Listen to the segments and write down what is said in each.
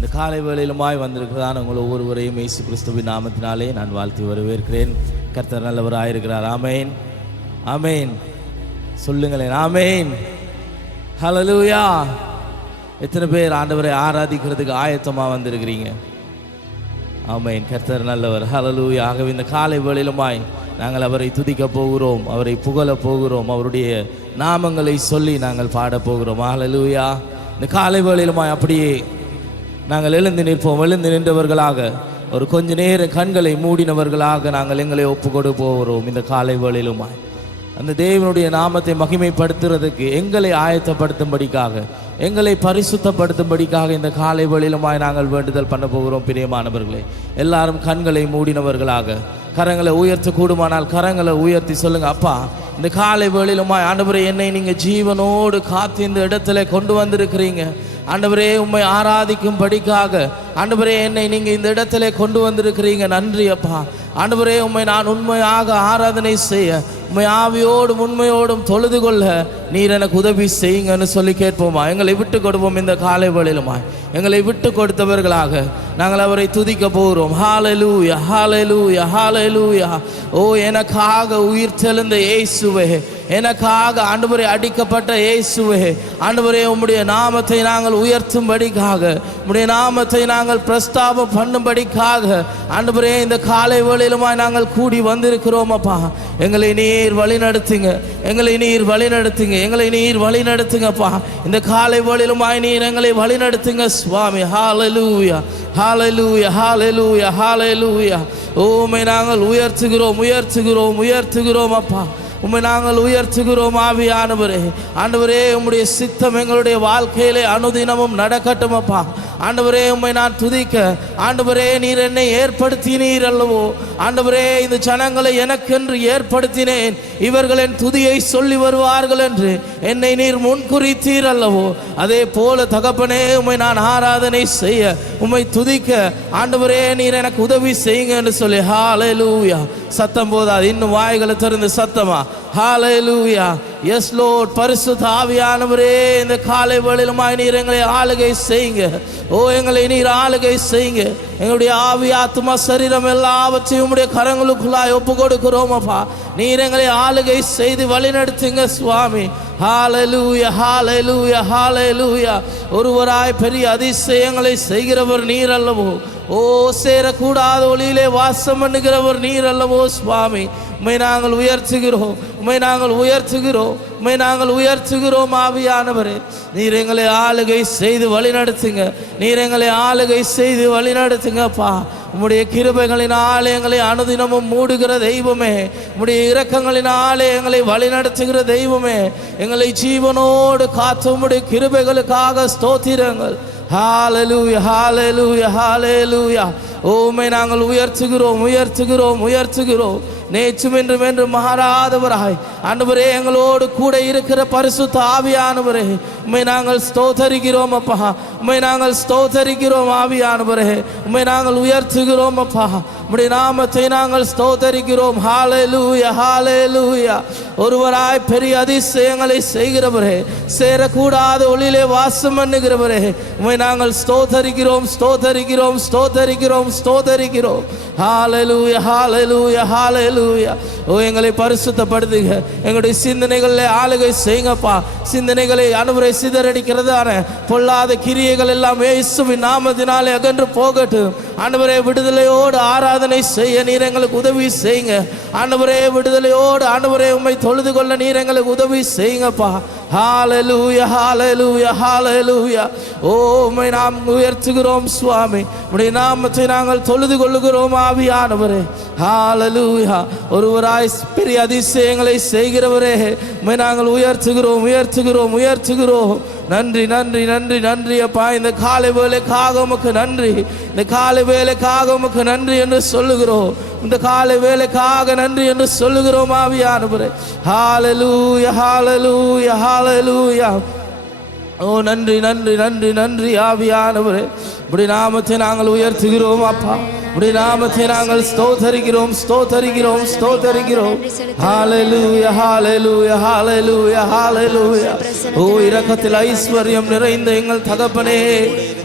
இந்த காலை வேளையிலுமாய் வந்திருக்கிறதான உங்கள் ஒவ்வொருவரையும் இயேசு கிறிஸ்துவின் நாமத்தினாலே நான் வாழ்த்தி வரவேற்கிறேன். கர்த்தர் நல்லவராயிருக்கிறார். ஆமேன், ஆமேன். சொல்லுங்களேன், ஆமேன், ஹல்லேலூயா. எத்தனை பேர் ஆண்டவரை ஆராதிக்கிறதுக்கு ஆயத்தமாக வந்திருக்கிறீங்க? ஆமேன். கர்த்தர் நல்லவர், ஹல்லேலூயா. ஆகவே இந்த காலை வேளையிலுமாய் நாங்கள் அவரை துதிக்க போகிறோம், அவரை புகழ போகிறோம், அவருடைய நாமங்களை சொல்லி நாங்கள் பாட போகிறோம். ஹல்லேலூயா. இந்த காலை வேளையிலுமாய் அப்படியே நாங்கள் எழுந்து நிற்போம். எழுந்து நின்றவர்களாக ஒரு கொஞ்ச நேரம் கண்களை மூடினவர்களாக நாங்கள் எங்களை ஒப்பு கொடு போகிறோம். இந்த காலை வேளையிலுமாய் அந்த தேவனுடைய நாமத்தை மகிமைப்படுத்துறதுக்கு எங்களை ஆயத்தப்படுத்தும்படிக்காக, எங்களை பரிசுத்தப்படுத்தும்படிக்காக இந்த காலை வேளையிலுமாய் நாங்கள் வேண்டுதல் பண்ண போகிறோம். பிரியமானவர்களே, எல்லாரும் கண்களை மூடினவர்களாக கரங்களை உயர்த்த கூடுமானால் கரங்களை உயர்த்தி சொல்லுங்க, அப்பா இந்த காலை வேளையிலுமாய் ஆண்டவரே என்னை நீங்கள் ஜீவனோடு காத்து இந்த இடத்துல கொண்டு வந்திருக்கிறீங்க. ஆண்டவரே உம்மை ஆராதிக்கும்படிக்காக ஆண்டவரே என்னை நீங்கள் இந்த இடத்துல கொண்டு வந்திருக்கிறீங்க. நன்றி அப்பா. ஆண்டவரே உம்மை நான் உண்மையாக ஆராதனை செய்ய, உம்மை ஆவியோடும் உண்மையோடும் தொழுது கொள்ள நீர் எனக்கு உதவி செய்யுங்கன்னு சொல்லி கேட்போமா? எங்களை விட்டு கொடுப்போம். இந்த காலை வேளையிலுமாய் எங்களை விட்டு கொடுத்தவர்களாக நாங்கள் அவரை துதிக்க போகிறோம். ஹல்லேலூயா, ஹல்லேலூயா, ஹல்லேலூயா. ஓ எனக்காக உயிர் தெழுந்த இயேசுவே, எனக்காக ஆண்டவரே அடிக்கப்பட்ட இயேசுவே, ஆண்டவரே உம்முடைய நாமத்தை நாங்கள் உயர்த்தும்படிக்காக, உம்முடைய நாமத்தை நாங்கள் பிரஸ்தாபம் பண்ணும்படிக்காக ஆண்டவரே இந்த காலை வேளையிலுமாய் நாங்கள் கூடி வந்திருக்கிறோம். அப்பா எங்களை நீர் வழி நடத்துங்க, எங்களை நீர் வழி நடத்துங்க, எங்களை நீர் வழி நடத்துங்கப்பா. இந்த காலை வேளையிலுமாய் நீர் எங்களை வழி நடத்துங்க சுவாமி. ஹல்லேலூயா, ஹல்லேலூயா, ஹல்லேலூயா, ஹல்லேலூயா. உம்மை நாங்கள் உயர்த்துகிறோம், உயர்த்துகிறோம், உயர்த்துகிறோம் அப்பா. உம்மை நாங்கள் உயர்த்துகிறோம் ஆவியானவரே. ஆண்டவரே உம்முடைய சித்தம் எங்களுடைய வாழ்க்கையிலே அனுதினமும் நடக்கட்டும் அப்பா. ஆண்டவரே உம்மை நான் துதிக்க, ஆண்டவரே நீர் என்னை ஏற்படுத்தினீர் அல்லவோ. ஆண்டவரே இந்த ஜனங்களை எனக்கென்று ஏற்படுத்தினேன், இவர்கள் என் துதியை சொல்லி வருவார்கள் என்று என்னை நீர் முன்குறித்தீர் அல்லவோ. அதே போல தகப்பனே உம்மை நான் ஆராதனை செய்ய, உம்மை துதிக்க ஆண்டவரே நீர் எனக்கு உதவி செய்யுங்க என்று சொல்லி ஹல்லேலூயா. சத்தம் போதாது, இன்னும் வாய்களை திறந்து சத்தமா ஹல்லேலூயா. S Lord. பரிசுத்த ஆவியானவரே இந்த காலை வேளையிலுமாய் நீர் எங்களை ஆளுகை செய்யுங்க. ஓ எங்களை நீர் ஆளுகை செய்யுங்க. எங்களுடைய ஆவி ஆத்மா சரீரம் எல்லாவற்றையும் உம்முடைய கரங்களுக்குள்ளாய் ஒப்பு கொடுக்கிறோம் அப்பா. நீர் எங்களை ஆளுகை செய்து வழிநடத்துங்க சுவாமி. ஹல்லேலூயா, ஹல்லேலூயா, ஹல்லேலூயா. ஒருவராய் பெரிய அதிசயங்களை செய்கிறவர் நீர் அல்லவோ. ஓ சேரக்கூடாத ஒளியிலே வாசம் பண்ணுகிறவர் நீர் அல்லவோ சுவாமி. உம்மை நாங்கள் உயர்த்துகிறோம், உம்மை நாங்கள் உயர்த்துகிறோம், உம்மை நாங்கள் உயர்த்துகிறோம் ஆவியானவரே. நீர் எங்களை ஆளுகை செய்து வழி நடத்துங்க, நீர் எங்களை ஆளுகை செய்து வழி நடத்துங்கப்பா. உம்முடைய கிருபைகளின் ஆலயங்களை அனுதினமும் மூடுகிற தெய்வமே, உம்முடைய இரக்கங்களின் ஆலயங்களை வழி நடத்துகிற தெய்வமே, எங்களை ஜீவனோடு காத்து உம்முடைய கிருபைகளுக்காக ஸ்தோத்திரங்கள். ஹல்லேலூயா, ஹல்லேலூயா, ஹல்லேலூயா. உம்மை நாங்கள் உயர்த்துகிறோம், உயர்த்துகிறோம், உயர்த்துகிறோம். நேற்றும் என்றும் என்று மாறாதவராய் ஆண்டவரே எங்களோடு கூட இருக்கிற பரிசுத்த ஆவியானவரே உம்மை நாங்கள் ஸ்தோத்தரிக்கிறோம் அப்பா. உம்மை நாங்கள் ஸ்தோத்தரிக்கிறோம் ஆவியானவரே. உம்மை நாங்கள் உயர்த்துகிறோம் அப்பா. உம்முடைய நாமத்தை நாங்கள் ஸ்தோத்தரிக்கிறோம். ஹல்லேலூயா, ஹல்லேலூயா. ஒருவராய் பெரிய அதிசயங்களை செய்கிறவரே, சேரக்கூடாத ஒளியிலே வாசம் பண்ணுகிறவரே, உம்மை நாங்கள் ஸ்தோத்தரிக்கிறோம், ஸ்தோத்தரிக்கிறோம், ஸ்தோத்தரிக்கிறோம், ஸ்தோத்தரிக்கிறோம். ஹல்லேலூயா, ஹல்லேலூயா, ஹல்லேலூயா. ஓ எங்களை பரிசுத்தப்படுத்துங்க, எங்களுடைய சிந்தனைகளில் ஆளுகை செய்யுங்கப்பா. சிந்தனைகளை அனுவரை சிதறடிக்கிறதான பொல்லாத கிரியைகள் எல்லாம் இயேசுவின் நாமத்தினாலே அகன்று போகட்டும். ஆண்டவரே விடுதலையோடு ஆராதனை செய்ய நீர் எங்களுக்கு உதவி செய்யுங்க. ஆண்டவரே விடுதலையோடு ஆண்டவரே உம்மை தொழுது கொள்ள நீர் எங்களுக்கு உதவி செய்யுங்கப்பா. ஹல்லேலூயா, ஹல்லேலூயா, ஹல்லேலூயா. ஓ உம்மை நாம் உயர்த்துகிறோம் சுவாமி. உம்முடைய நாமத்தை நாங்கள் தொழுது கொள்ளுகிறோம் ஆவியானவரே. ஹல்லேலூயா. ஒருவராய் பெரிய அதிசயங்களை செய்கிறவரே உம்மை நாங்கள் உயர்த்துகிறோம், உயர்த்துகிறோம், உயர்த்துகிறோம். நன்றி, நன்றி, நன்றி, நன்றி அப்பா. இந்த காலை வேளைக்காக உமக்கு நன்றி, இந்த காலை வேளைக்காக உமக்கு நன்றி என்று சொல்லுகிறோம். இந்த காலை வேளைக்காக நன்றி என்று சொல்லுகிறோம் ஆவியானவரே. ஹல்லேலூயா, ஹல்லேலூயா, ஹல்லேலூயா. ஓ நன்றி, நன்றி, நன்றி, நன்றி ஆவியானவரே. இப்படி நாமத்தை நாங்கள் உயர்த்துகிறோம் அப்பா. உம்முடைய நாமத்தை நாங்கள் ஸ்தோத்தரிக்கிறோம் ஸ்தோத்தரிக்கிறோம் ஸ்தோத்தரிக்கிறோம். ஹalleluya hallelujah hallelujah hallelujah. ஓ இரக்கத்தில் ஐஸ்வர்யம் நிறைந்த எங்கள் தகப்பனே,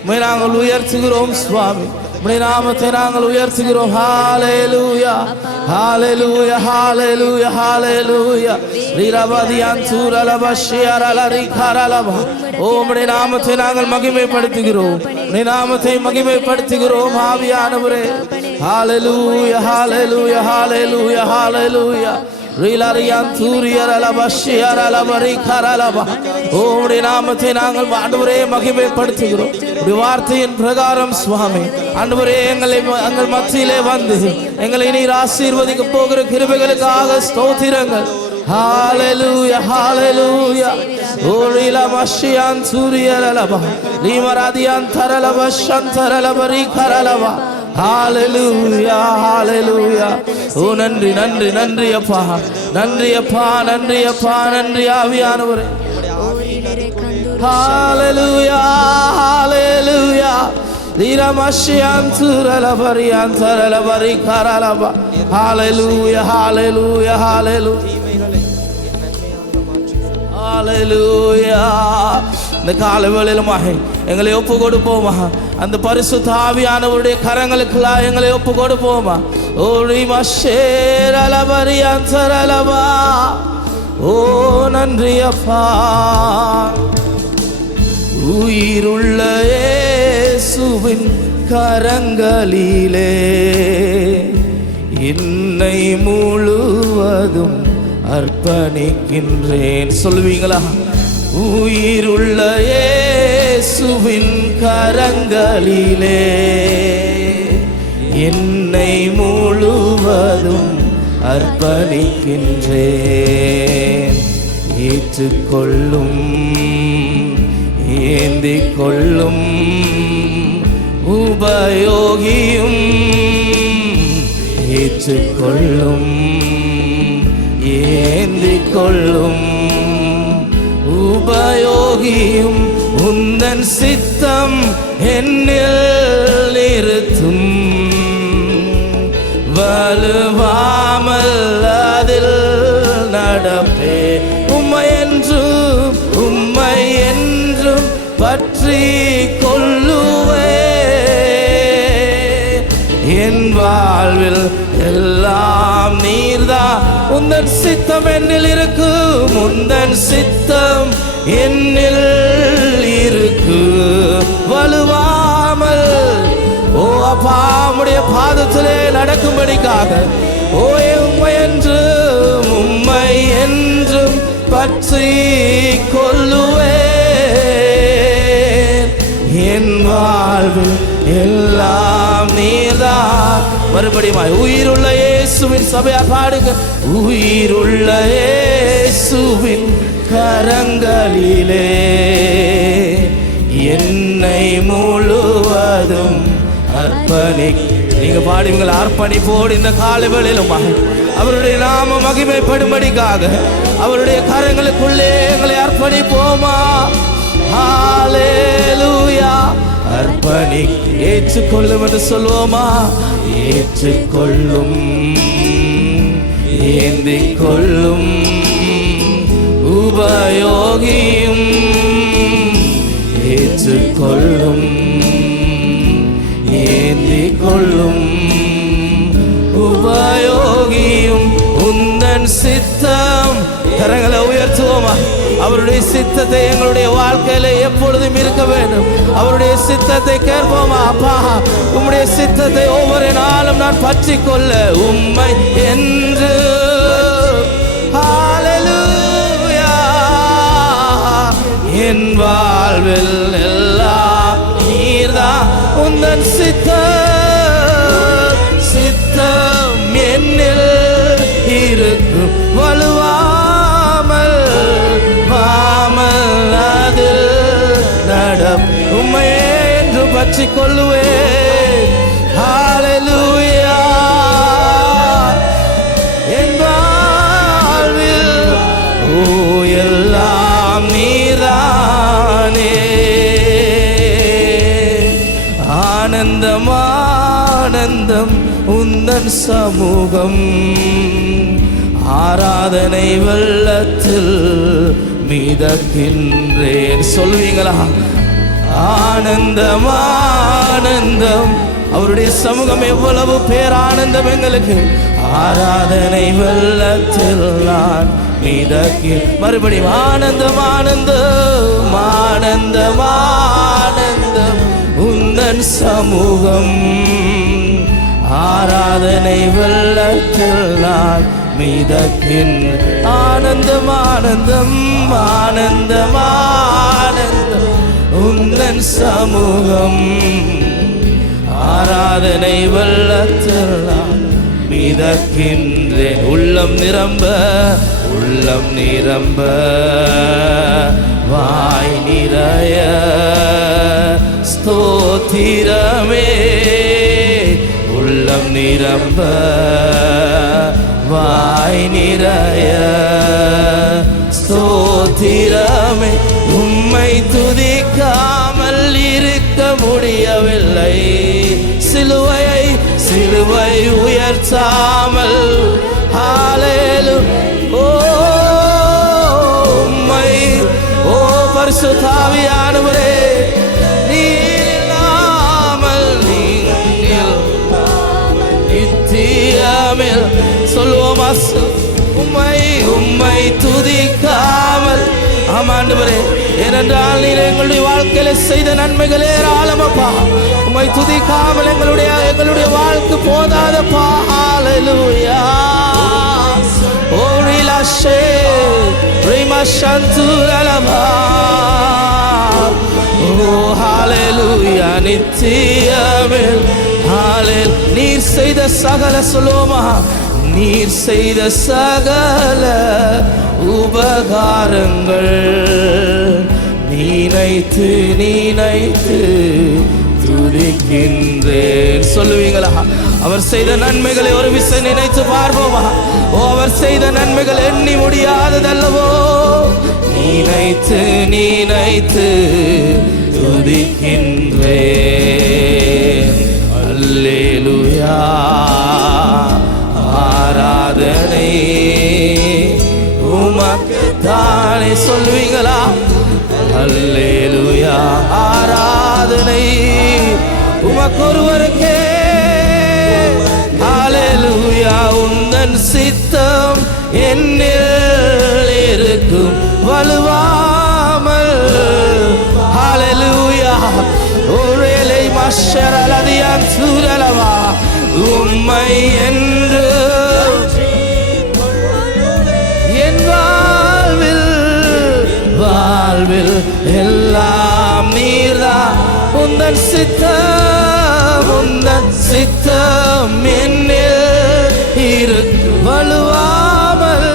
உம்மை நாங்கள் உயர்த்துகிறோம் சுவாமி. உம்முடைய நாமத்தை நாங்கள் உயர்த்துகிறோம். ஹalleluya hallelujah hallelujah hallelujah. ரீரபதியான் சூரலபஷியரலரிகரலப. ஓ உம்முடைய நாமத்தை நாங்கள் மகிமைப்படுத்துகிறோம். உம்முடைய நாமத்தை மகிமைப்படுத்துகிறோம் ஆவியானவரே. ஹalleluya hallelujah hallelujah hallelujah. ரீலரியான் சூரியரலபஷியரலபரிகரலப. ஓ உம்முடைய நாமத்தை நாங்கள் ஆண்டவரே மகிமைப்படுத்துகிறோம். உம்முடைய வார்த்தையின் பிரகாரம் சுவாமி ஆண்டவரே எங்கள் மத்தியிலே வந்து எங்களை நீர் ஆசீர்வதிக்க போகிற கிருபைகளுக்காக ஸ்தோத்திரங்கள். ஹalleluya hallelujah. ஓரிலா மஷியான் சூரியரலப லீமராதியான் தரலப சந்தரலபரிகரலப. ஹalleluya hallelujah. ஓ நன்றி நன்றி நன்றி அப்பா, நன்றி அப்பா, நன்றி அப்பா, நன்றி ஆவியானவரே. ஹalleluya hallelujah. லீரமஷியான் சூரலபரியான் தரலபரிகரலப. ஹalleluya hallelujah hallelujah ஹalleluya. இந்த காலவேளையிலுமாக எங்களை ஒப்பு கொடுப்போமா, அந்த பரிசுத்த ஆவியானவருடைய கரங்களுக்குள்ளாக எங்களை ஒப்பு கொடுப்போமா. ஓ ரிமஷேரலபரியான் தரலபா. ஓ நன்றி அப்பா. உயிருள்ள இயேசுவின் கரங்களிலே என்னை முழுவதும் அர்ப்பணிக்கின்றேன். சொல்லுவீங்களா? உயிருள்ள இயேசுவின் கரங்களிலே என்னை முழுவதும் அர்ப்பணிக்கின்றேன். ஏற்றுக்கொள்ளும் ஏந்திக் கொள்ளும் உபயோகியும், ஏற்றுக்கொள்ளும் ஏந்திக் கொள்ளும் உபயோகியும். உந்தன் சித்தம் என்னில் நிறுத்தும், வலுவாமல் அதில் நடப்பே. உம்மை என்றும் பற்றி கொள்ளுவே. என் வாழ்வில் எல்லாம் நீர்தான். உந்தன் சித்தம் என்னில் இருக்கும், உந்தன் சித்தம் என்னில் இருக்கு, வலுவாமல். ஓ அப்பா, உம்முடைய பாதத்திலே நடக்கும்படிக்காக ஓ உம்மை என்றும் பற்றி கொள்ளுவேன். என் வாழ்வில் எல்லாம் நீர்தான். மறுபடியும் உயிருள்ள இயேசுவின் சபையார் பாடுங்க. உயிருள்ள இயேசுவின் கரங்களிலே என்னை முழுவதும் அர்ப்பணி. நீங்க பாடுவீங்களா? அர்ப்பணிப்போடு இந்த காலவேளையிலும் அவருடைய நாம மகிமைப்படும்படிக்காக அவருடைய கரங்களுக்குள்ளே எங்களை அர்ப்பணிப்போமா. ஹalleluya. அர்ப்பணி. ஏற்றுக்கொள்ளும் என்று சொல்வோமா? ஏற்றுக்கொள்ளும் ஏந்திக் கொள்ளும் உபயோகியும், ஏற்றுக்கொள்ளும் ஏந்திக் கொள்ளும் உபயோகியும். உந்தன் சித்தம். கரங்களை உயர்த்துவோமா? அவருடைய சித்தத்தை எங்களுடைய வாழ்க்கையில எப்பொழுதும் இருக்க வேண்டும். அவருடைய சித்தத்தை கேட்போமா? அப்பா, உம்முடைய சித்தத்தை ஒவ்வொரு நாளும் நான் பற்றி கொள்ள உம்மை என்று. ஹalleluya. என் வாழ்வில் எல்லாம் நீர்தான். உந்தன் சித்தம் என்னில் இருக்கும், வலுவாமல் அதில் நடம். உம்மையே என்று பற்றி கொள்ளுவே. ஹalleluya. என் வாழ்வில் ஓ எல்லாம் நீரானே. ஆனந்தம் ஆனந்தம் உந்தன் சமூகம் ஆராதனை வெள்ளத்தில் மிதக்கின்றேன். சொல்லுவீங்களா? ஆனந்தம் ஆனந்தம், அவருடைய சமூகம் எவ்வளவு பேரானந்தம் எங்களுக்கு. ஆராதனை வெள்ளத்தில் நான் மிதக்கி, மறுபடியும் ஆனந்தம் ஆனந்தம் ஆனந்தம் ஆனந்தம் உந்தன் சமூகம் ஆராதனை வெள்ளத்தில் நான் மிதக்கின்றேன். ஆனந்தம் ஆனந்தம் ஆனந்தம் ஆனந்தம் உந்தன் சமூகம் ஆராதனை வெள்ளத்தில் நான் மிதக்கின்றேன். உள்ளம் நிரம்ப உள்ளம் நிரம்ப வாய் நிறைய ஸ்தோத்திரமே. உள்ளம் நிரம்ப வாய் நிறைய ஸ்தோத்திரமே. உம்மை துதிக்காமல் இருக்க முடியவில்லை. சிலுவை உயர்த்தாமல் ஹல்லேலூயா. ஓ உம்மை, ஓ பரிசுத்த ஆவியானவரே, நீர் இல்லாமல் நீங்கள் நித்தியமில். சொல்லுவோமா? உம்மை துதிக்காமல். ஆமாண்டவரே, ஏனென்றால் நீர் எங்களுடைய வாழ்க்கையில செய்த நன்மைகள் ஏராளமப்பா. உம்மை துதிக்காமல் எங்களுடைய வாழ்க்கை போதாதப்பா. ஹல்லேலூயா. ஓ ரிலாஷே ரிமஷந்துரலபா. ஓ ஹல்லேலூயா. நித்தியமில் ஹல்லேலூயா. நீர் செய்த சகல, சொல்லுவோமா, நீர் செய்த சகல உபகாரங்கள் நீனைத்து துதிக்கின்றேன். சொல்லுவீங்களா? அவர் செய்த நன்மைகளை ஒரு விசை நினைத்து பார்ப்போமா? ஓ அவர் செய்த நன்மைகள் எண்ணி முடியாததல்லவோ. நீனைத்து துதிக்கின்றேன். அல்லேலூயா. ஆராதனை உமக்கு தானே. சொல்லுவீங்களா? அல்லேலூயா. ஆராதனை உமக்கு ஒருவருக்கே. ஹல்லேலூயா. உந்தன் சித்தம் என்னில் இருக்கும் வலுவாமல். ஹல்லேலூயா. ஒரேலை மஷரலதியான் சூரலவா. உம்மை என்று என் வாழ்வில் எல்லாம் நீர்தான். உந்தன் சித்தம் என்னில் இருக்கு வலுவாமல்.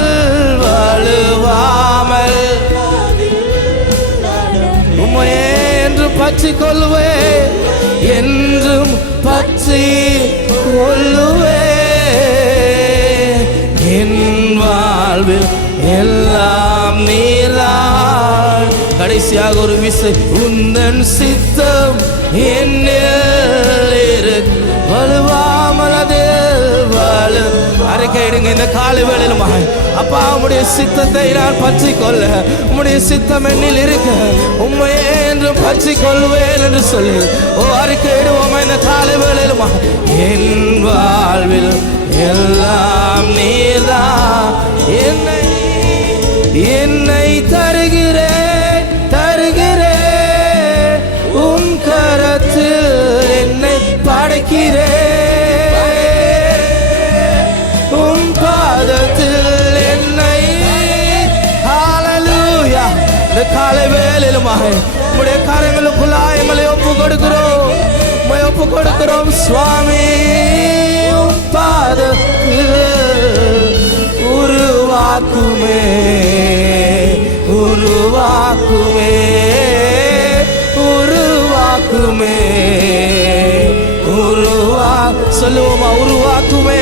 உம்மையே என்று பற்றி கொள்ளுவே, என்றும் பற்றி கொள்ளுவே. என் வாழ்வில் எல்லாம் நீர்தான். கடைசியாக ஒரு விசை. உந்தன் சித்தம் என்னில் இருக்கு வலுவாமல். அதில் வாழு. அறிக்கையிடுங்க இந்த காலை வேளையிலும், அப்பா உம்முடைய சித்தத்தை நான் பற்றி கொள்ள, உம்முடைய சித்தம் என்னில் இருக்க உம்மையே என்று பற்றி கொள்வேன் என்று சொல்லி ஓ அறிக்கையிடுவோமா இந்த காலை வேளையிலும். என் வாழ்வில் எல்லாம் நீர்தான். என்னை தருகிறேன் உம் கரத்தில் என்னை படைக்கிறேன். உம் பாதத்தில் என்னை. ஹல்லேலூயா. இந்த காலை வேளையிலும் உம்முடைய கரங்களுக்குள்ளாய் எங்களை ஒப்பு கொடுக்கிறோம் சுவாமி. உம் பாதத்தில் உருவாக்குமே. சொல்லுவோமா? உருவாக்குமே.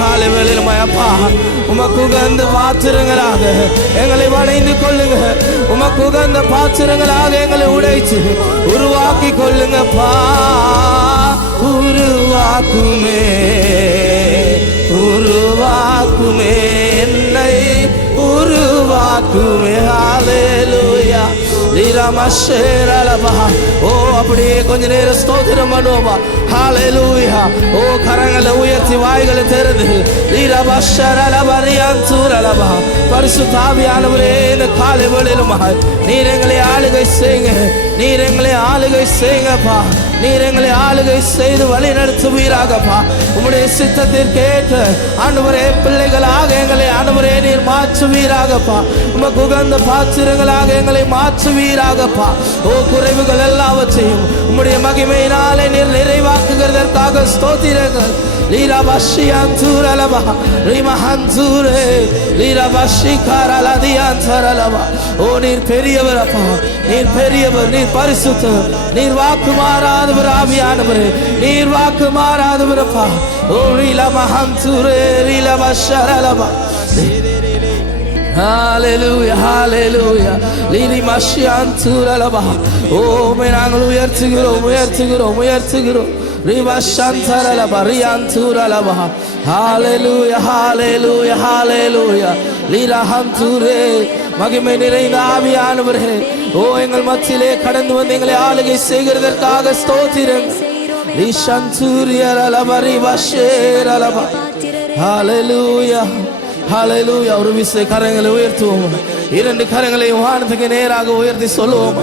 காலை வேளையிலும் அப்பா உமக்கு உகந்த பாத்திரங்களாக எங்களை வணைந்து கொள்ளுங்க. உமக்கு உகந்த பாத்திரங்களாக எங்களை உடைச்சு உருவாக்கி கொள்ளுங்கப்பா. உருவாக்குமே உருவாக்குமே என்னை உருவாக்குமே. ஹalleluya லீராமஷேரலபா. ஓ அப்படியே கொஞ்ச நேரம் ஸ்தோத்திரம் பண்ணுவோமா. ஹalleluya. ஓ கரங்களை உயர்த்தி வாய்களை திறந்து லீராமஷரலபரியான்சூரலபா. பரிசுத்த ஆவியானவரே இந்த காலை வேளையிலும் நீர் எங்களை ஆளுகை செய்யுங்க. நீர் எங்களை ஆளுகை செய்யுங்கப்பா. நீர் எங்களை ஆளுகை செய்து வழி நடத்துவீராகப்பா. உம்முடைய சித்தத்திற்கு ஏற்ற ஆண்டவரே பிள்ளைகளாக எங்களை ஆண்டவரே நீர் மாற்றுவீராகப்பா. உமக்கு உகந்த பாத்திரங்களாக எங்களை மாற்றுவீராகப்பா. ஓ குறைவுகள் எல்லாவற்றையும் உம்முடைய மகிமையினாலே நீர் நிறைவாக்குகிறதற்காக ஸ்தோத்திரங்கள். லீராபாஷியான்சூரலபா ரிமஹன்சூரே லீராபாஷிகாரலதியான்சரலபா. ஓ நீர் பெரியவர் அப்பா. நீர் பெரியவர். நீர் பரிசுத்தர். நீர் வாக்கு மாறாதவர் ஆவியானவரே. நீர் வாக்கு மாறாதவர் அப்பா. ஓ லீலாமஹன்சூரே லீலாபாஷரலபா. ஹalleluya ஹalleluya லீரிமாஷியான்சூரலபா. ஓ நாங்கள் உயர்த்துகிறோம் உயர்த்துகிறோம் உயர்த்துகிறோம். ரிவாஷான்சரலபா ரியான்சூரலபா. ஹalleluya ஹalleluya ஹalleluya லீராஹன்சூரே. மகிமை நிறைந்த ஆவியானவரே ஓ எங்கள் மத்தியிலே கடந்து வந்து எங்களை ஆளுகை செய்கிறதற்காக ஸ்தோத்திரம். லீஷான்சூரியரலபா ரிவாஷேரலபா. ஹalleluya ஹalleluya. ஒரு விசை கரங்களை உயர்த்துவோம். இரண்டு கரங்களை வானத்துக்கு நேராக உயர்த்தி சொல்லுவோம்.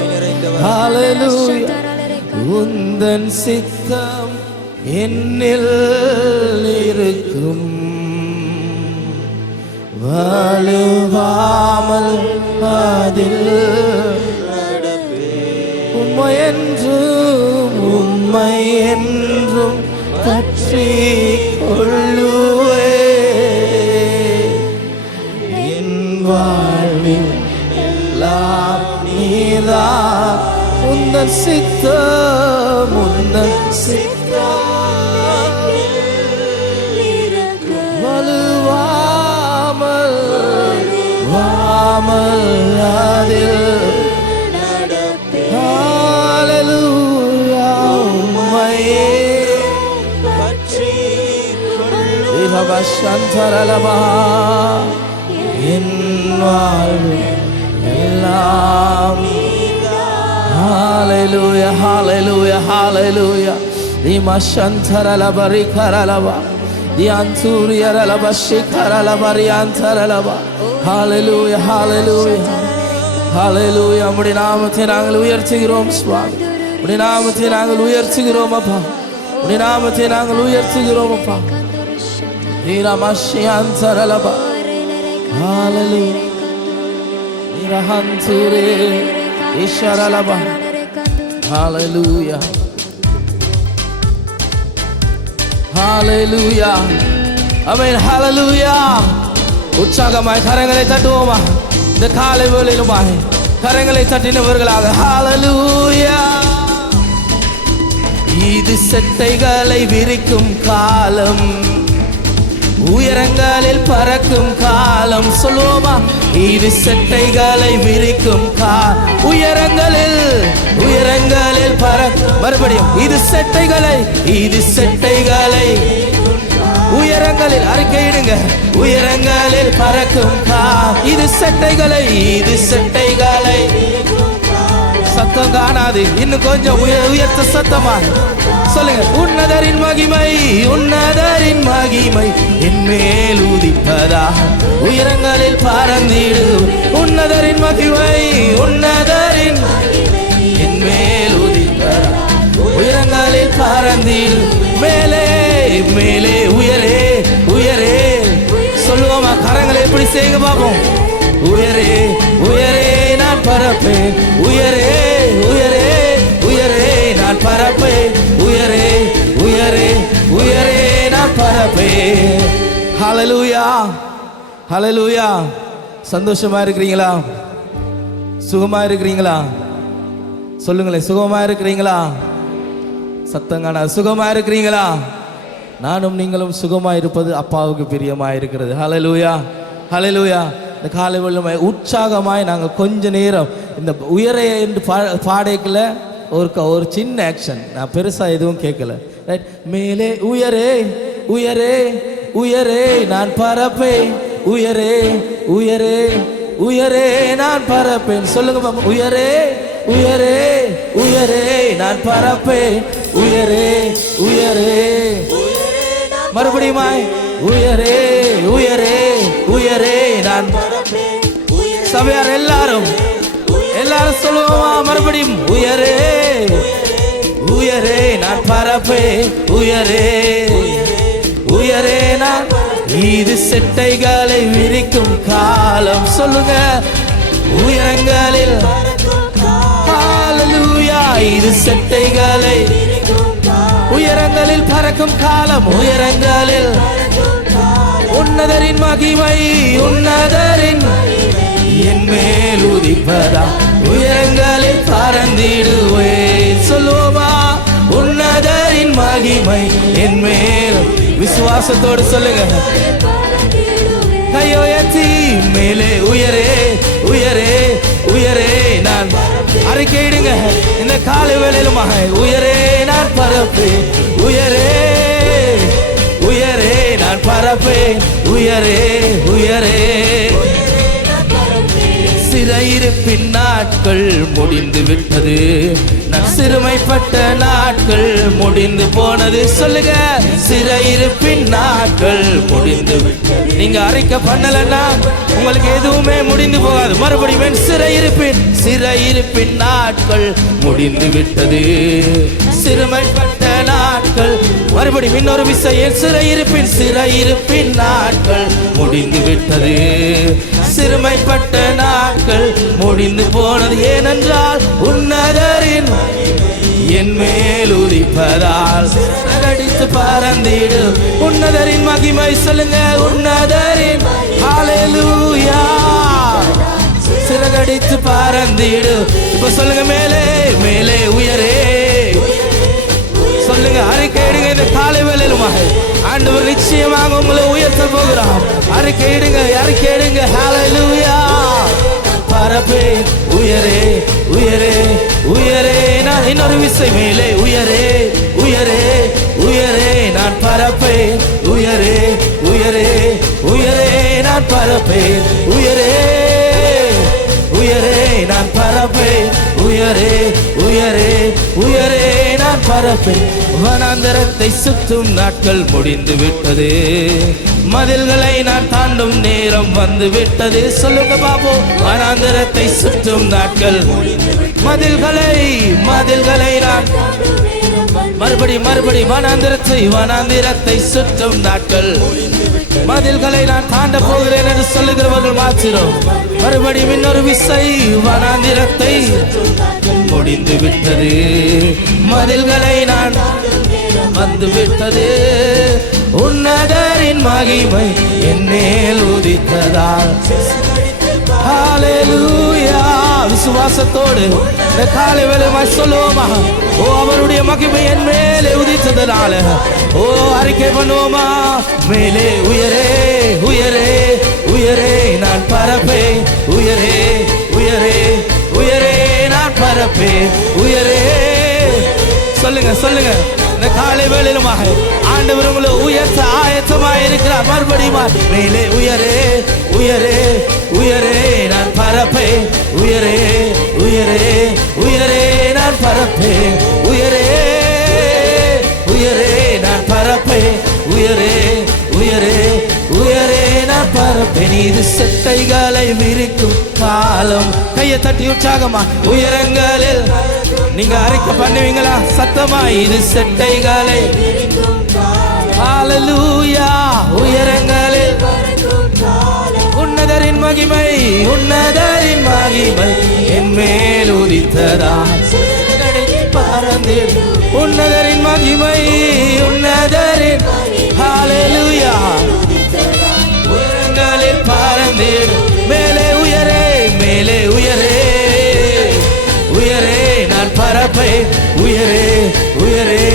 ஹalleluya. உந்தன் சித்தம் என்னில் இருக்கும் வலுவாமல் அதில் உம்மை என்றும் பற்றி கொள்ளுவே. என் வாழ்வில் எல்லாம் நீதான். உந்தன் சித்தம் உந்தன் சித்தம் வலுவாமல் அதில் ஹalleluya உம்மையே பற்றி கொள்ளுவேன். என் வாழ்வில் எல்லாம் hallelujah hallelujah hallelujah limashantaralaba rikaralaba dianturiyaralaba shikaralaba riantaralaba hallelujah hallelujah hallelujah. உம்முடைய நாமத்தை நாங்கள் உயர்த்துகிறோம் சுவாமி. உம்முடைய நாமத்தை நாங்கள் உயர்த்துகிறோம் அப்பா. உம்முடைய நாமத்தை நாங்கள் உயர்த்துகிறோம் அப்பா. limashantaralaba hallelujah lirahanture Isharalaba. Hallelujah. Hallelujah. Amen. Hallelujah. உற்சாகமாய் கரங்களை தட்டுவோமா. இந்த காலை வேளையிலுமாய் கரங்களை தட்டினவர்களாக ஹalleluya. இது செட்டைகளை விரிக்கும் காலம். உயரங்களில் பறக்கும் காலம். சொல்லுவோமா. இது செட்டைகளை விரிக்கும் உயரங்களில் பறக்கும். மறுபடியும் இது செட்டைகளை உயரங்களில் அறிக்கையிடுங்க. உயரங்களில் பறக்கும் இது செட்டைகளை சத்தம் காணாது. இன்னும் கொஞ்சம் உயர்த்த சத்தமா சொல்லுங்க. உன்னதரின் மகிமை என் மேல் உதிப்பதா. உயரங்களில் பறந்திடு. உன்னதரின் மகிமை என் மேல் உதிப்பதா. உயரங்களில் பறந்திடு. மேலே மேலே உயரே உயரே. சொல்லுவோமா. கரங்களை எப்படி செய்யுங்க பாப்போம். உயரே உயரே நான் பறப்பேன். உயரே உயரே உயரே நான் பறப்பேன். உயரே உயரே உயரே நான் பறப்பேன். ஹalleluya ஹalleluya. சந்தோஷமா இருக்கிறீங்களா? சுகமா இருக்கிறீங்களா? சொல்லுங்களேன். சுகமா இருக்கிறீங்களா? சத்தங்கான சுகமா இருக்கிறீங்களா? நானும் நீங்களும் சுகமா இருப்பது அப்பாவுக்கு பிரியமா இருக்கிறது. ஹalleluya ஹalleluya. இந்த காலை வேளையில உற்சாகமாய் நாங்கள் கொஞ்ச நேரம் இந்த உயரே என்று பாடைக்குள்ள ஒரு சின்ன ஆக்ஷன். நான் பெருசாக எதுவும் கேட்கல. ரைட். மேலே உயரே உயரே உயரே நான் பறப்பேன், உயரே உயரே உயரே நான் பறப்பேன். சொல்லுங்க பாப்பா. உயரே உயரே உயரே நான் பறப்பேன், உயரே உயரே. மறுபடியுமாய் உயரே உயரே உயரே நான். சபையார் எல்லாரும் சொல்லுவோமா? மறுபடியும் உயரே உயரே நான் பறப்பேன், உயரே உயரே நான். இது செட்டைகளை விரிக்கும் காலம். சொல்லுங்க. உயரங்களில் ஹல்லேலூயா. இது செட்டைகளை உயரங்களில் பறக்கும் காலம். உயரங்களில் உன்னதரின் மகிமை, உன்னதரின் என் மேல் உதிப்பதா. உயரங்களில் பறந்திடுவேன். சொல்லுவோமா? உன்னதரின் மகிமை என் மேல். விசுவாசத்தோடு சொல்லுங்க. கையோயத்தி மேலே உயரே உயரே உயரே நான். அறிக்கையிடுங்க இந்த காலை வேளையிலுமாக. உயரே நான் பறப்பேன், உயரே உயரே நான் பறப்பேன், உயரே உயரே. சிறையிருப்பின் நாட்கள் முடிந்து விட்டது, நான் சிறுமைப்பட்ட நாட்கள் முடிந்து போனது. சொல்லுங்க. சிறையிருப்பின் நாட்கள் முடிந்து விட்டது. நீங்க அறிக்கை பண்ணலன்னா உங்களுக்கு எதுவுமே முடிந்து போகாது. மறுபடியும் சிறையிருப்பின் நாட்கள் முடிந்து விட்டது, சிறுமைப்பட்ட நாட்கள். மறுபடியும் இன்னொரு விஷயம். சிறையிருப்பின் நாட்கள் முடிந்து விட்டது, சிறுமைப்பட்ட நாட்கள் முடிந்து போனது. ஏனென்றால் உன்னதரின் என் மேல் உதிப்பதால் அடித்து பறந்திடு. உன்னதரின் மகிமை. சொல்லுங்க. உன்னதரின் ஹல்லேலூயா. சிறகடித்து பறந்திடு. இப்ப சொல்லுங்க. மேலே மேலே உயரே. சொல்லுங்க. அறிக்கையிடுங்க இந்த காலை வேளையிலுமாக. ஆண்டவர் நிச்சயமாக உங்களை உயர்த்த போகிறார். அறிக்கையிடுங்க ஹல்லேலூயா. பறப்பேன், உயரே உயரே உயரே நான். இன்னொரு விசை. மேலே உயரே உயரே உயரே நான் பறப்பேன், உயரே உயரே உயரே நான் பறப்பேன், உயரே உயரே நான் பறப்பேன், உயரே உயரே உயரே நான் பறப்பேன். வனாந்தரத்தை சுற்றும் நாட்கள் முடிந்து விட்டது, மதில்களை நான் தாண்டும் நேரம் வந்து விட்டது. சொல்லுங்க பாபு. வனாந்தரத்தை சுற்றும் நாட்கள், மதில்களை நான் மறுபடி வனாந்திரத்தை சுற்றும் நாட்கள், மதில்களை நான் தாண்ட போகிறேன் என்று சொல்லுகிறவர்கள் மாத்திரம். மறுபடியும் இன்னொரு விசை. வனாந்திரத்தை முடிந்து விட்டது, மதில்களை நான் வந்து விட்டது. உன்னதரின் மகிமை என் மேல் உதித்ததால். ஹல்லேலூயா. விசுவாசத்தோடு இந்த காலை வேளையிலுமாய் சொல்லுவோமா? ஓ, அவருடைய மகிமை என் மேலே உதித்ததனால. ஓ, அறிக்கை பண்ணுவோமா? மேலே உயரே உயரே உயரே நான் பறப்பேன், உயரே உயரே உயரே நான் பறப்பேன், உயரே. சொல்லுங்க. இந்த காலை வேளையிலுமாக ஆண்டவர் உங்களை உயர்த்த ஆயத்தமாக இருக்கிறார். மறுபடியும் மேலே உயரே உயரே உயரே நான் பறப்பேன், உயரே உயரே உயரே நான் பறப்பேன், உயரே உயரே நான் பறப்பேன், உயரே உயரே உயரே நான் பறப்பேன். இது செட்டைகளை விரிக்கும் காலம். கையை தட்டி உற்சாகமா. உயரங்களில் நீங்க அறிக்கை பண்ணுவீங்களா? சத்தமா. இது செட்டைகளை. ஹல்லேலூயா. உயரங்களில் உன்னதரின் மகிமை என் மேல் உதித்ததா. பறந்திடு. உன்னதரின் மகிமை ஹல்லேலூயா. உயரங்களில் பறந்திடு. மேலே உயரே உயரே நான் பறப்பேன், உயரே உயரே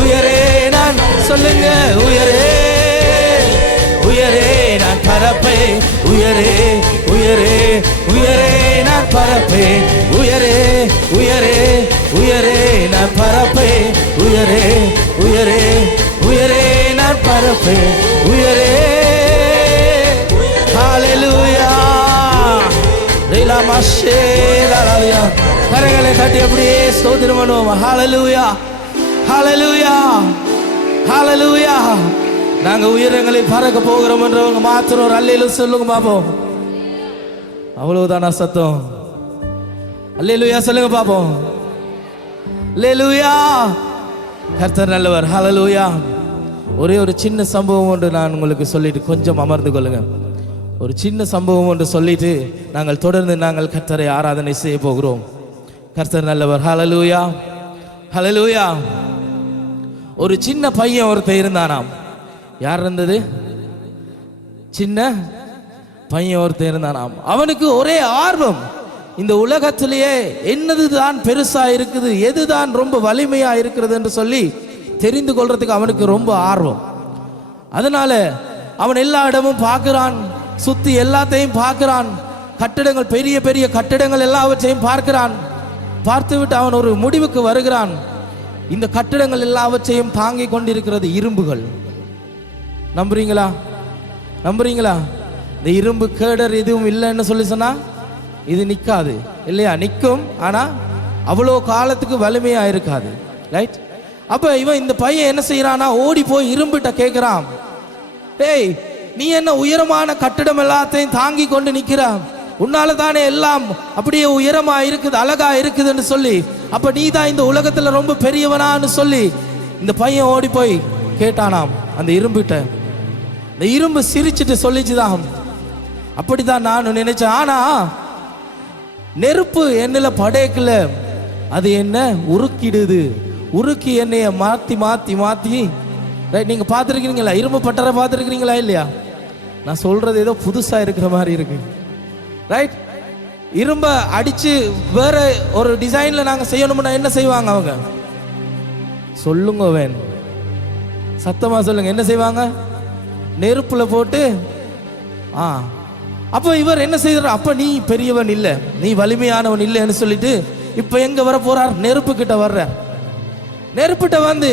உயரே நான். சொல்லுங்க. உயரே உயரே நான் பறப்பேன், உயரே உயரே உயரே நான் பறப்பேன், உயரே உயரே உயரே நான் பறப்பேன், உயரே உயரே உயரே. ஹalleluya. கரங்களை தட்டி அப்படியே ஸ்தோத்திரம் பண்ணுவோம். ஹalleluya, ஹalleluya, ஹalleluya. நாங்க உயரங்களில் பறக்க போகிறோம் என்றவங்க மாத்திரம் ஒரு அல்லேலூயா சொல்லுங்க பாப்போம். அவ்வளவுதானா சத்தம்? அல்லேலூயா சொல்லுங்க பாப்போம். அல்லேலூயா. கர்த்தர் நல்லவர். ஹalleluya. ஒரே ஒரு சின்ன சம்பவம் ஒன்று நான் உங்களுக்கு சொல்லிட்டு கொஞ்சம் அமர்ந்து கொள்ளுங்க. ஒரு சின்ன சம்பவம் ஒன்று சொல்லிட்டு நாங்கள் தொடர்ந்து நாங்கள் கர்த்தரை ஆராதனை செய்ய போகிறோம். கர்த்தர் நல்லவர். ஹalleluya, ஹalleluya. ஒரு சின்ன பையன் ஒருத்தர் இருந்தானாம். யார் இருந்தது? சின்ன பையன் ஒருத்தர் இருந்தானாம். அவனுக்கு ஒரே ஆர்வம், இந்த உலகத்திலேயே என்னதுதான் பெருசா இருக்குது, எதுதான் ரொம்ப வலிமையா இருக்கிறது என்று சொல்லி தெரிந்து கொள்றதுக்கு அவனுக்கு ரொம்ப ஆர்வம். அதனால அவன் எல்லா இடமும் பார்க்கிறான், சுத்தி எல்லாத்தையும் பார்க்கிறான், கட்டிடங்கள், பெரிய பெரிய கட்டிடங்கள் எல்லாவற்றையும் பார்க்கிறான். பார்த்துவிட்டு அவன் ஒரு முடிவுக்கு வருகிறான். இந்த கட்டிடங்கள் எல்லாவற்றையும் தாங்கி கொண்டிருக்கிறது இரும்புகள். நம்புறீங்களா? நம்புறீங்களா? இந்த இரும்பு கேடர் எதுவும் இல்லைன்னு சொல்லி சொன்னா இது நிற்காது இல்லையா? நிற்கும், ஆனா அவ்வளோ காலத்துக்கு வலிமையா இருக்காது. ரைட்? அப்ப இவன் இந்த பையன் என்ன செய்யறானா, ஓடி போய் இரும்பிட்ட கேட்கிறான், டேய் நீ என்ன உயரமான கட்டிடம் எல்லாத்தையும் தாங்கி கொண்டு நிற்கிறான், உன்னால தானே எல்லாம் அப்படியே உயரமா இருக்குது, அழகா இருக்குதுன்னு சொல்லி, அப்ப நீ தான் இந்த உலகத்துல ரொம்ப பெரியவனான்னு சொல்லி இந்த பையன் ஓடி போய் கேட்டானாம் அந்த இரும்பிட்ட. இந்த இரும்பு சிரிச்சுட்டு சொல்லிச்சுதான், அப்படிதான் நான் நினைச்சேன், ஆனா நெருப்பு என்னல படைக்கல, அது என்ன உருக்கிடுது, உருக்கி என்னைய மாத்தி மாத்தி மாத்தி. நீங்க பார்த்துருக்கீங்களா? இரும்பு பட்டறை பார்த்துருக்கிறீங்களா இல்லையா? நான் சொல்றது ஏதோ புதுசா இருக்கிற மாதிரி இருக்கு. ரைட்? இரும்ப அடிச்சு வேற ஒரு டிசைன்ல நாங்க செய்யணும்னா என்ன செய்வாங்க அவங்க? சொல்லுங்க வேன், சத்தமா சொல்லுங்க, என்ன செய்வாங்க? நெருப்புல போட்டு. அப்ப இவர் என்ன செய்யறார்? அப்ப நீ பெரியவன் இல்ல, நீ வலிமையானவன் இல்லைன்னு சொல்லிட்டு இப்ப எங்க வர போறார்? நெருப்பு கிட்ட வர்ற. நெருப்பிட்ட வந்து,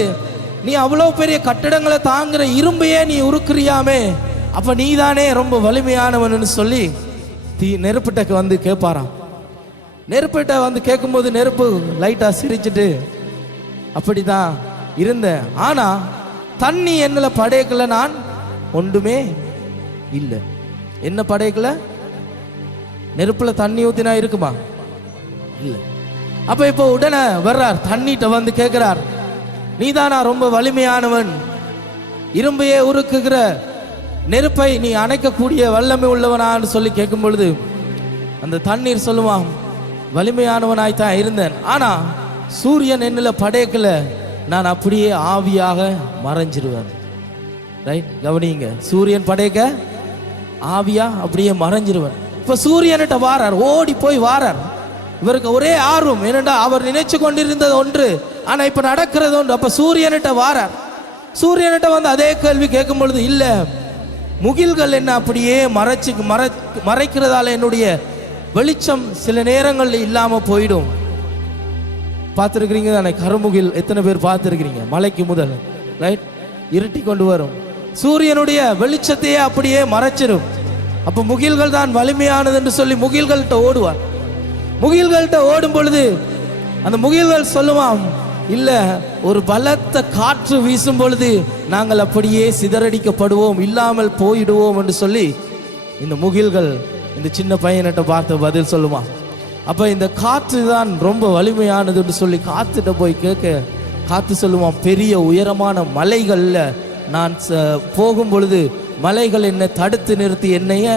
நீ அவ்வளவு பெரிய கட்டிடங்களை தாங்குற இரும்பையே நீ உருக்குறியாமே, அப்ப நீ தானே ரொம்ப வலிமையானவன் சொல்லி நெருப்பிட்ட வந்து கேட்பாராம். நெருப்பிட்ட வந்து கேட்கும்போது நெருப்பு லைட்டா சிரிச்சுட்டு, அப்படிதான் இருந்தேன், ஆனா தண்ணி என்னல படைக்கல, நான் ஒன்றுமே இல்லை. என்ன படைக்கல? நெருப்புல தண்ணி ஊத்தினா இருக்குமா? இல்ல. அப்ப இப்ப உடனே வர்றார், தண்ணிட்ட வந்து கேட்கிறார், நீதானா ரொம்ப வலிமையானவன், இரும்பையே உருக்குகிற நெருப்பை நீ அணைக்கக்கூடிய வல்லமை உள்ளவனான்னு சொல்லி கேட்கும் பொழுது அந்த தண்ணீர் சொல்லுவான், வலிமையானவனாய்த்தான் இருந்தேன், ஆனா சூரியன் என்னல படைக்கல, நான் அப்படியே ஆவியாக மறைஞ்சிருவேன். ரைட்? கவனிங்க, சூரியன் படைக்க ஆவியா அப்படியே மறைஞ்சிருவேன். இப்ப சூரியன்கிட்ட வாரார், ஓடி போய் வாரார். இவருக்கு ஒரே ஆர்வம், ஏனென்றா அவர் நினைச்சு கொண்டிருந்தது ஒன்று, ஆனா இப்ப நடக்கிறது ஒன்று. அப்ப சூரியன்கிட்ட வாரார். சூரியன்கிட்ட வந்து அதே கேள்வி கேட்கும் பொழுது, இல்ல முகில்கள் என்ன அப்படியே மறைக்கிறதால என்னுடைய வெளிச்சம் சில நேரங்கள் இல்லாம போயிடும். பார்த்துருக்கிறீங்க தானே கருமுகில்? எத்தனை பேர் பார்த்துருக்கிறீங்க? மலைக்கு முதல் ரைட் இருட்டி கொண்டு வரும், சூரியனுடைய வெளிச்சத்தையே அப்படியே மறைச்சிடும். அப்ப முகில்கள் தான் வலிமையானது என்று சொல்லி முகில்கள்கிட்ட ஓடுவார். முகில்கள்கிட்ட ஓடும் பொழுது அந்த முகில்கள் சொல்லுவான், இல்ல ஒரு பலத்த காற்று வீசும் பொழுது நாங்கள் அப்படியே சிதறடிக்கப்படுவோம், இல்லாமல் போயிடுவோம் என்று சொல்லி இந்த முகில்கள் இந்த சின்ன பையன்கிட்ட பார்த்து பதில் சொல்லுமா. அப்ப இந்த காற்று தான் ரொம்ப வலிமையானதுன்னு சொல்லி காத்துட்ட போய் கேட்க, காத்து சொல்லுவான், பெரிய உயரமான மலைகள்ல நான் போகும் பொழுது மலைகள் என்னை தடுத்து நிறுத்தி என்னைய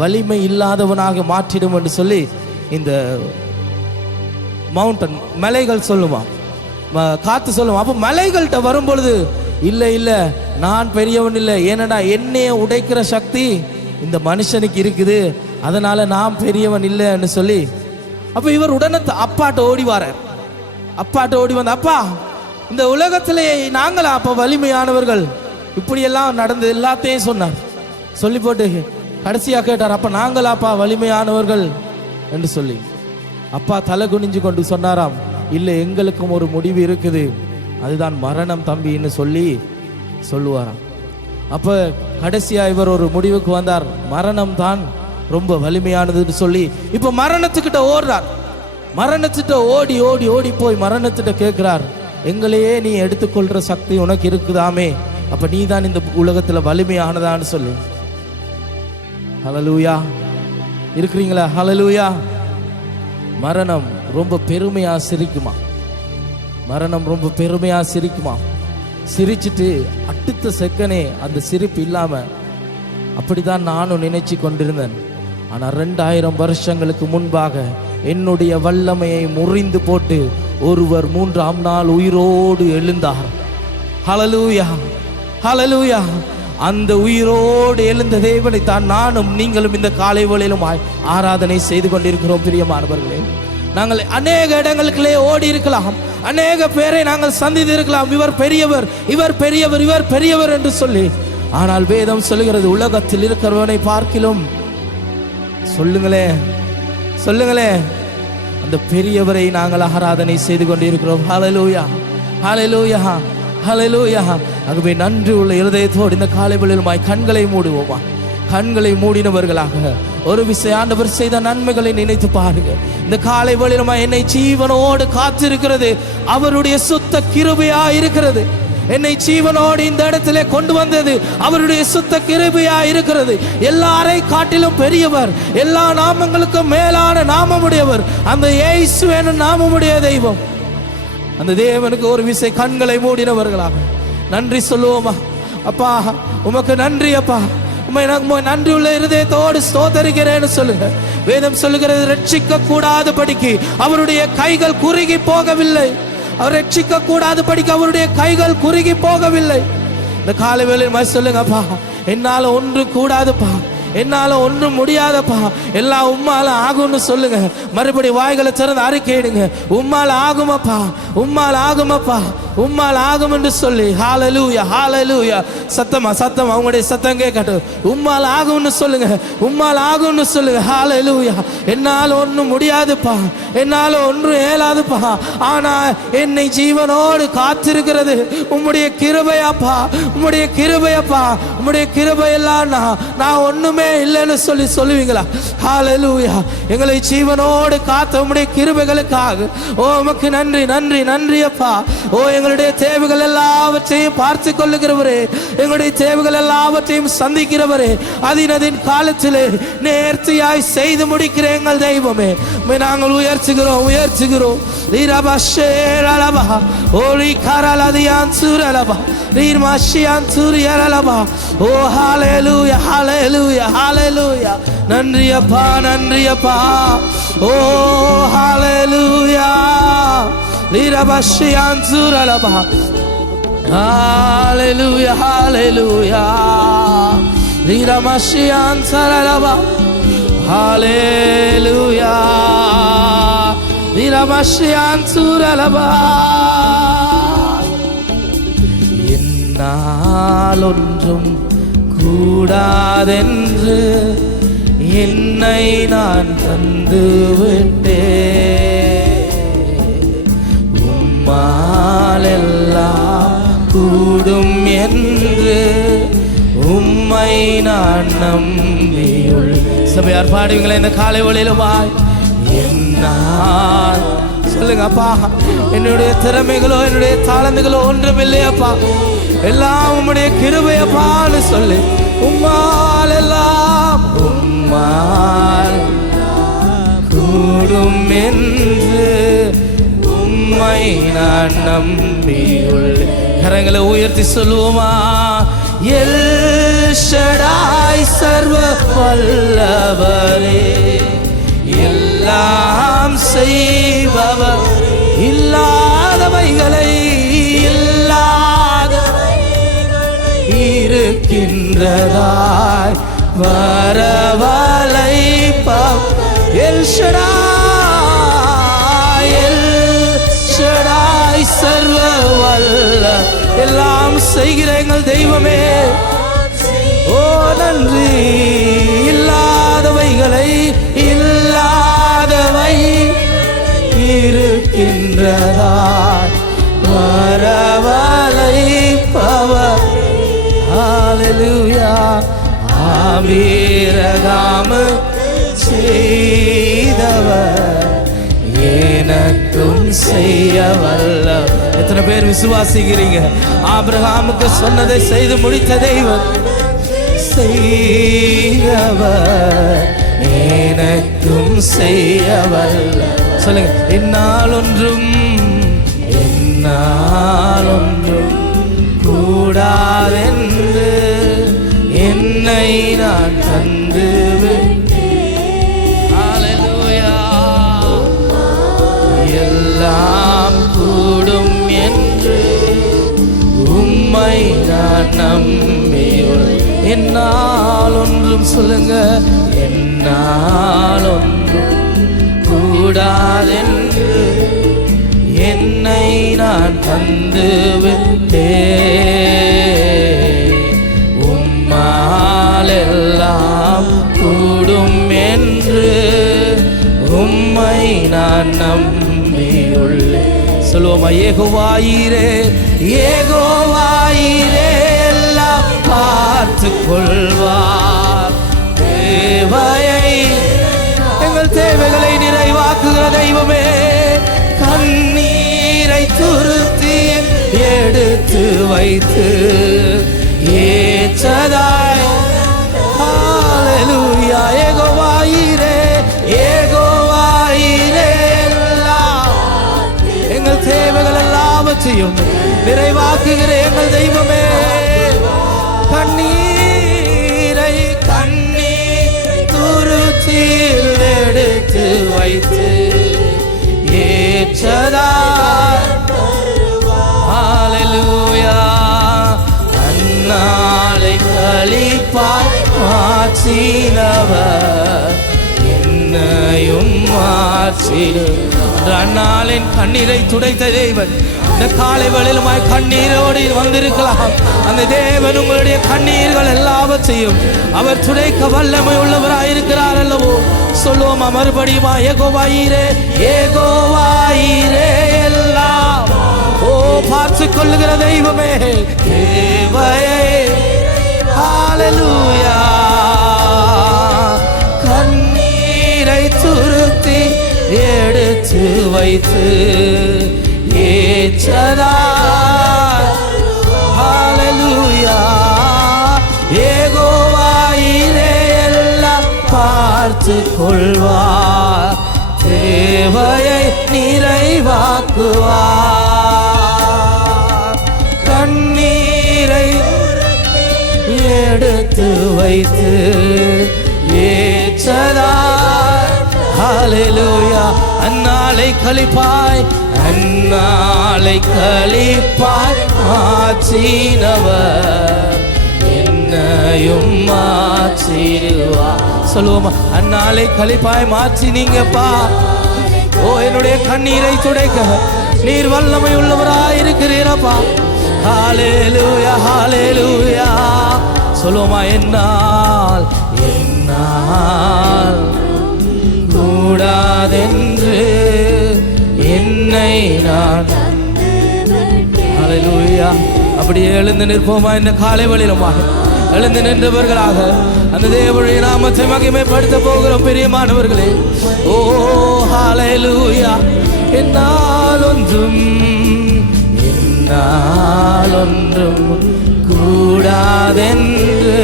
வலிமை இல்லாதவனாக மாற்றிடும் என்று சொல்லி இந்த மவுண்டன் மலைகள் சொல்லுவான், காத்து சொல்லுவான். அப்போ மலைகள்கிட்ட வரும் பொழுது, இல்லை இல்லை நான் பெரியவன் இல்லை, ஏன்னா என்னைய உடைக்கிற சக்தி இந்த மனுஷனுக்கு இருக்குது, அதனால நான் பெரியவன் இல்லைன்னு சொல்லி. அப்போ இவர் உடனே அப்பாட்ட ஓடி வாரார். அப்பாட்ட ஓடி வந்து, அப்பா இந்த உலகத்திலே நாங்களா அப்போ வலிமையானவர்கள், இப்படியெல்லாம் நடந்து எல்லாத்தையும் சொன்னார். சொல்லி போட்டு கடைசியாக கேட்டார், அப்போ நாங்களாப்பா வலிமையானவர்கள் என்று சொல்லி. அப்பா தலை குனிஞ்சு கொண்டு சொன்னாராம், இல்லை எங்களுக்கும் ஒரு முடிவு இருக்குது, அதுதான் மரணம் தம்பின்னு சொல்லி சொல்லுவாராம். அப்போ கடைசியாக இவர் ஒரு முடிவுக்கு வந்தார், மரணம் தான் ரொம்ப வலிமையானதுன்னு சொல்லி இப்போ மரணத்துக்கிட்ட ஓடுறார். மரணத்திட்ட ஓடி ஓடி ஓடி போய் மரணத்திட்ட கேட்கிறார், எங்களையே நீ எடுத்துக்கொள்கிற சக்தி உனக்கு இருக்குதாமே, அப்போ நீ தான் இந்த உலகத்தில் வலிமையானதான்னு சொல்லி. ஹல்லேலூயா, இருக்கிறீங்களா? ஹல்லேலூயா. மரணம் ரொம்ப பெருமையா சிரிக்குமா? மரணம் ரொம்ப பெருமையா சிரிக்குமா? சிரிச்சிட்டு அடுத்த செகண்டே அந்த சிரிப்பு இல்லாம அப்படிதான் நானும் நினைச்சு கொண்டிருந்தேன். ஆனால் 2000 வருஷங்களுக்கு முன்பாக என்னுடைய வல்லமையை முறிந்து போட்டு ஒருவர் 3ஆம் நாள் உயிரோடு எழுந்தார். ஹல்லேலூயா, ஹல்லேலூயா. அந்த உயிரோடு எழுந்த தேவனை தான் நானும் நீங்களும் இந்த காலை வேளையிலும் ஆராதனை செய்து கொண்டிருக்கிறோம். பிரியமானவர்களே, நாங்கள் அநேக இடங்களுக்குள்ளே ஓடி இருக்கலாம், அநேக பேரை நாங்கள் சந்தித்து இருக்கலாம், இவர் பெரியவர், இவர் பெரியவர், இவர் பெரியவர் என்று சொல்லி. ஆனால் வேதம் சொல்லுகிறது, உலகத்தில் இருக்கிறவனை பார்க்கிலும், சொல்லுங்களே சொல்லுங்களே, அந்த பெரியவரை நாங்கள் ஆராதனை செய்து கொண்டிருக்கிறோம். ஹல்லேலூயா, ஹல்லேலூயா, ஹல்லேலூயா. ஆகவே நன்றி உள்ள இருதயத்தோடு இந்த காலை வேளையிலுமாய் கண்களை மூடுவோமா? கண்களை மூடினவர்களாக ஒரு விசை ஆண்டவர் செய்த நன்மைகளை நினைத்து பாருங்க. இந்த காலை வேளையிலுமாய் என்னை ஜீவனோடு காத்திருக்கிறது அவருடைய சுத்த கிருபையா இருக்கிறது. என்னை ஜீவனோடு இந்த இடத்திலே கொண்டு வந்தது அவருடைய சுத்த கிருபையா இருக்கிறது. எல்லாரை காட்டிலும் பெரியவர், எல்லா நாமங்களுக்கும் மேலான நாமமுடையவர் அந்த இயேசு எனும் நாமமுடைய தெய்வம். அந்த தேவனுக்கு ஒரு விசை கண்களை மூடினவர்களாக நன்றி சொல்லுவோமா? அப்பா உமக்கு நன்றி அப்பா, உம்மை நன்றி உள்ள இருதயத்தோடு ஸ்தோத்தரிக்கிறேன்னு சொல்லுங்க. வேதம் சொல்லுகிறது, ரட்சிக்க கூடாது படிக்கு அவருடைய கைகள் குறுகி போகவில்லை. அவர் ரட்சிக்க கூடாது படிக்க அவருடைய கைகள் குறுகி போகவில்லை. இந்த காலை வேளையில் சொல்லுங்கப்பா, என்னால ஒன்று கூடாதுப்பா, என்னால ஒன்றும் முடியாதப்பா, எல்லாம் உம்மால ஆகும்னு சொல்லுங்க. மறுபடி வாய்களை திறந்து அறிக்கையிடுங்க, உம்மால ஆகுமப்பா, உம்மால ஆகுமப்பா, உம்மால் ஆகும் என்று சொல்லி. ஹல்லேலூயா, ஹல்லேலூயா. சத்தமா சத்தமா அவங்களுடைய சத்தம் கேட்கட்டும். உம்மால் ஆகும்னு சொல்லுங்க, உம்மால் ஆகும்னு சொல்லுங்க. ஹல்லேலூயா. என்னால் ஒன்றும் முடியாதுப்பா, என்னால் ஒன்றும் இயலாதுப்பா, ஆனா என்னை ஜீவனோடு காத்திருக்கிறது உம்முடைய கிருபையாப்பா, உம்முடைய கிருபையப்பா, உம்முடைய கிருபையெல்லாம் நான் ஒண்ணுமே இல்லைன்னு சொல்லி சொல்லுவீங்களா? ஹல்லேலூயா. எங்களை ஜீவனோடு காத்த உம்முடைய கிருபைகளுக்காக ஓ உமக்கு நன்றி, நன்றி, நன்றி அப்பா. ஓ எங்களுடைய தேவைகள் எல்லாவற்றையும் பார்த்து கொள்ளுகிறவரே, எங்களுடைய தேவைகள் எல்லாவற்றையும் சந்திக்கிறவரே, அதின் காலத்திலே நேர்த்தியாய் செய்து முடிக்கிற எங்கள் தெய்வமே, நாங்கள் உயர்த்துகிறோம், உயர்த்துகிறோம். ஓ ஹல்லேலூயா, ஹல்லேலூயா, ஹல்லேலூயா. நன்றி அப்பா, நன்றி அப்பா. ஓ ஹல்லேலூயா. Hallelujah, hallelujah. Hallelujah. என்னால் ஒன்றும் கூடாதென்று என்னை நான் தந்து விட்டேன். உம்மாலெல்லாம் கூடும் என்று உம்மை நான் நம்பியுள். சபையார் பாடுவீங்களா இந்த காலை வேளையிலுமாய்? என்னால் சொல்லுங்க அப்பா, என்னுடைய திறமைகளோ என்னுடைய தாளந்துகளோ ஒன்றும் இல்லையப்பா, எல்லாம் உம்முடைய கிருபையப்பான்னு சொல்லி. உம்மால் எல்லாம் உம்மால் கூடும் என்று உம்மை நான் நம்பியுள். கரங்களை உயர்த்தி சொல்லுவோமா? எல் ஷடாய் சர்வ வல்லவரே, எல்லாம் செய்பவர், இல்லாதவைகளை இல்லாத இருக்கின்றதாய் வரவழைப்பவர். எல் ஷடாய், எல் ஷடாய் சர்வ வல்ல, எல்லாம் செய்கிற எங்கள் தெய்வமே, ஓ நன்றி. இல்லாதவைகளை இல்லாதவை இருக்கின்றதாய் வரவழைப்பவர். ஹல்லேலூயா. ஆபிரகாமு செய்தவர் எனக்கும் செய்ய வல்ல. எத்தனை பேர் விசுவாசிக்கிறீங்க? ஆபிரகாமுக்கு சொன்னதை செய்து முடித்த தெய்வம், செய்தவர் எனக்கும் செய்ய வல்ல. சொல்லுங்க, என்னால் ஒன்றும் கூடாதென்று என்னை நான் தந்து எல்லாம் கூடும் என்று உம்மை நான் நம்பியுள்ளேன். என்னால் ஒன்றும் சொல்லுங்க, என்னால் ஒன்றும் கூடாதென்று என்னை நான் தந்து விட்டேன். உம்மால் எல்லாம் கூடும் என்று உம்மை நான் நம்பியுள்ளேன். சொல்லுவோமா? யெகோவாயிரே, யெகோவாயிரே எல்லாம் பார்த்து கொள்வார். எங்கள் தேவைகளை நிறைவாக்குகிற தெய்வமே, கண்ணீரை துருத்தி எடுத்து வைத்து ஏற்றதாய். ஹல்லேலூயா. யெகோவாயிரே, யெகோவாயிரே எல்லாம் எங்கள் தேவைகள் எல்லாவற்றையும் நிறைவாக்குகிற எங்கள் தெய்வமே, கண்ணீரை துருத்தியில் எடுத்து வைத்து ஏற்றதாய். ஹல்லேலூயா. அந்நாளை களிப்பாய் மாற்றினவர் என்னையும் மாற்றிடு. அந்நாளின் கண்ணீரை துடைத்த தேவன் இந்த காலை வேளையிலுமாய் கண்ணீரோடு வந்திருக்கலாம். அந்த தேவன் உங்களுடைய கண்ணீர்கள் எல்லாவற்றையும் அவர் துடைக்க வல்லமை உள்ளவராயிருக்கிறார் அல்லவோ? சொல்லுவோமா மறுபடியுமா? யெகோவாயிரே, யெகோவாயிரே எல்லாம் பார்த்து கொள்ளுகிற தெய்வமே, தேவையை. ஹல்லேலூயா. கண்ணீரை துருத்தி எடுத்து வைத்து ஏற்றதாய். ஹல்லேலூயா. யெகோவாயிரே எல்லாம் பார்த்து கொள்வார். தேவையை நிறைவாக்குவார். கண்ணீரை எடுத்து வைத்து ஏற்றதாய். ஹல்லேலூயா. அந்நாளை களிப்பாய், அந்நாளை களிப்பாய் மாற்றினவர் என்னையும் மாற்றிடுவார். சொல்லுவோமா? அந்நாளை களிப்பாய் மாற்றினீங்கப்பா. ஓ, என்னுடைய கண்ணீரை துடைக்க நீர் வல்லமை உள்ளவராயிருக்கிறீரப்பா. ஹல்லேலூயா, ஹல்லேலூயா. சொல்லுவோமா? என்னால் கூடாதென்று என்னை நான். ஹல்லேலூயா. அப்படியே எழுந்து நிற்போமா? இந்த காலை வேளையிலுமாக எழுந்து நின்றவர்களாக அந்த தேவனுடைய நாமத்தை மகிமைப்படுத்த போகிறோம். பிரியமானவர்களே, ஓ ஹல்லேலூயா. என்னால் ஒன்றும் கூடாதென்று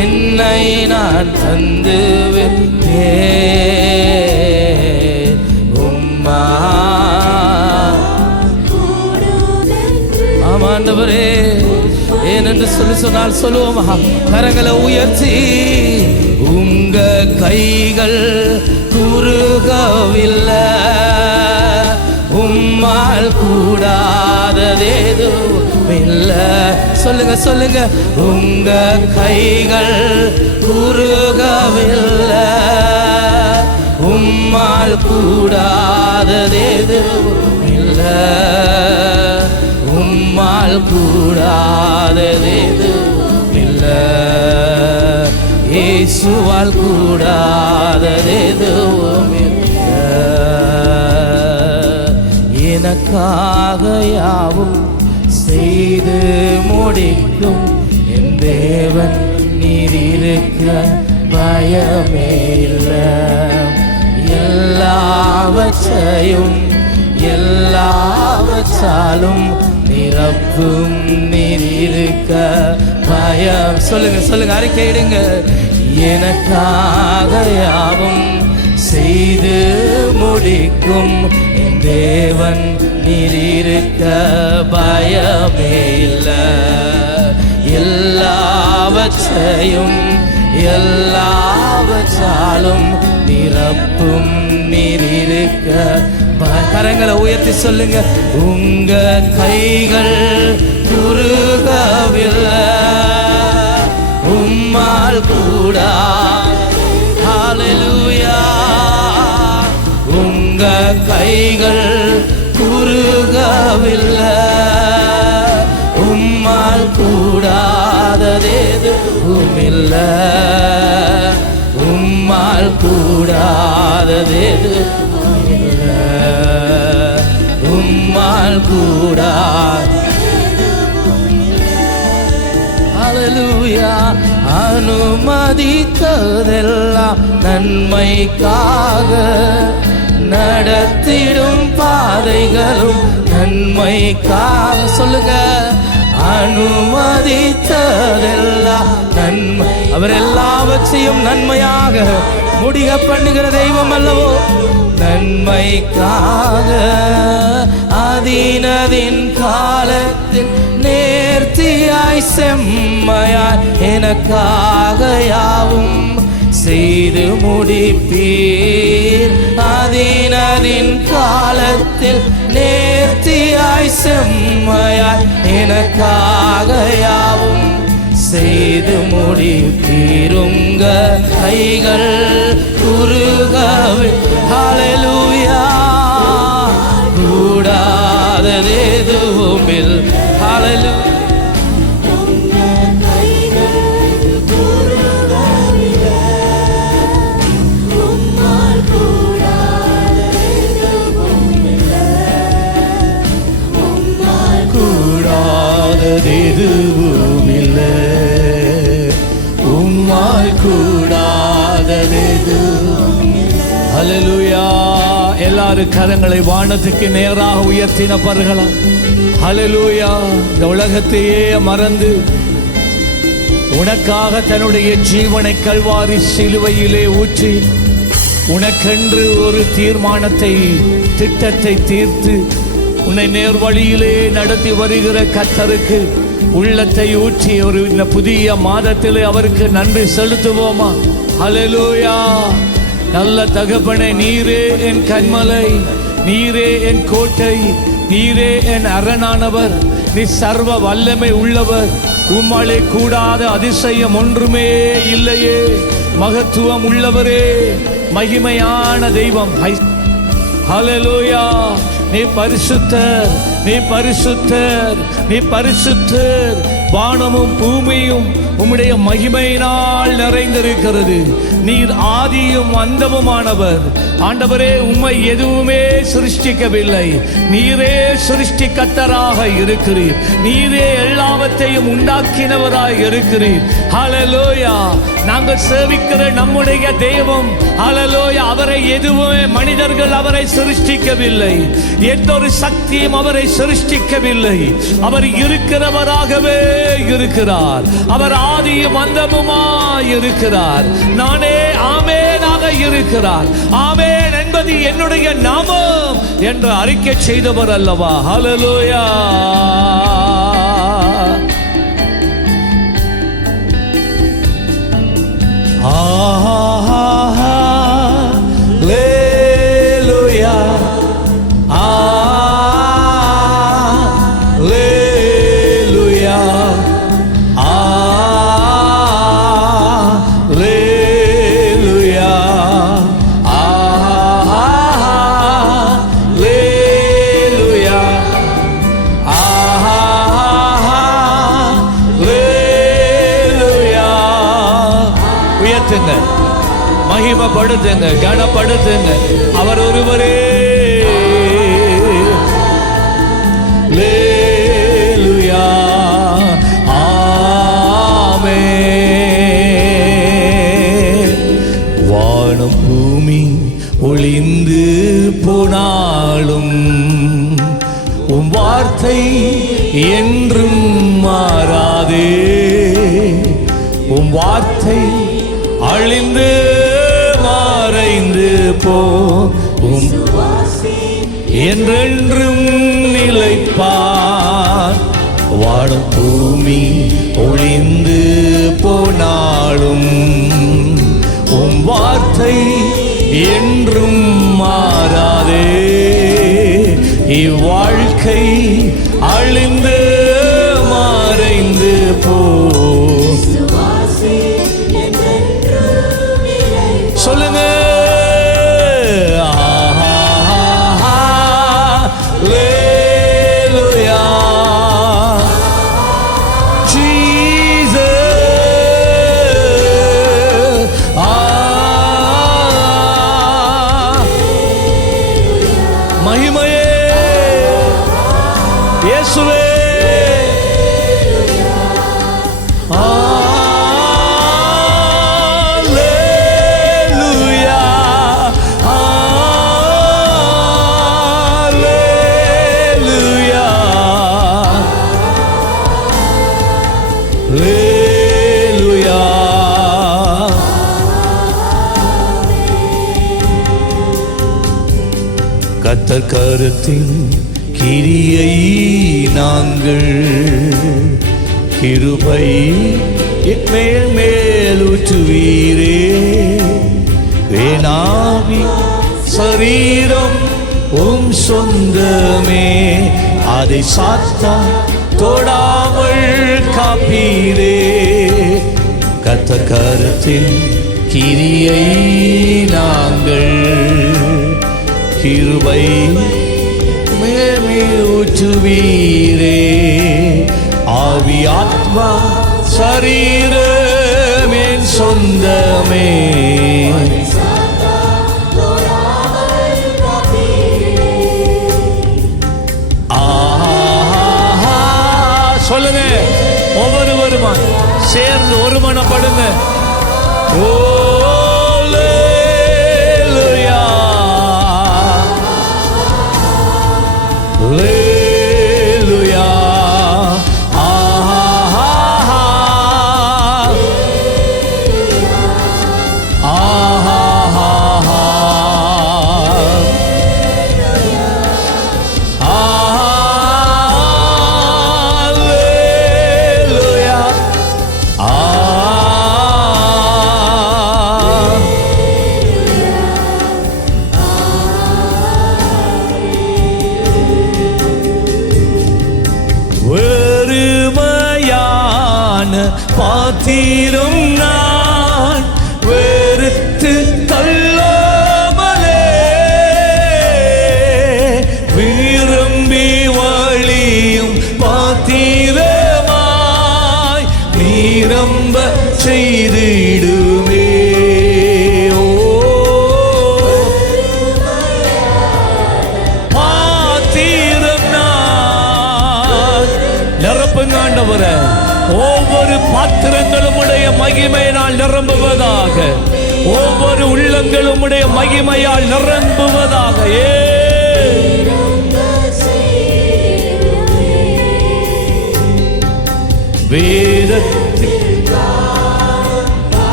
என்னை நான் தந்து விட்டேன். உம்மா ஆமாண்டவரே, ஏனென்று சொன்னால் சொல்லுவோமா? கரங்களை உயர்த்தி, உங்க கைகள் குறுகவில்லை, உம்மால் கூடாததேதும் இல்லை. சொல்லுங்க சொல்லுங்க. உங்க கைகள் குறுகவில்லை, உம்மால் கூடாததேதும் இல்லை, உம்மால் கூடாததேதும் இல்லை, இயேசுவால் கூடாததேதும் இல்லை. எனக்காக யாவும் செய்து முடிக்கும் என் தேவன் நீர் இருக்க பயமே இல்லை. எல்லாவற்றாலும் நிரப்பும் நீர் இருக்க பயம். சொல்லுங்க அறிக்கையிடுங்க. எனக்காக யாவும் செய்து முடிக்கும் என் தேவன் நீர் இருக்க பயமே இல்லை. எல்லாவற்றாலும் நிரப்பும் நீர் இருக்க. கரங்களை உயர்த்தி சொல்லுங்க. உங்க கைகள் குறுகவில்லை, உம்மால் கூடா. ஹல்லேலூயா. உங்க கைகள் குறுகவில்லை, உம்மால் கூடாததேதுவும் இல்லை. உம்மால் கூடாததேதுவும் இல்லை. உம்மால் ஹல்லேலூயா. அனுமதித்ததெல்லாம் நன்மைக்காக, நடத்திடும் பாதைகளும் நன்மைக்காக. சொல்லுங்க. அனுமதித்ததெல்லாம் நன்மை. அவர் எல்லாவற்றையும் நன்மையாக முடிக பண்ணுகிற தெய்வம் அல்லவோ. நன்மைக்காக அதினதின் காலத்தில் நேர்த்தியாய் செம்மையாய் எனக்காக யாவும் செய்து முடிப்பீர். அதினதின் காலத்தில் நேர்த்தியாய் செம்மையாய் எனக்காக யாவும் செய்து முடிப்பீர். உங்க கைகள் குறுகவே. ஹல்லேலூயா. கூடாததேதுவும் இல்லை. ஹல்லேலூயா. எதுவும் இல்லை, உம்மால் கூடாததெதுவும். ஹல்லேலூயா. எல்லாரும் கரங்களை வானத்துக்கு நேராக உயர்த்தினவர்களா. ஹல்லேலூயா. இந்த உலகத்தையே மறந்து உனக்காக தன்னுடைய ஜீவனை கல்வாரி சிலுவையிலே ஊற்றி உனக்கென்று ஒரு தீர்மானத்தை திட்டத்தை தீர்த்து உன்னை நேர் வழியிலே நடத்தி வருகிற கர்த்தருக்கு உள்ளத்தை ஊற்றி ஒரு இந்த புதிய மாதத்திலே அவருக்கு நன்றி செலுத்துவோமா? ஹல்லேலூயா. நல்ல தகப்பனே, நீரே என் கன்மலை, நீரே என் கோட்டை, நீரே என் அரணானவர், நீ சர்வ வல்லமை உள்ளவர், உம்மாலே கூடாத அதிசயம் ஒன்றுமே இல்லையே. மகத்துவம் உள்ளவரே, மகிமையான தெய்வம். ஹல்லேலூயா. நீ பரிசுத்தர், நீ பரிசுத்தர், நீ பரிசுத்தர். வானமும் பூமியும் உம்முடைய மகிமையினால் நிறைந்திருக்கிறது. நீர் ஆதியும் அந்தமுமானவர். ஆண்டவரே, உம்மை எதுவுமே சிருஷ்டிக்கவில்லை, நீரே சிருஷ்டிக்கர்த்தராக இருக்கிறீர். நீரே எல்லாவற்றையும் உண்டாக்கினவராய் இருக்கிறீர். ஹல்லேலூயா. நாங்கள் சேவிக்கிற நம்முடைய தெய்வம், ஹல்லேலூயா, அவரை எதுவுமே மனிதர்கள் அவரை சிருஷ்டிக்கவில்லை, எந்த ஒரு சக்தியும் அவரை சிருஷ்டிக்கவில்லை. அவர் இருக்கிறவராகவே இருக்கிறார். அவர் ஆதியும் அந்தமுமாய் இருக்கிறார். நானே ஆமெனாக இருக்கிறார். ஆமென் என்பது என்னுடைய நாமம் என்று அறிக்கை செய்தவர் அல்லவா? ஹல்லேலூயா. மகிமைப்படுத்துங்க, கனப்படுத்துங்க. அவர் ஒருவரே. அல்லேலூயா. ஆமென். போனாலும் உம் வார்த்தை என்றும் மாறாதே. உம் வார்த்தை அழிந்து மறைந்து போகும் என்றென்றும் நிலைப்பார். வாடும் பூமி ஒளிந்து போனாலும் உம் வார்த்தை என்றும் மாறாதே. இவ்வாழ்க்கை அழிந்து மறைந்து போ. சொல்லுங்க. மகிமையே இயேசுவே. அல்லேலூயா அல்லேலூயா அல்லேலூயா. கர்த்தர் கரத்தின் கிரியை நாங்கள் கிருபை மேல் மேலுற்றுவீரே. வேணாவி சரீரம் உம் சொந்தமே, அதை சாத்தா தொடாமல் காப்பீரே. கர்த்தர் கரத்தின் கிரியை நாங்கள் கிருபை மேல் ஊற்றுவீரே. ஆவி ஆத்மா சரீரமே சொந்தமே, சொல்லுங்க. ஒவ்வொருவருமா சேர்ந்து ஒருமனப்படுங்க. Hallelujah. பாத்திரம் நான் வெறுத்து தள்ளாமலே, விரும்பி வழியும் பாத்திரமாய் நீரம்ப செய்திடுமே. பாத்திரம் நான் நிரப்புங்க ஆண்டவரே. ஒவ்வொரு பாத்திரங்களும் உடைய மகிமையினால் நிரம்புவதாக. ஒவ்வொரு உள்ளங்களும் உடைய மகிமையால் நிரம்புவதாக.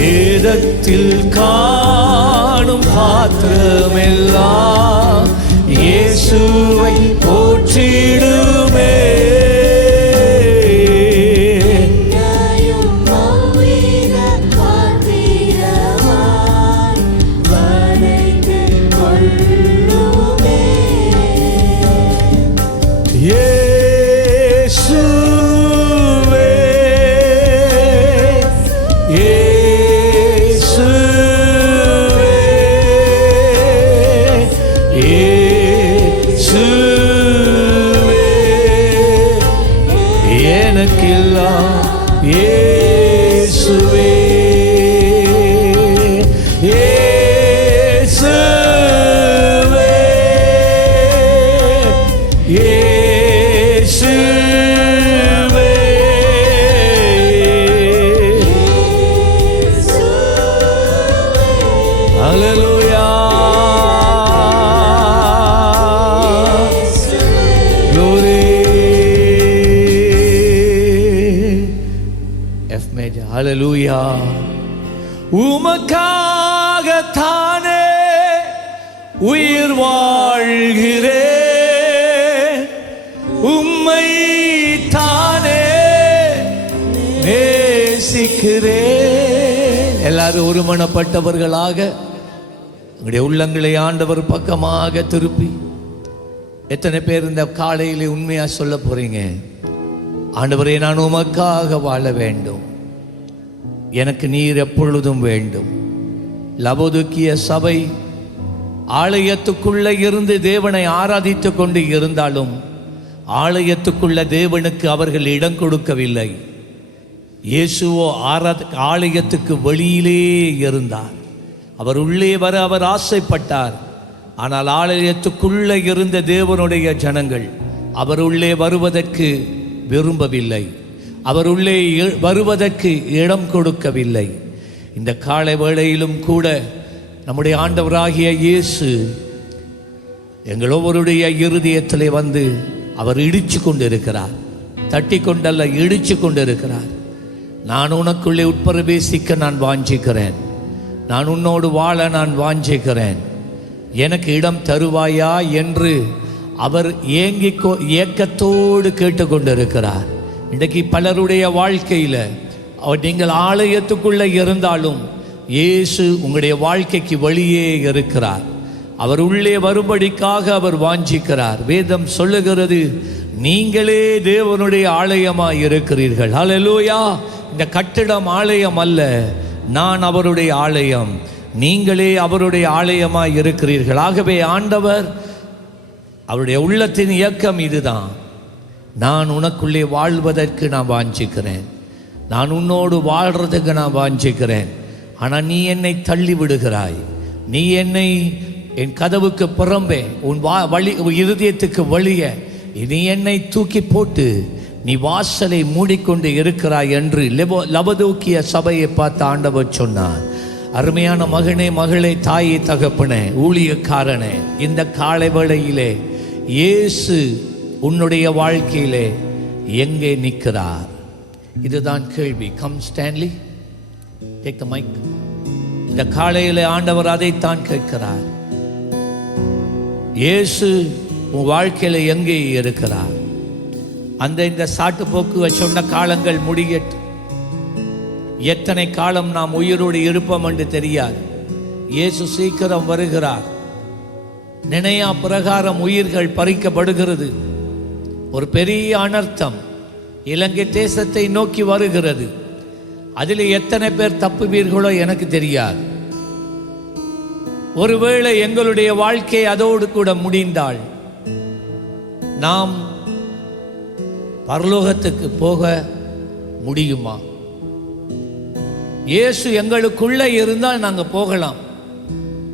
வேதத்தில் காணும் பாத்திரமெல்லாம் இயேசுவை போற்றிடுமே. இயேசுவே ஹalleluya. Glory. F major. Hallelujah. உமக்காகத்தானே உயிர் வாழ்கிறேன், உம்மை தானே நேசிக்கிறேன். எல்லாரும் ஒருமனப்பட்டவர்களாக உங்களுடைய உள்ளங்களை ஆண்டவர் பக்கமாக திருப்பி, எத்தனை பேர் இந்த காலையிலே உண்மையா சொல்ல போறீங்க? ஆண்டவரே, நான் உமக்காக வாழ வேண்டும், எனக்கு நீர் எப்பொழுதும் வேண்டும். லவோதிக்கிய சபை ஆலயத்துக்குள்ள இருந்து தேவனை ஆராதித்து கொண்டு இருந்தாலும் ஆலயத்துக்குள்ள தேவனுக்கு அவர்கள் இடம் கொடுக்கவில்லை. இயேசுவோ ஆலயத்துக்கு வெளியிலே இருந்தார். அவர் உள்ளே வர அவர் ஆசைப்பட்டார். ஆனால் ஆலயத்துக்குள்ள இருந்த தேவனுடைய ஜனங்கள் அவர் உள்ளே வருவதற்கு விரும்பவில்லை, அவர் உள்ளே வருவதற்கு இடம் கொடுக்கவில்லை. இந்த காலை வேளையிலும் கூட நம்முடைய ஆண்டவராகிய இயேசு எங்கள் ஒவ்வொருடைய இருதயத்திலே வந்து அவர் இடிச்சு கொண்டு இருக்கிறார். தட்டி கொண்டல்ல, இடிச்சு கொண்டு இருக்கிறார். நான் உனக்குள்ளே உட்பிரவேசிக்க நான் வாஞ்சிக்கிறேன், நான் உன்னோடு வாழ நான் வாஞ்சிக்கிறேன், எனக்கு இடம் தருவாயா என்று அவர் ஏக்கத்தோடு கேட்டுக்கொண்டிருக்கிறார். இன்றைக்கு பலருடைய வாழ்க்கையில் நீங்கள் ஆலயத்துக்குள்ளே இருந்தாலும் இயேசு உங்களுடைய வாழ்க்கைக்கு வெளியே இருக்கிறார். அவர் உள்ளே வரும்படிக்காக அவர் வாஞ்சிக்கிறார். வேதம் சொல்லுகிறது, நீங்களே தேவனுடைய ஆலயமாய் இருக்கிறீர்கள். ஹல்லேலூயா. இந்த கட்டிடம் ஆலயம் அல்ல, நான் அவருடைய ஆலயம், நீங்களே அவருடைய ஆலயமாய் இருக்கிறீர்கள். ஆகவே ஆண்டவர் அவருடைய உள்ளத்தின் இயக்கம் இதுதான். நான் உனக்குள்ளே வாழ்வதற்கு நான் வாஞ்சிக்கிறேன், நான் உன்னோடு வாழ்றதுக்கு நான் வாஞ்சிக்கிறேன். ஆனால் நீ என்னை தள்ளி விடுகிறாய், நீ என்னை என் கதவுக்கு புறம்பே உன் இருதயத்துக்கு வழிய நீ என்னை தூக்கி போட்டு நீ வாசலை மூடிக்கொண்டு இருக்கிறாய் என்று லவோதிக்கிய சபையை பார்த்து ஆண்டவர் சொன்னார். அருமையான மகனே, மகளே, தாயே, தகப்பனே, ஊழியக்காரனே, இந்த காலை வேளையிலே இயேசு உன்னுடைய வாழ்க்கையிலே எங்கே நிற்கிறார்? இதுதான் கேள்வி. Come Stanley, take the mic. இந்த காலையிலே ஆண்டவர் அதைத்தான் கேட்கிறார். இயேசு உன் வாழ்க்கையில எங்கே இருக்கிறார்? இந்த சாட்டு போக்கு சொன்ன காலங்கள் முடியட்டு. எத்தனை காலம் நாம் உயிரோடு இருப்போம் என்று தெரியாது. இயேசு சீக்கிரம் வருகிறார். நினையா பிரகாரம் உயிர்கள் பறிக்கப்படுகிறது. ஒரு பெரிய அனர்த்தம் இலங்கை தேசத்தை நோக்கி வருகிறது. அதில் எத்தனை பேர் தப்புவீர்களோ எனக்கு தெரியாது. ஒருவேளை எங்களுடைய வாழ்க்கை அதோடு கூட முடிந்தால் நாம் பரலோகத்துக்கு போக முடியுமா? இயேசு எங்களுக்குள்ளே இருந்தால் நாங்கள் போகலாம்.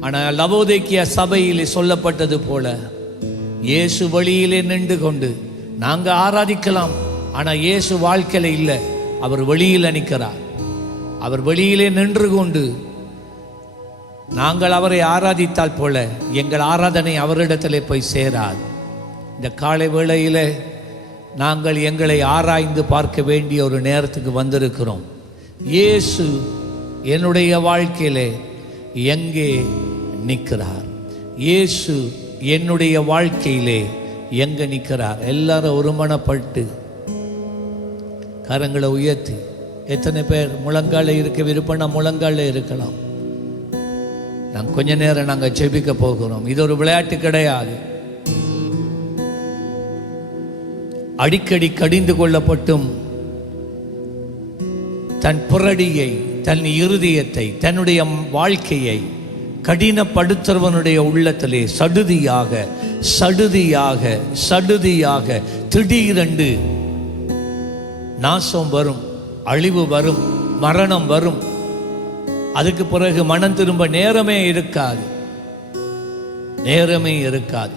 ஆனால் லவோதிக்கிய சபையில் சொல்லப்பட்டது போல இயேசு வழியிலே நின்று கொண்டு நாங்கள் ஆராதிக்கலாம். ஆனால் இயேசு வாழ்க்கையில் இல்லை, அவர் வெளியில் நிற்கிறார். அவர் வெளியிலே நின்று கொண்டு நாங்கள் அவரை ஆராதித்தால் போல எங்கள் ஆராதனை அவரிடத்திலே போய் சேராது. இந்த காலை வேளையில் நாங்கள் எங்களை ஆராய்ந்து பார்க்க வேண்டிய ஒரு நேரத்துக்கு வந்திருக்கிறோம். இயேசு என்னுடைய வாழ்க்கையிலே எங்கே நிற்கிறார்? இயேசு என்னுடைய வாழ்க்கையிலே எங்கே நிற்கிறார்? எல்லாரும் ஒருமனப்பட்டு கரங்களை உயர்த்தி, எத்தனை பேர் முழங்கால இருக்க விருப்பம்னா முழங்கால இருக்கலாம். நாங்கள் கொஞ்ச நேரம் நாங்கள் ஜெபிக்க போகிறோம். இது ஒரு விளையாட்டு கிடையாது. அடிக்கடி கடிந்து கொள்ளப்பட்டும் தன் புரடியை, தன் இருதயத்தை, தன்னுடைய வாழ்க்கையை கடினப்படுத்துறவனுடைய உள்ளத்திலே சடுதியாக சடுதியாக சடுதியாக திடீரென்று நாசம் வரும், அழிவு வரும், மரணம் வரும். அதுக்கு பிறகு மனம் திரும்ப நேரமே இருக்காது, நேரமே இருக்காது.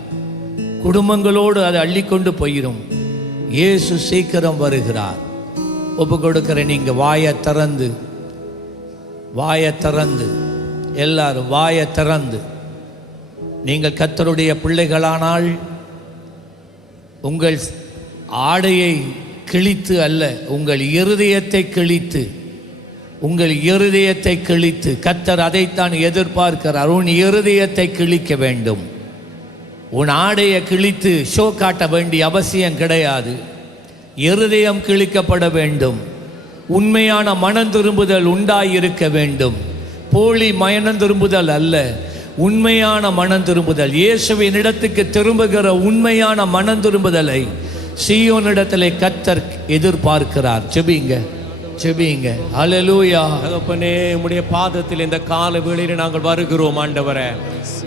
குடும்பங்களோடு அதை அள்ளிக்கொண்டு போயிடும். இயேசு சீக்கிரம் வருகிறார். ஒப்பு கொடுக்கிற நீங்க வாயை திறந்து எல்லாரும் வாயை திறந்து, நீங்கள் கர்த்தருடைய பிள்ளைகளானால் உங்கள் ஆடையை கிழித்து அல்ல, உங்கள் இருதயத்தை கிழித்து, உங்கள் இருதயத்தை கிழித்து, கர்த்தர் அதைத்தான் எதிர்பார்க்கிறார். உன் இருதயத்தை கிழிக்க வேண்டும். உன் ஆடையை கிழித்து ஷோ காட்ட வேண்டிய அவசியம் கிடையாது. இருதயம் கிழிக்கப்பட வேண்டும். உண்மையான மனம் திரும்புதல் உண்டாயிருக்க வேண்டும். போலி மனம் திரும்புதல் அல்ல, உண்மையான மனம் திரும்புதல். இயேசுவின் இடத்துக்கு திரும்புகிற உண்மையான மனம் திரும்புதலை சீயோனிடத்திலே கர்த்தர் எதிர்பார்க்கிறார். ஜெபிங்க, ஜெபிங்க. ஹல்லேலூயா. தகப்பனே, உம்முடைய பாதத்தில் இந்த கால வேளையில் நாங்கள் வருகிறோம் ஆண்டவரே.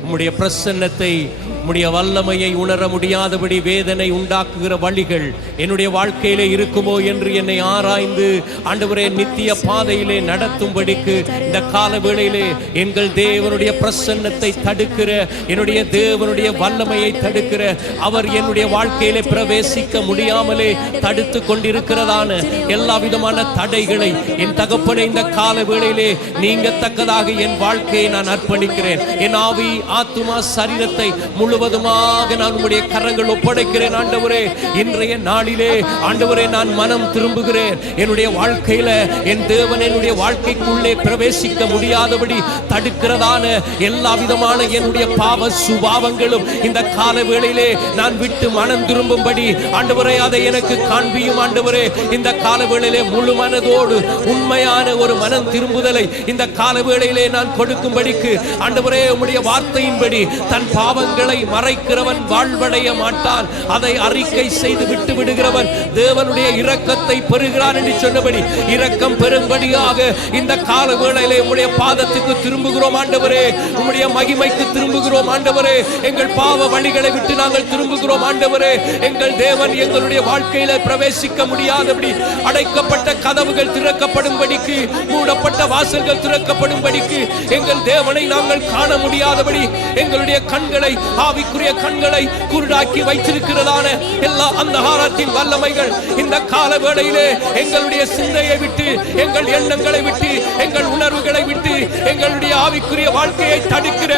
உம்முடைய பிரசன்னத்தை, உம்முடைய வல்லமையை உணர முடியாதபடி வேதனை உண்டாக்குகிற வழிகள் என்னுடைய வாழ்க்கையிலே இருக்குமோ என்று என்னை ஆராய்ந்து ஆண்டவரே நித்திய பாதையிலே நடத்தும்படிக்கு இந்த கால வேளையிலே எங்கள் தேவனுடைய பிரசன்னத்தை தடுக்கிற, என்னுடைய தேவனுடைய வல்லமையை தடுக்கிற, அவர் என்னுடைய வாழ்க்கையிலே பிரவேசிக்க முடியாமலே தடுத்து கொண்டிருக்கிறதான எல்லா விதமான தடைகளை என் தகப்பனை இந்த கால வேளையிலே நீங்கத்தக்கதாக என் வாழ்க்கையை நான் அர்ப்பணிக்கிறேன். என் ஆவி, ஆத்துமா, சரீரத்தை முழுவதுமாக நான் உம்முடைய கரங்கள் ஒப்படைக்கிறேன் ஆண்டவரே. இன்றைய நாளிலே ஆண்டவரே நான் மனம் திரும்புகிறேன். என்னுடைய வாழ்க்கையில என் தேவன் என்னுடைய வாழ்க்கைக்குள்ளே பிரவேசிக்க முடியாதபடி தடுக்கிறதான எல்லா விதமான என்னுடைய பாவ சுபாவங்களும் இந்த கால வேளையிலே நான் விட்டு மனம் திரும்பும்படி ஆண்டவரே அதை எனக்கு காண்பியும் ஆண்டவரே. இந்த கால வேளையிலே முழு மனதோடு உண்மையான ஒரு மனம் திரும்புதலை இந்த கால வேளையிலே நான் கொடுக்கும்படிக்கு ஆண்டவரே உம்முடைய வார்த்தையின்படி தன் பாவங்களை மறைக்கிறவன் வாழ்வடைய மாட்டான், அதை அறிக்கை செய்து விட்டு விடுகிறவன் தேவனுடைய இரக்கத்தை பெறுகிறான் என்று சொன்னபடி இரக்கம் பெறும்படியாக இந்த கால வேளையிலே உம்முடைய பாதத்துக்கு திரும்புகிறோம் ஆண்டவரே. உம்முடைய மகிமைக்கு திரும்புகிறோம் ஆண்டவரே. எங்கள் பாவ வழிகளை விட்டு நாங்கள் திரும்புகிறோம் ஆண்டவரே. எங்கள் தேவன் எங்களுடைய வாழ்க்கையில பிரவேசிக்க முடியாதபடி அடைக்கப்பட்ட கதவுகள் திறக்கப்படும்படிக்கு, மூடப்பட்ட வாசல்கள் திறக்கப்படும்படிக்கு, எங்கள் தேவனை நாங்கள் காண முடியாதபடி எங்களுடைய கண்களை, ஆவிக்குரிய கண்களை குருடாக்கி வைத்திருக்கிறதான எல்லா அந்தகாரத்தின் வல்லமைகள் இந்த கால வேளையிலே எங்களுடைய சிந்தையை விட்டு, எங்கள் எண்ணங்களை விட்டு, எங்கள் உணர்வுகளை விட்டு, எங்களுடைய ஆவிக்குரிய வாழ்க்கையை தடுக்கிற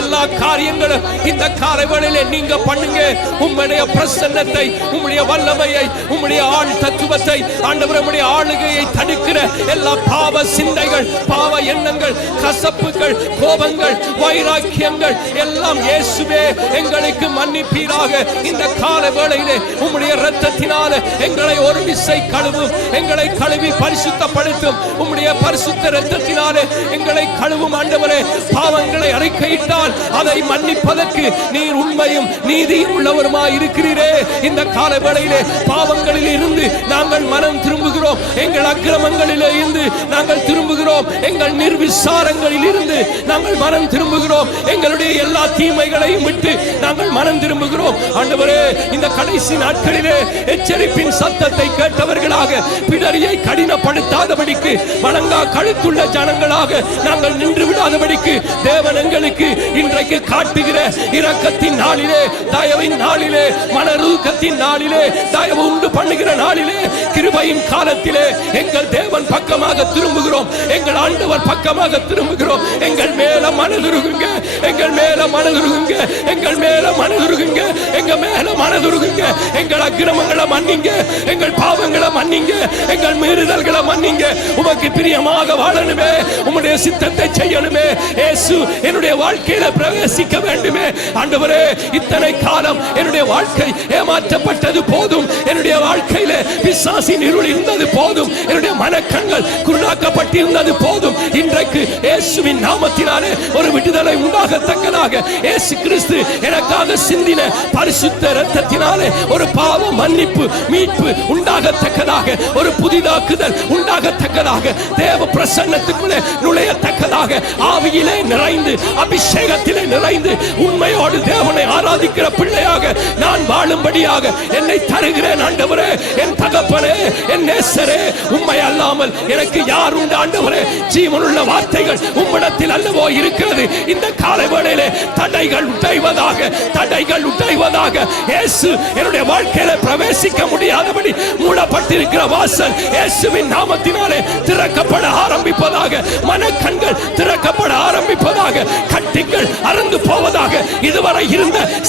எல்லா காரியங்களும் இந்த கால வேளையிலே நீங்க பண்ணுங்க. உம்முடைய பிரசன்னத்தை, உம்முடைய வல்லமையை, உம்முடைய ஆள் தத்துவத்தை ஆண்டவரே, உம்முடைய ஆளுகையை தடுக்கிற எல்லா பாவ சிந்தைகள், பாவ எண்ணங்கள், கசப்புகள், கோபங்கள், வைராக்கியங்கள் எல்லாம் இயேசுவே எங்களுக்கு மன்னிப்பீராக. இந்த கால வேளையிலே உம்முடைய இரத்தத்தினால எங்களை ஒரு விசை கழுவும், எங்களை கழுவி பரிசுத்தப்படுத்தும். உம்முடைய பரிசுத்த இரத்தத்தினாலே எங்களை கழுவும் ஆண்டவரே. பாவங்களை அறிக்கையிட்டால் அதை மன்னிப்பதற்கு நீர் உண்மையும் நீதியும் உள்ளவருமாய் இருக்கிறீரே. இந்த கால வேளையிலே பாவங்களில் இருந்து நாங்கள் மனம் திரும்புகிறோம். எங்கள் அக்கிரமங்களிலே இருந்து நாங்கள் திரும்புகிறோம். எங்கள் நிர்விசாரங்களில் இருந்து நாங்கள் மனம் திரும்புகிறோம். எங்களுடைய எல்லா தீமைகளையும் விட்டு நாங்கள் மனம் திரும்புகிறோம் ஆண்டவரே. இந்த கடைசி நாட்களிலே எச்சரிப்பின் சத்தத்தை கேட்டவர்களாக, பிடரியை கடினப்படுத்தாதபடிக்கு, வணங்கா கழுத்துள்ள ஜனங்களாக நாங்கள் நின்று விடாதபடிக்கு தேவன் எங்களுக்கு இன்றைக்கு காட்டுகிற இரக்கத்தின் நாளிலே, தயவின் நாளிலே, மனருக்கத்தின் நாளிலே, தயவு உண்டு பண்ணுகிற நாளிலே, கிருபையின் காலத்திலே எங்கள் தேவன் பக்கமாக திரும்புகிறோம். எங்கள் ஆண்டவர் பக்கமாக திரும்புகிறோம். எங்கள் மேல மனதுருகுங்க, எங்கள் மேல மனதுருகுங்க, எங்கள் மேல மனதுருகுங்க, எங்க மேல மனதுருகுங்க. எங்கள் அக்கிரமங்களை மன்னிங்க, எங்கள் பாவங்களை மன்னிங்க, எங்கள் மீறுதல்களை மன்னிங்க. உமக்கு பிரியமாக வாழணுமே, உம்முடைய சித்தத்தை செய்யணுமே. இயேசு என்னுடைய வாழ்க்கையில பிரவேசிக்க வேண்டுமே ஆண்டவரே. இத்தனை காலம் என்னுடைய வாழ்க்கை ஏமாற்றப்பட்டது போதும், என்னுடைய வாழ்க்கையில பிசாசின் இருள் இருந்தது போதும், என்னுடைய மனக்கண்கள் குருடாக்கப்பட்டிருந்தது போதும். இன்றைக்கு இயேசுவின் நாமத்தினாலே ஒரு விடுதலை உண்டாகத்தக்கதாக இயேசு கிறிஸ்து எனக்காக சிந்தின பரிசுத்த இரத்தத்தினாலே ஒரு பாவ மன்னிப்பு, மீட்பு உண்டாகத்தக்கதாக, ஒரு புதிதாக்குதல் உண்டாகத்தக்கதாக, தேவ பிரசன்னத்துக்குள்ளே நுழையத்தக்கதாக, ஆவியிலே நிறைந்து, அபிஷேகத்திலே நிறைந்து, உண்மையோடு தேவனை ஆராதிக்கிற பிள்ளையாக நான் வாழும்படியாக என்னை தருகிறேன் ஆண்டவரே. என் தகப்பனே, என் நேசரே, உம்மை அல்லாமல் எனக்கு யார் உண்டு ஆண்டவரே? ஜீவனுள்ள வார்த்தைகள் உம்மிடத்தில் அல்லவோ இருக்கிறது. இந்த காலை வேளையிலே தடைகள் உடைவதாக, தடைகள் உடைவதாக. இயேசு என்னுடைய வாழ்க்கையில பிரவேசிக்க முடியாதபடி மூடப்பட்டிருக்கிற வாசல் இயேசுவின் நாமத்தினாலே திறக்கப்பட ஆரம்பிப்பதாக. மனக்கண்கள் திறக்கப்பட ஆரம்பிப்பதாக.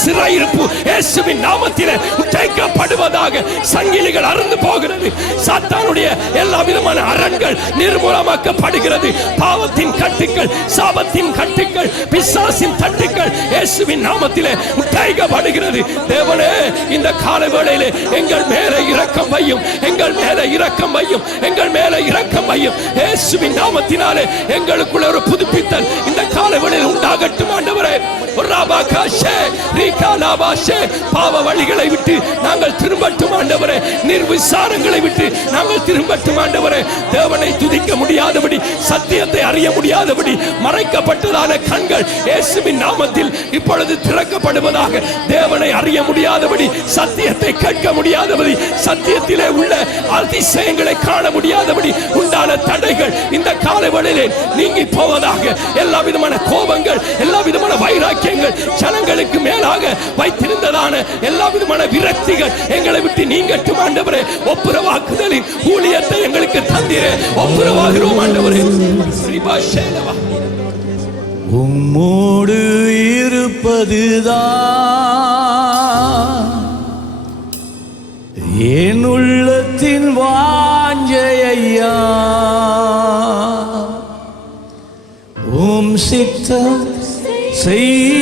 சிறையிருப்பு இயேசுவின் நாமத்திலே உடைக்கப்படுவதாக. சங்கிலிகள் அறுந்து போகிறது. சாத்தானுடைய எல்லா விதமான அரண்கள் நிர்மூலமாக்கப்படுகிறது. பாவத்தின் கட்டுக்கள், சாபத்தின் கட்டுக்கள், பிசாசின் தட்டுக்கள் இயேசுவின் நாமத்திலே உடைக்கப்படுகிறது. தேவனே, இந்த கால வேளையிலே எங்கள் மேலே இரக்கம் வையும், எங்கள் மேலே இரக்கம் வையும், எங்கள் மேலே இரக்கம் வையும். இயேசுவின் நாமத்தினாலே எங்களுக்குள்ள ஒரு புதுப்பித்தல் இந்த கால வேளையில் உண்டாகட்டும் ஆண்டவரே. பாவ வழிகளை விட்டு நாங்கள் திரும்பட்டும் ஆண்டவரே. நிர்விசாரங்களை விட்டு நாங்கள் திரும்பட்டும் ஆண்டவரே. தேவனை துதிக்க முடியாதபடி, சத்தியத்தை அறிய முடியாதபடி மறைக்கப்பட்டதான கண்கள் இயேசுவின் நாமத்தில் இப்பொழுது திறக்கப்படுவதாக. தேவனை அறிய முடியாதபடி, சத்தியத்தை கேட்க முடியாதபடி, சத்தியத்திலே உள்ள அதிசயங்களை காண முடியாதபடி உண்டான தடைகள் இந்த காலவெளியிலே நீங்கி போவதாக. எல்லா விதமான கோபங்கள், எல்லா விதமான வைராக்கியங்கள், ஜனங்களுக்கு மேலாக வைத்திருந்ததான எல்லா விதமான விரக்திகள் எங்களை விட்டு நீங்கட்டும் ஆண்டவரே. ஒப்புரவாக்குதலின் ஊழியத்தை எங்களுக்கு தந்தீரே. ஒப்புரவாகிறோம் ஆண்டவரே. உம்மோடு இருப்பதுதான் என் உள்ளத்தின் வாஞ்சையா. உம் சித்தம் செய்வதுதான்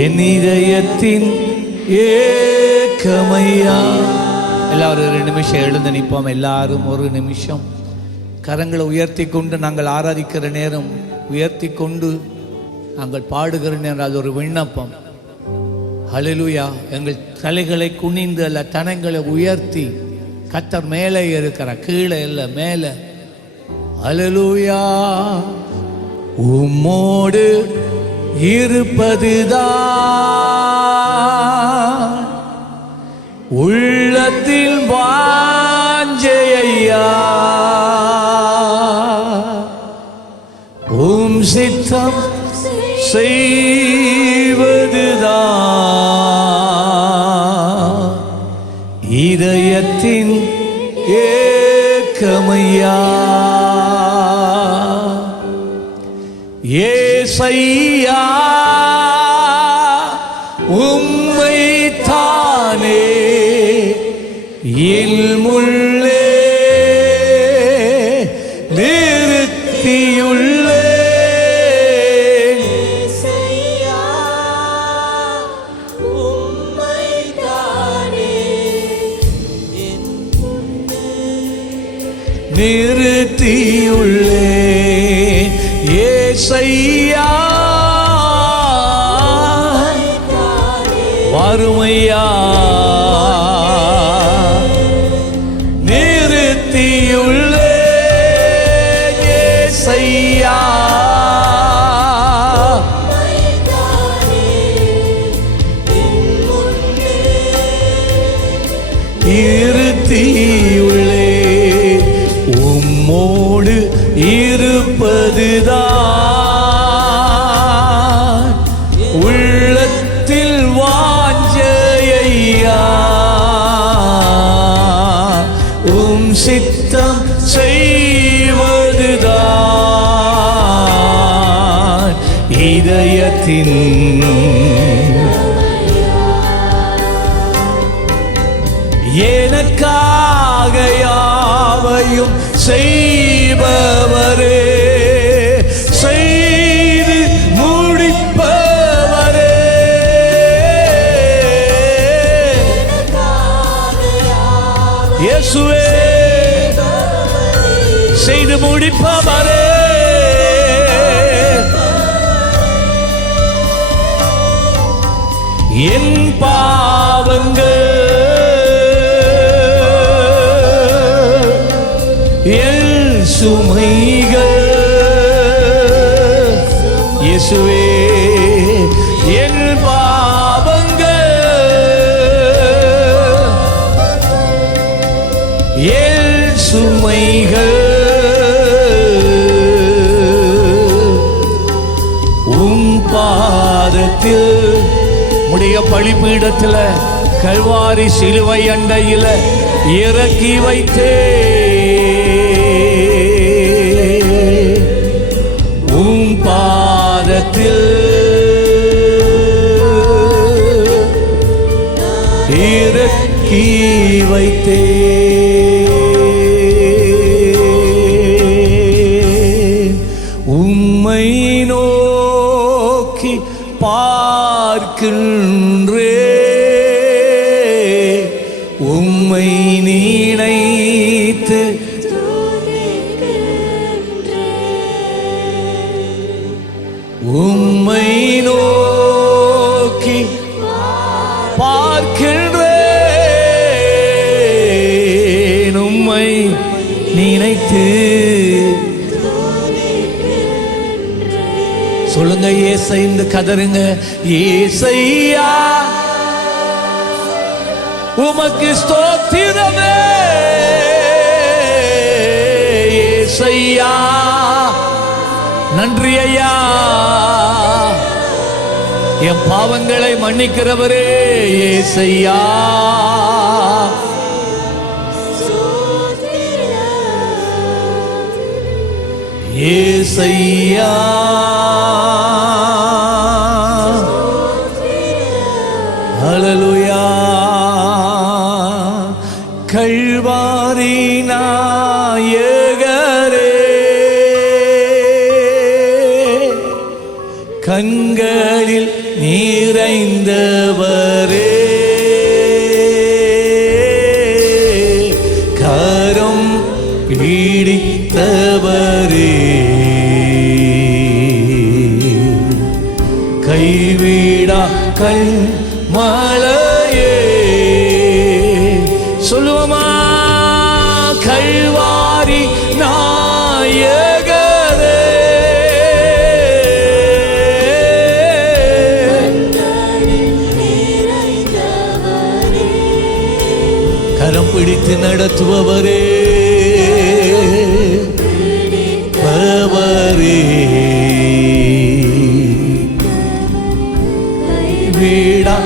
என் இதயத்தின் ஏக்கமையா. எல்லாரும் ஒரு நிமிஷம் எழுந்து நிற்போம். எல்லாரும் ஒரு நிமிஷம் கரங்களை உயர்த்தி கொண்டு நாங்கள் ஆராதிக்கிற நேரம், உயர்த்தி கொண்டு நாங்கள் பாடுகிற நேரம், அது ஒரு விண்ணப்பம். ஹல்லேலூயா. எங்கள் தலைகளை குனிந்து அல்ல, தனங்களை உயர்த்தி கர்த்தர் மேலே இருக்கிறார், கீழே இல்லை, மேலே. ஹல்லேலூயா. உம்மோடு இருப்பதுதான் உள்ளத்தில் வாஞ்சையா. உம் சித்தம் செய்வதுதான் இதயத்தின் ஏக்கமையா. ஏசையா, உம்மை தானே இல்முள்ளே நிறுத்தியுள்ளே. நிறுத்தியுள்ளே ஏசையா, வறுமையா நிறுத்தியுள்ளே ஏசையா. இருத்தியுள்ளே உம்மோடு இருப்பதுதான் உள்ளத்தில் வாஞ்சையா. உம் சித்தம் செய்வதுதான் இதயத்தின் எனக்காக யாவையும் செய்பவரே, செய்து முடிப்பவரே. இயேசுவே, செய்து முடிப்பவரே. என் பாவங்கள், என் சுமைகள், இயேசுவே, என் பாவங்கள், என் சுமைகள் உம் பாதத்தில், உடைய பலிபீடத்தில் கல்வாரி சிலுவை அண்டையில் இறக்கி வைத்தே. உம் பார்க்கின்றே உம்மை நினைத்து உம்மை நோக்கி பார்க்கின்றேன் உம்மை நினைத்து. சொல்லுங்க ஏசைந்து கதறுங்க. ஏசையா உமக்கு ஸ்தோத்திரமே. ஏசையா நன்றி ஐயா. என் பாவங்களை மன்னிக்கிறவரே ஏசையா. ஏசையா ஹல்லேலூயா. கல்வாரி நாயகரே கண்களில் நிறைந்தவரே கரம் பிடித்தவரே கைவிடா கண் மலையே. சொல்லுவோமா? கல்வாரி நாயகரே கரம் பிடித்து நடத்துபவரே பவரே வீடா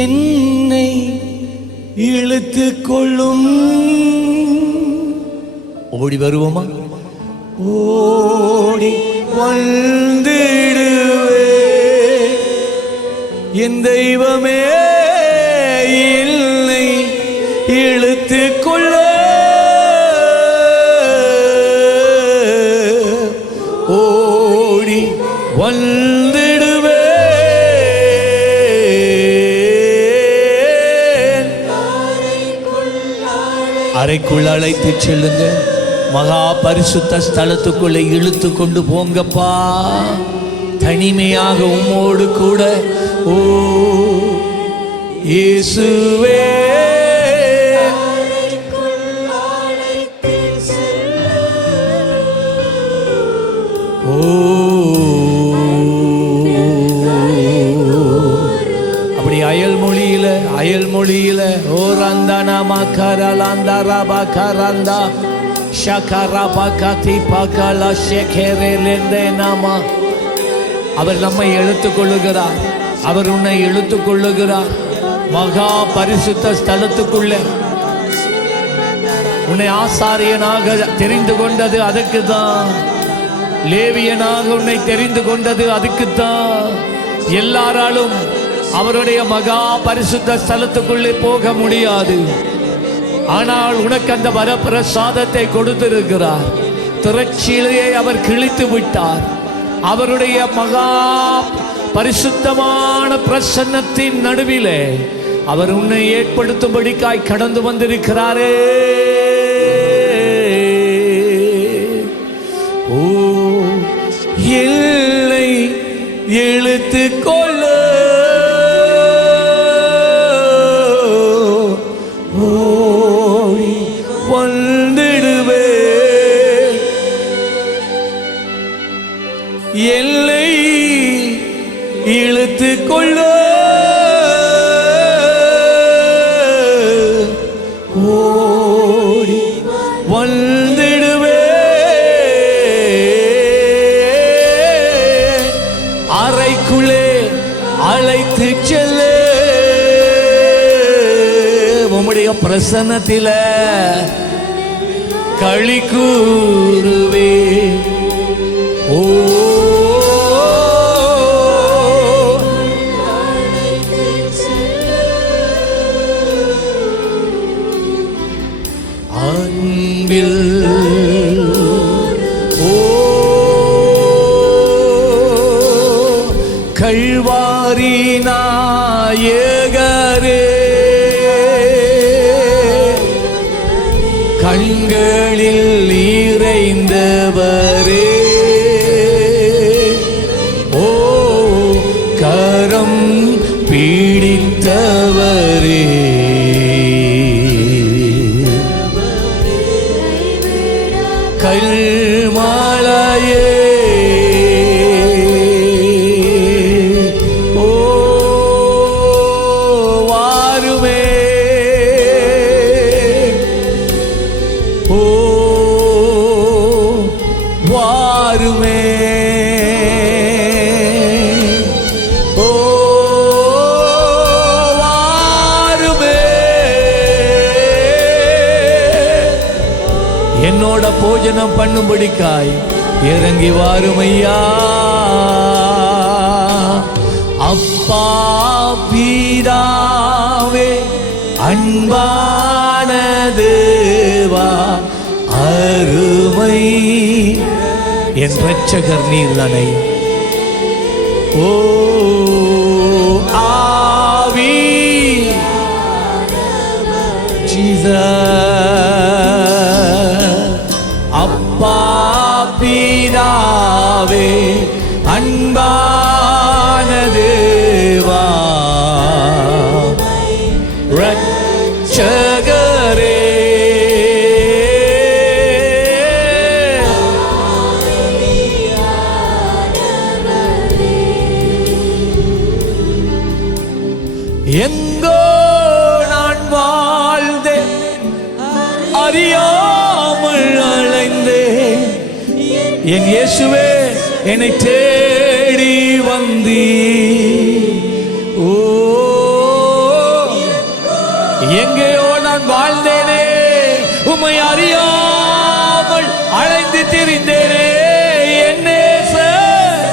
என்னை இழுத்து கொள்ளும். ஓடி வருவோமா? ஓடி வந்திடுவே என் தெய்வமே என்னை இழுத்து கொள்ள. ஓடி வந்திடுவே அறைக்குள் அழைத்து செல்லுங்க. மகா பரிசுத்த ஸ்தலத்துக்குள்ளே இழுத்து கொண்டு போங்கப்பா. தனிமையாக உம்மோடு கூட. ஓ இயேசுவே ஓ அப்படி அயல் மொழியில ஓ ரந்தனா மகரலாந்தா பகரந்தா ஷகரா பகதி பகல ஷெகரேலெந்தே நாமா. அவர் நம்மை இழுத்துக் கொள்ளுகிறார். அவர் உன்னை இழுத்துக் கொள்ளுகிறார். மகா பரிசுத்த ஸ்தலத்துக்குள்ளே உன்னை ஆசாரியனாக தெரிந்து கொண்டது அதுக்கு தான். லேவியனாக உன்னை தெரிந்து கொண்டது அதுக்குத்தான். எல்லாராலும் அவருடைய மகா பரிசுத்த ஸ்தலத்துக்குள்ளே போக முடியாது. ஆனால் உனக்கு அந்த வரப்பிரசாதத்தை கொடுத்திருக்கிறார். திரட்சியிலேயே அவர் கிழித்து விட்டார். அவருடைய மகா பரிசுத்தமான பிரசன்னத்தின் நடுவிலே அவர் உன்னை ஏற்படுத்தும்படிக்காய் கடந்து வந்திருக்கிறாரே. ஓ எல்லை இழுத்து கொள்ள ஓடி வந்திடுவே. எல்லை இழுத்து கொள்ள ஓடி வந்திடுவே. அறைக்குள்ளே அழைத்து செல்ல உம்முடைய பிரசன்னத்தில களி கூறுவே. ஓ அன்பில் கரங்களில் இறைந்தவரே, ஓ கரம் பீடித்தவரே, கல்மலையே, ஓ வாருமே, ஓ வாருமே, ஓ வாருமே, என்னோட போஜனம் பண்ணும்படிக்காய் இறங்கி வாருமையா. அப்பா பிதாவே, அன்பான தேவா, அருமை என் இரட்சகர் நீர்தானே. ஓ ஆவி ஜீசஸ், அப்பா பிதாவே, அன்பான தேவா, இரட்சகரே, எங்கோ நான் வாழ்ந்தேன், அறியாமல் அலைந்தேன், என் இயேசுவே என்னை தேடி வந்தீர். ஓ எங்கேயோ நான் வாழ்ந்தேனே, உம்மை அறியாமல் அலைந்து திரிந்தேனே, என் நேசர்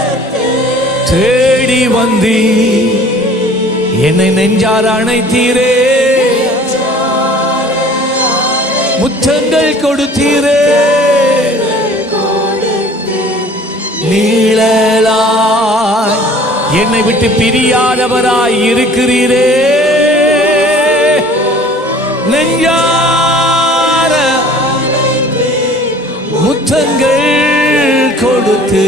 தேடி வந்தீர், என்னை நெஞ்சார அணைத்தீரே, முத்தங்கள் கொடுத்தீரே, நீழலாய் என்னை விட்டு பிரியாதவராய் இருக்கிறீரே, நெஞ்சார முத்தங்கள் கொடுத்து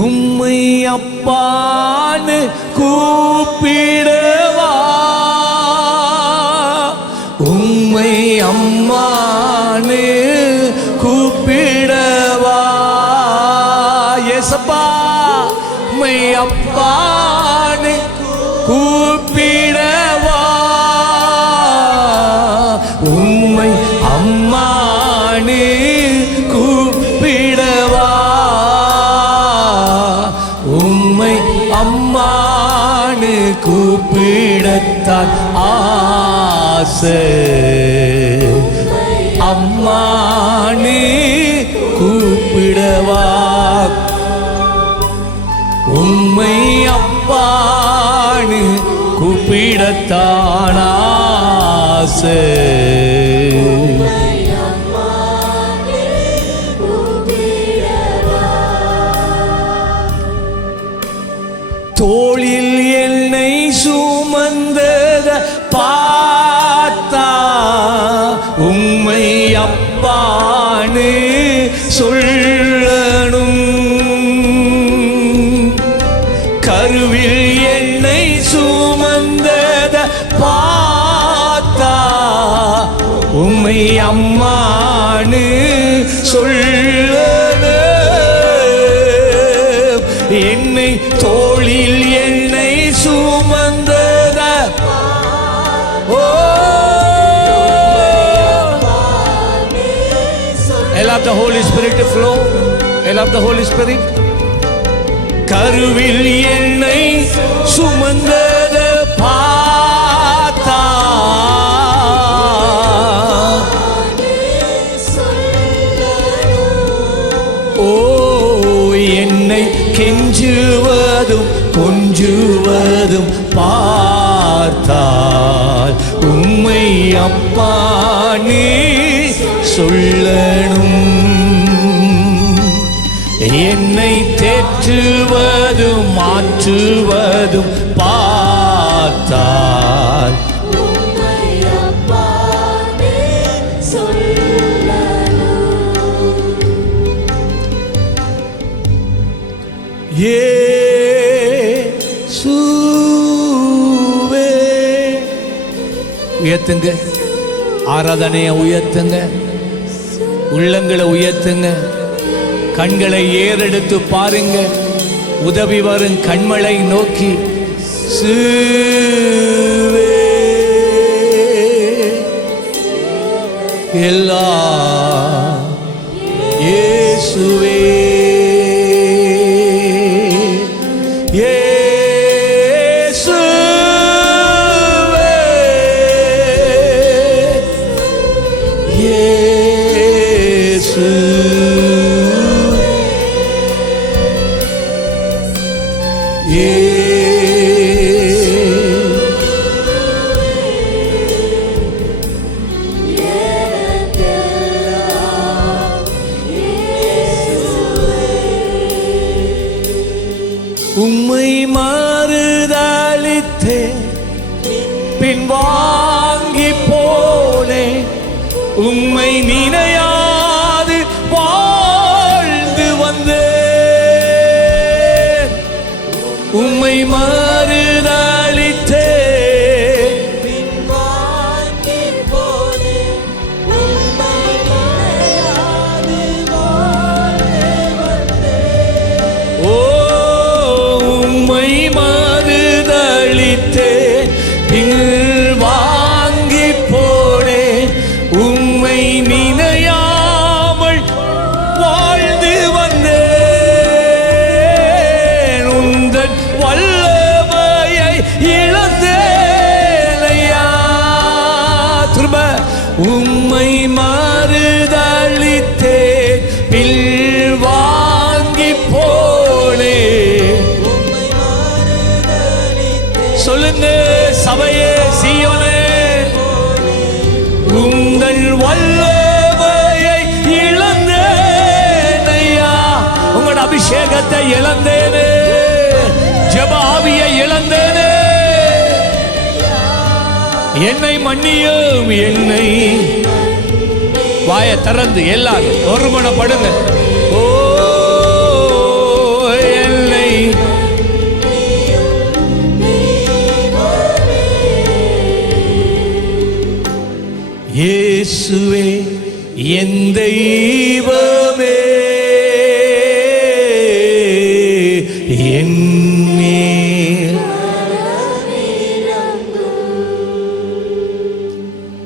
உம்மை அப்பான்னு கூப்பிடவா, உம்மை அம்மான்னு கூப்பிடவா, ஏசப்பா உம்மை அப்பான்னு கூப்பிடவா, உம்மை அம்மான்னு கூப்பிடவா, உம்மை அம்மான்னு கூப்பிடத்தான் ஆசை, அம்மான்னு கூப்பிடவா, உம்மை அப்பான்னு கூப்பிடத்தான் ஆசை. தோளில் என்னை சுமந்தத பார்த்தா, உம்மை அப்பான்னு சொல்லணும், கருவில் என்னை சுமந்தத பார்த்தா, உம்மை அம்மான்னு சொல்லணும், என்னை தோளில் என்னை சுமந்தத, ஓ allow the Holy Spirit to flow, allow the Holy Spirit. கருவில் என்னை சுமந்தத பார்த்தா, ஓ என்னை கெஞ்சுவதும் கொஞ்சுவதும் பார்த்தால், உம்மை அப்பா நீ சொல்லணும், என்னை தேற்றுவதும் மாற்றுவதும் பார்த்தால் இயேசுவே. உயர்த்துங்க, ஆராதனையை உயர்த்துங்க, உள்ளங்களை உயர்த்துங்க, கண்களை ஏறெடுத்து பாருங்க, உதவி வரும் கண்மலை நோக்கி. எல்லாம் இயேசுவே, உம்மை மறுதலித்தே பின் வாங்கி போனே, உம்மை நினையாது வாழ்ந்து வந்தேன். உம்மை மறுதலித்தே பின் வாங்கி போனே, உம்மை நினையாது வாழ்ந்து வந்தேன். ஓ உம்மை மறுதலித்தே பின் வாங்கி போனே, உம்மை நினையாமல் வாழ்ந்து வந்தேன். உந்தன் வல்லமையை இழந்தேனையா. திரும்ப உம்மை மறுதலித்தே பின் வாங்கி போனே. சொல்லுங்க சபையே, சீயோனே, உங்கள் வல்லமையை இழந்தேனையா. உங்களோட அபிஷேகத்தை இழந்தேனே, ஜெப ஆவியை இழந்தேனே. என்னை மன்னியும், என்னை வாயை திறந்து எல்லாரும் ஒருமனப்படுங்க. ஓ என்னை இயேசுவே என் தெய்வமே, என் மேல்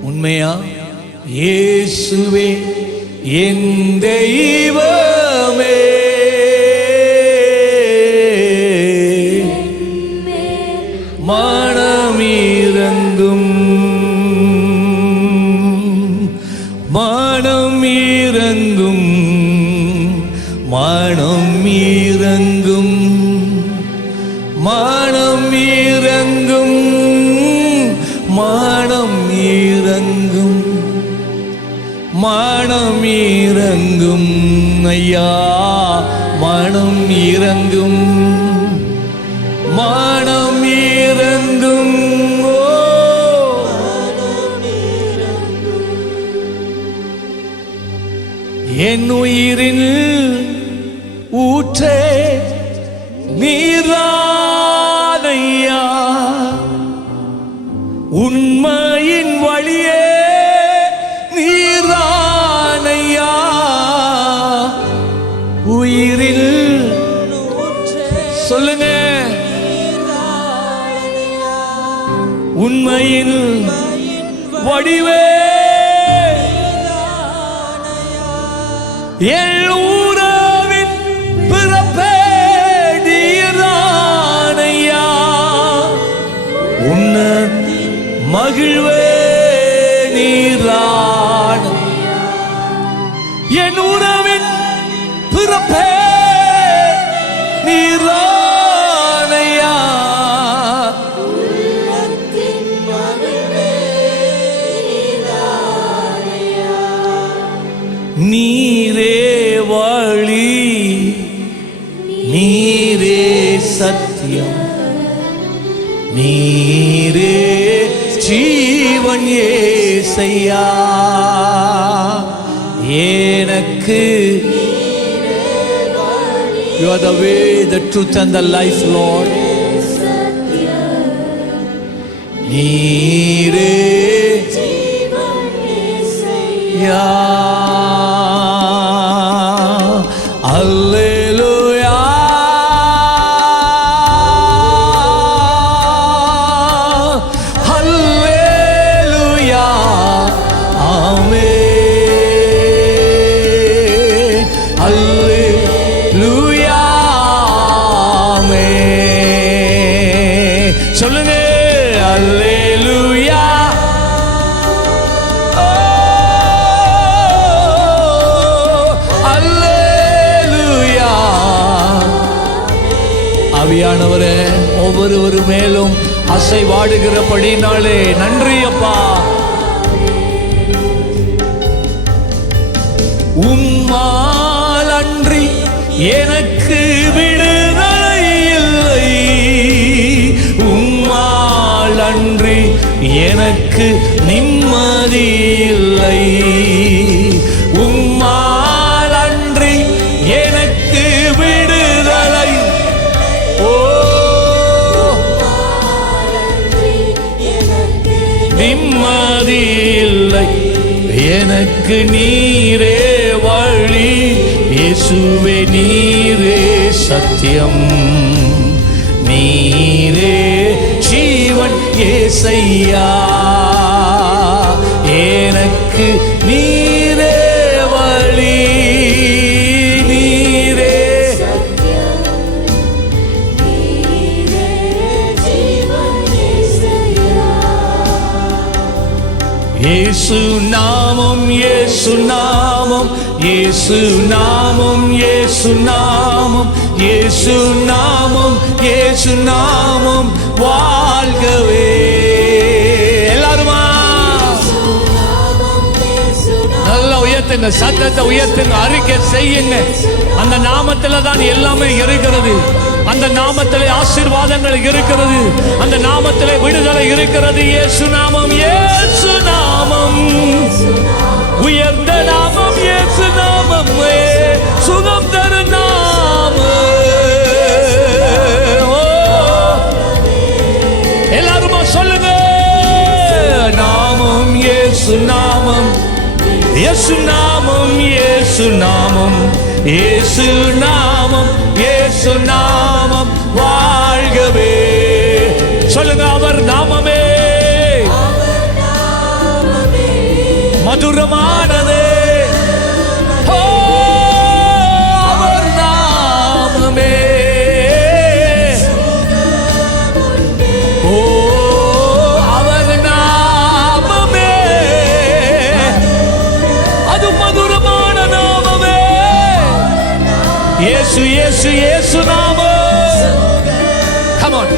உண்மையா? இயேசுவே என் தெய்வமே, மனமிரங்கும் மனம் இறங்கும், மனம் இறங்கும், மனம் இறங்கும், மனம் இறங்கும், மனம் இறங்கும் ஐயா, மனம் இறங்கும், மனம் இறங்கும். என் உயிரில் ஊற்றே நீரானையா, உண்மையின் வழியே நீரானையா. உயிரில் சொல்லுங்க, உண்மையின் வடிவே என் உறவின் பிறப்பே நீரானையா. உன்ன மகிழ்வே நீரான என் உறவின் பிறப்பே நீரானையா. நீரே வழி நீரே சத்தியம், நீரே ஜீவன் ஏசையா. எனக்கு You are the way, the truth and the life, Lord. நீரே யா. அல்லேலூயா, அல்லேலூயா, ஆமென். அல்லேலூயா, ஆமென். சொல்லுங்க, அல்லேலூயா. அல்லேலூயா. ஆவியானவரே, ஒவ்வொரு மேலும் அசைவாடுகிறபடினாலே நன்றி அப்பா. உம்மால் அன்றி எனக்கு விடுதலை இல்லை, உம்மால் அன்றி எனக்கு நிம்மதி இல்லை, உம்மால் அன்றி எனக்கு விடுதலை. ஓ நிம்மதி இல்லை, எனக்கு நீரே வழி, இயேசுவே நீரே சத்தியம், நீரே ஜீவன் ஏசையா. எனக்கு நீரே வழி, நீரே இயேசு நாமம், இயேசு நாமம், இயேசு நாமம், இயேசு நாமம், இயேசு நாமம், இயேசு நாமம் வாழ்கவே. எல்லாருமா நல்லா உயர்த்துங்க, சத்தத்தை உயர்த்துங்க, அறிக்கை செய்யுங்க. அந்த நாமத்துல தான் எல்லாமே இருக்கிறது, அந்த நாமத்திலே ஆசீர்வாதங்கள் இருக்கிறது, அந்த நாமத்திலே விடுதலை இருக்கிறது. இயேசு நாமம், இயேசு நாமம், உயர்ந்த நாமம், இயேசு நாமம், சுகம் தரு நாமம். எல்லாருமா சொல்லுங்க, நாமம் இயேசு நாமம், இயேசு நாமம், இயேசு நாமம், இயேசு நாமம், இயேசு நாமம் வாழ்கவே. சொல்லுங்க, அவர் நாமமே மதுரமானதே. ஓ அவர் நாமமே, ஓ அவர் நாமமே, அது மதுரமான நாமமே. இயேசு இயேசு இயேசு நாமம். Come on.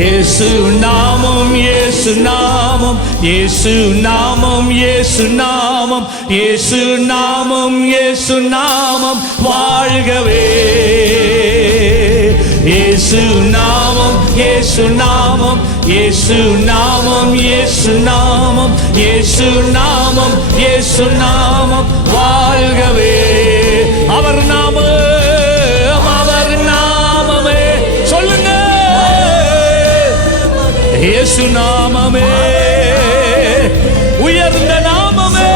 இயேசு நாமம், இயேசு நாமம், இயேசு நாமம், இயேசு நாமம், இயேசு நாமம், இயேசு நாமம் வாழ்கவே. இயேசு நாமம், இயேசு நாமம், இயேசு நாமம், இயேசு நாமம், இயேசு நாமம், இயேசு நாமம் வாழ்கவே. அவர் நாமம், அவர் நாமமே. சொல்லுங்க, இயேசு நாமமே, உயர்ந்த நாமமே.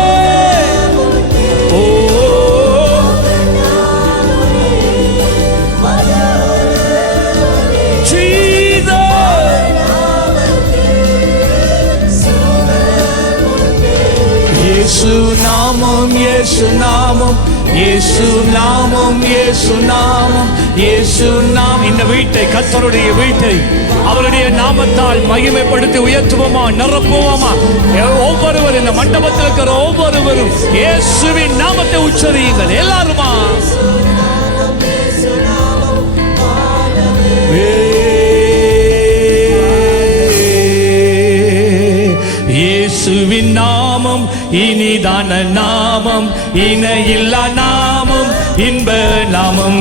ஓ இயேசு நாமம், இயேசு நாமம், இயேசு நாமம், இயேசு நாமம், இயேசு நாமம். இந்த வீட்டை, கர்த்தருடைய வீட்டை அவருடைய நாமத்தால் மகிமைப்படுத்தி உயர்த்துவோமா, நிரப்புவோமா. ஒவ்வொருவரும், இந்த மண்டபத்தில் இருக்கிற ஒவ்வொருவரும் இயேசுவின் நாமத்தை உச்சரியுங்கள். எல்லாருமா இயேசுவின் நாமம் இனிதான நாமம், இணையில்லா நாமம், இன்ப நாமம்.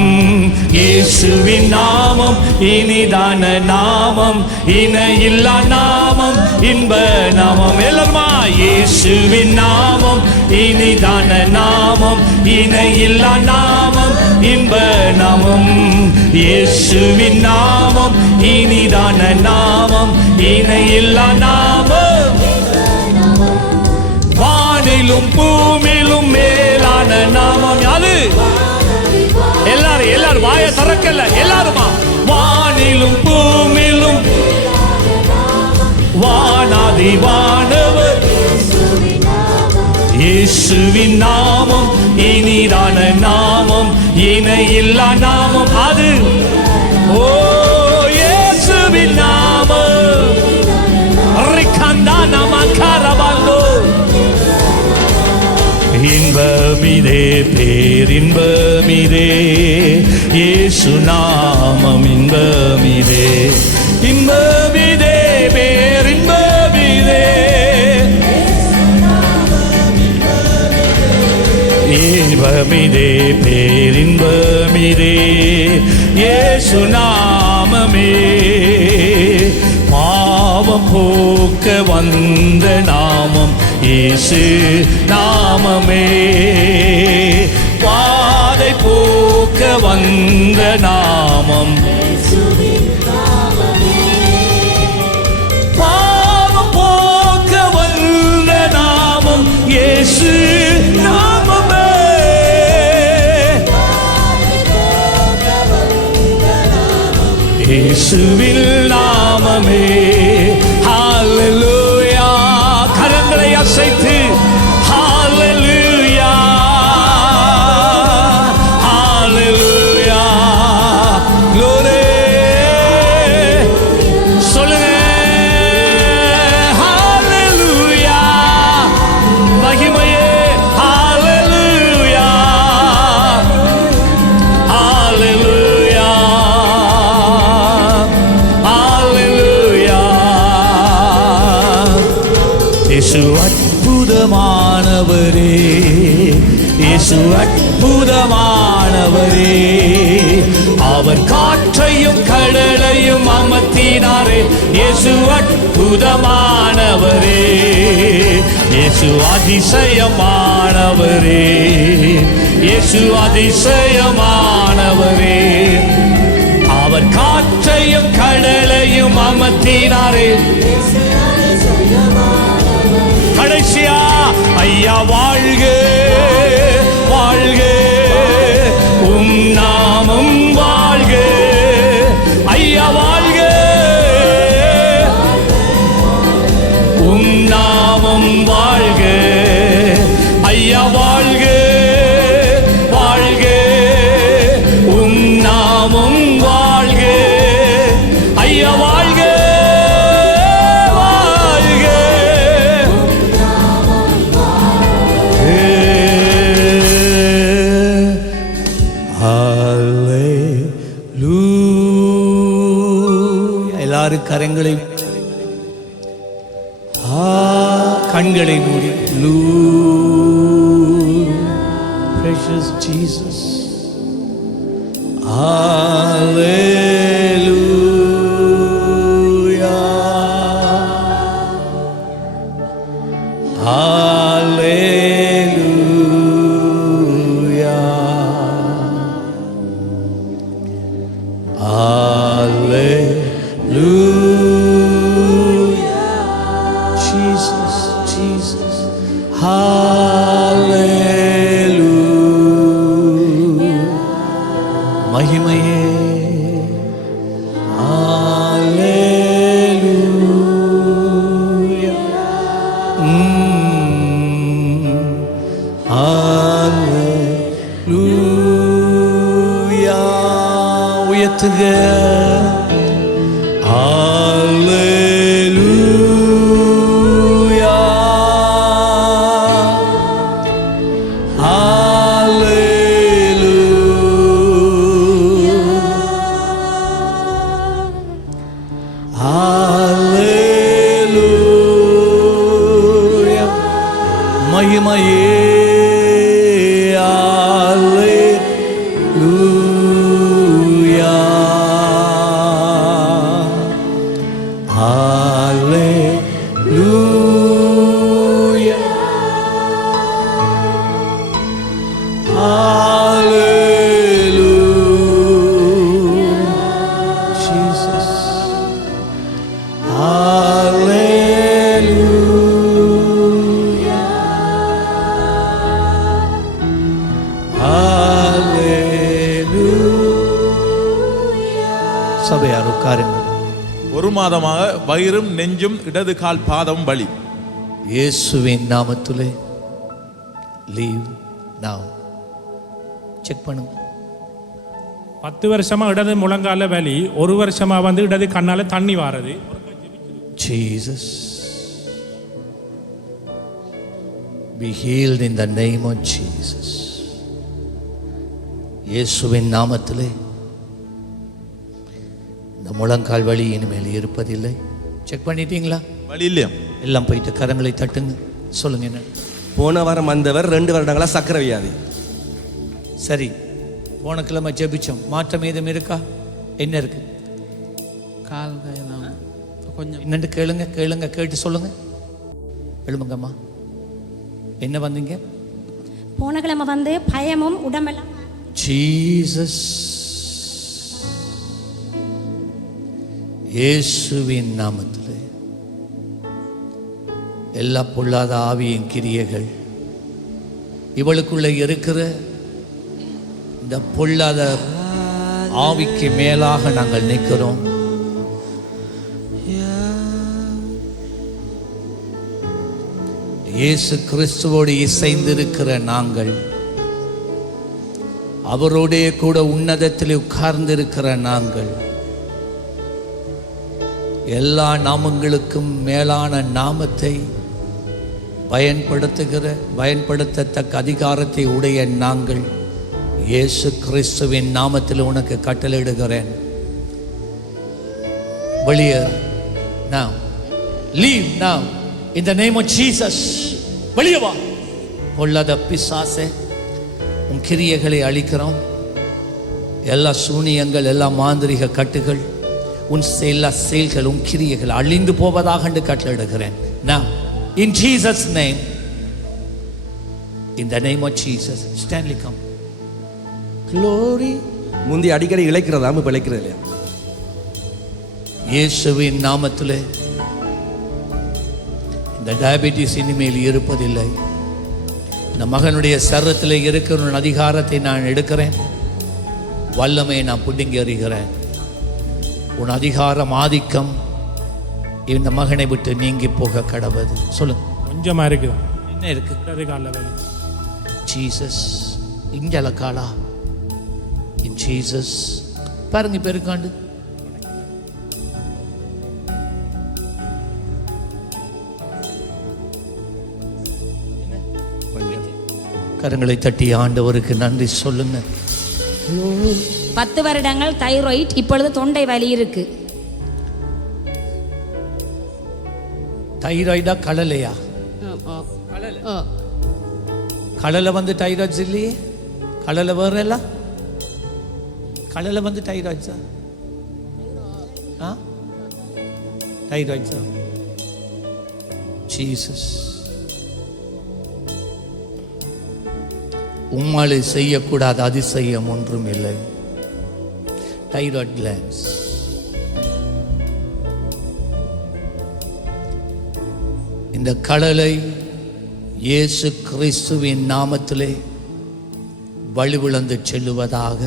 இயேசுவின் நாமம் இனிதான நாமம், இணையில்லா நாமம், இன்ப நாமம். எல்லாருமா இயேசுவின் நாமம் இனிதான நாமம், இணையில்லா நாமம், இன்ப நாமம். இயேசுவின் நாமம் இனிதான நாமம், இணையில்லா நாமம், வானிலும் பூமியிலும் மேலான நாமம். அது எல்லாரும் வாய திறக்கல, எல்லாருமா வானிலும் பூமியிலும் வானாதி வானவர் இயேசுவின் நாமம் இனிதான நாமம், இணையில்லா நாமம். அது ஓ இயேசுவின் நாமம். ரிகந்தா நமகரபந்தோ. இன்பமிதே பேரின்பமிதே, இயேசு நாமம் இன்பமிதே. இன்பமிதே பேரின்பமிதே, இன்பமிதே பேரின்பமிதே, இயேசு நாமமே. பாவம் போக்க வந்த நாமம் இயேசு நாமமே, பாதை போக்க வந்த நாமம், பாவம் போக்க வந்த நாமம் இயேசு நாமமே. இயேசுவின் நாமமே. ஹல்லேலூயா. கரங்களை அசைத்து ஹல்லேலூயா ஹல்லேலூயா க்ளோரி சொல்லுங்க. ஹல்லேலூயா மகிமையே. ஹல்லேலூயா ஹல்லேலூயா ஹல்லேலூயா. இயேசு அற்புதமானவரே, இயேசு அற்புதமானவரே, அவர் காற்றையும் கடலையும் அமர்த்தினாரே. இயேசு அற்புதமானவரே, இயேசு அதிசயமானவரே, இயேசு அதிசயமானவரே, அவர் காற்றையும் கடலையும் அமர்த்தினாரே. கடைசியா ஐயா வாழ்க வாழ்க, உம் நாமம் வாழ்க. ஐயா வாழ்க, உம் நாமம் வாழ்க. ஐயா வாழ்க வாழ்க, உம் நாமம் வாழ்க. ஐயா வாழ்க வாழ்க. எல்லாரும் கரங்களை கண்களை மூடி. Precious Jesus. Hallelujah. Hallelujah. Hallelujah. Jesus, Jesus. Hallelujah. மகிமையே. Hallelujah. Hallelujah. உயர்த்துக. மகிமையே. Hallelujah. சபையார் உட்காருங்க. 1 மாதமாக வயிறும் நெஞ்சும் இடது கால் பாதம் வலி. இயேசுவின் நாமத்திலே லீவ் நவ். செக் பண்ணுங்க. 10 வருஷமா இடது முழங்கால வலி, 1 வருஷமா வந்து இடது கண்ணால தண்ணி வாரது. Jesus, be healed in the name of Jesus. இயேசுவின் நாமத்திலே இந்த முழங்கால் வலி இனிமேல் இருப்பதில்லை. செக் பண்ணிட்டீங்களா? வலி இல்லையா? எல்லாம் போயிட்டு கரங்களை தட்டுங்க. சொல்லுங்க என்ன? போன வாரம் வந்தவர் 2 வருடங்களா சக்கரை வியாதி. சரி, போன கிழமை ஜெபிச்சோம். மாற்றம் ஏதும் இருக்கா? என்ன இருக்கு? கால் கொஞ்சம் என்னன்னு கேளுங்க, கேளுங்க, கேட்டு சொல்லுங்க. எழுமுங்கம்மா. என்ன வந்தீங்க? போன கிழமை வந்து பயமும் உடம்பெல்லாம் ஜீசஸ், இயேசுவின் நாமத்திலே எல்லா பொல்லாத ஆவியின் கிரியைகள், இவளுக்குள்ள இருக்கிற இந்த பொல்லாத ஆவிக்கு மேலாக நாங்கள் நிற்கிறோம். இயேசு கிறிஸ்துவோடு இசைந்திருக்கிற நாங்கள், அவரோடே கூட உன்னதத்தில் உட்கார்ந்திருக்கிற நாங்கள், எல்லா நாமங்களுக்கும் மேலான நாமத்தை பயன்படுத்தத்தக்க அதிகாரத்தை உடைய நாங்கள் இயேசு கிறிஸ்துவின் நாமத்தில் உனக்கு கட்டளையிடுகிறேன். வெளியேறு. Now leave now in the name of Jesus. வெளியே வா. பொல்லாத பிசாசே, உன் கிரியைகளை அழிக்கிறோம். எல்லா சூனியங்கள், எல்லா மாந்திரிக கட்டுகள், உன் எல்லா செயல்கள், உன் கிரியைகள் அழிந்து போவதாக என்று கட்டளையிடுகிறேன். Now in Jesus name, in the name of Jesus, Stanley come. Glory. முந்தி அடிக்கடி இழைக்கிறதாம இப்ப இழைக்கிறது இல்லையா? இயேசுவின் நாமத்திலே இந்த டயபெட்டிஸ் இனிமேல் இருப்பதில்லை. இந்த மகனுடைய சரீரத்தில் இருக்கிற ஒரு அதிகாரத்தை நான் எடுக்கிறேன். வல்லமையை நான் புடுங்கி எறிகிறேன். உன் அதிகாரம், ஆதிக்கம் இந்த மகனை விட்டு நீங்கி போக கடவுது. சொல்லுங்க. கொஞ்சமா இருக்குது. என்ன இருக்கு? இடது கால வலி. ஜீசஸ் இங்கல காலா இன் ஜீசஸ். பாருங்க பெருக்காண்டு. கரங்களை தட்டி ஆண்டவருக்கு நன்றி சொல்லுங்க. 10 வருடங்கள் தைராய்டு, இப்பொழுது தொண்டை வலி இருக்கு. தைராய்டா கடலையா? கடலை வந்து தைராய்ட்ஸ் இல்லையே. கடலை வேற எல்லாம் கடலை வந்து தைராய்ட்ஸா? தைராய்ட்ஸா? ஜீசஸ், உம்மாலே செய்யக்கூடாத அதிசயம் ஒன்றும் இல்லை. தைராய்டு கிளான்ஸ், இந்த கடலை இயேசு கிறிஸ்துவின் நாமத்திலே வழிவிழந்து செல்லுவதாக,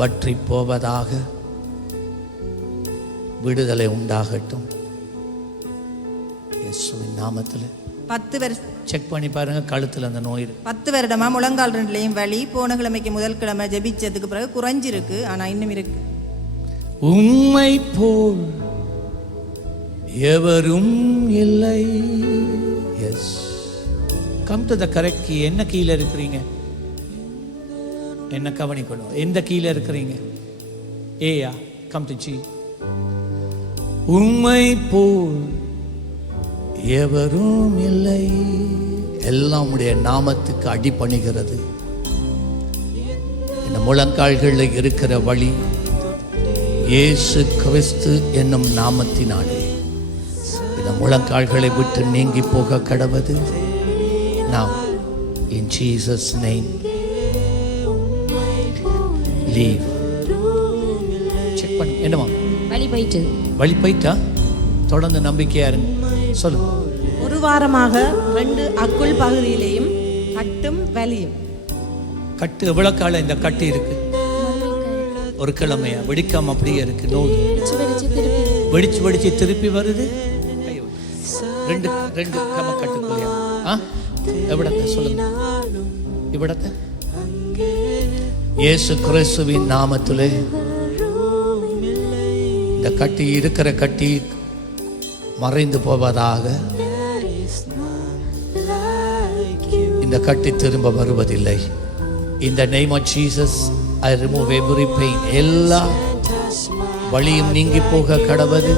வற்றி போவதாக, விடுதலை உண்டாகட்டும் இயேசுவின் நாமத்திலே. 10 வருஷம் செக் பண்ணி பாருங்க, கழுத்தில் அந்த நோய் இருக்கு. 10 வருடமா முழங்கால் ரெண்டுலையும் வலி. போன கிழமைக்கு முதல் கிழமை ஜெபிச்சதுக்கு பிறகு குறைஞ்சிருக்கு, ஆனா இன்னும் இருக்கு. உம்மை போல் எவரும் இல்லை. Yes, come to the correct key. என்ன கீழே இருக்கிறீங்க? என்ன கவனிக்கணும். எந்த கீழே இருக்கிறீங்க? ஏயா? Come to G. உம்மை போல் எவரும் இல்லை. எல்லாம் உடைய நாமத்துக்கு அடிபணிகிறது. இந்த முழங்கால்களில் இருக்கிற வழி இயேசு கிறிஸ்து என்னும் நாமத்தினாலே இந்த முழங்கால்களை விட்டு நீங்கி போக கடவுது. Now in Jesus name leave. Check பண்ணு. என்னமா வலி போயிட்டு? வழி போயிட்டா? தொடர்ந்து நம்பிக்கையா இருங்க. சொல்லுங்க. 1 வாரமாக 2 அக்குள் பகுதியிலேயும் கட்டும் வலியும். கட்டு எவ்வளவு காலம் இந்த கட்டு இருக்கு? ஒரு கிழமையா வெடிக்காம அப்படியே இருக்கு. நோது வெடிச்சு வெடிச்சு திருப்பி வருது. ரெண்டு கமக்கட்டுக்குள்ளையா எவிடத்தை சொல்லுங்க. இவ்விடத்தை இயேசு கிறிஸ்துவின் நாமத்திலே இந்த கட்டி இருக்கிற கட்டி மறைந்து போவதாக. இந்த கட்டி திரும்ப வருவதில்லை. In the name of Jesus, I remove every pain. எல்லா வலியும் நீங்கி போக கடவுது.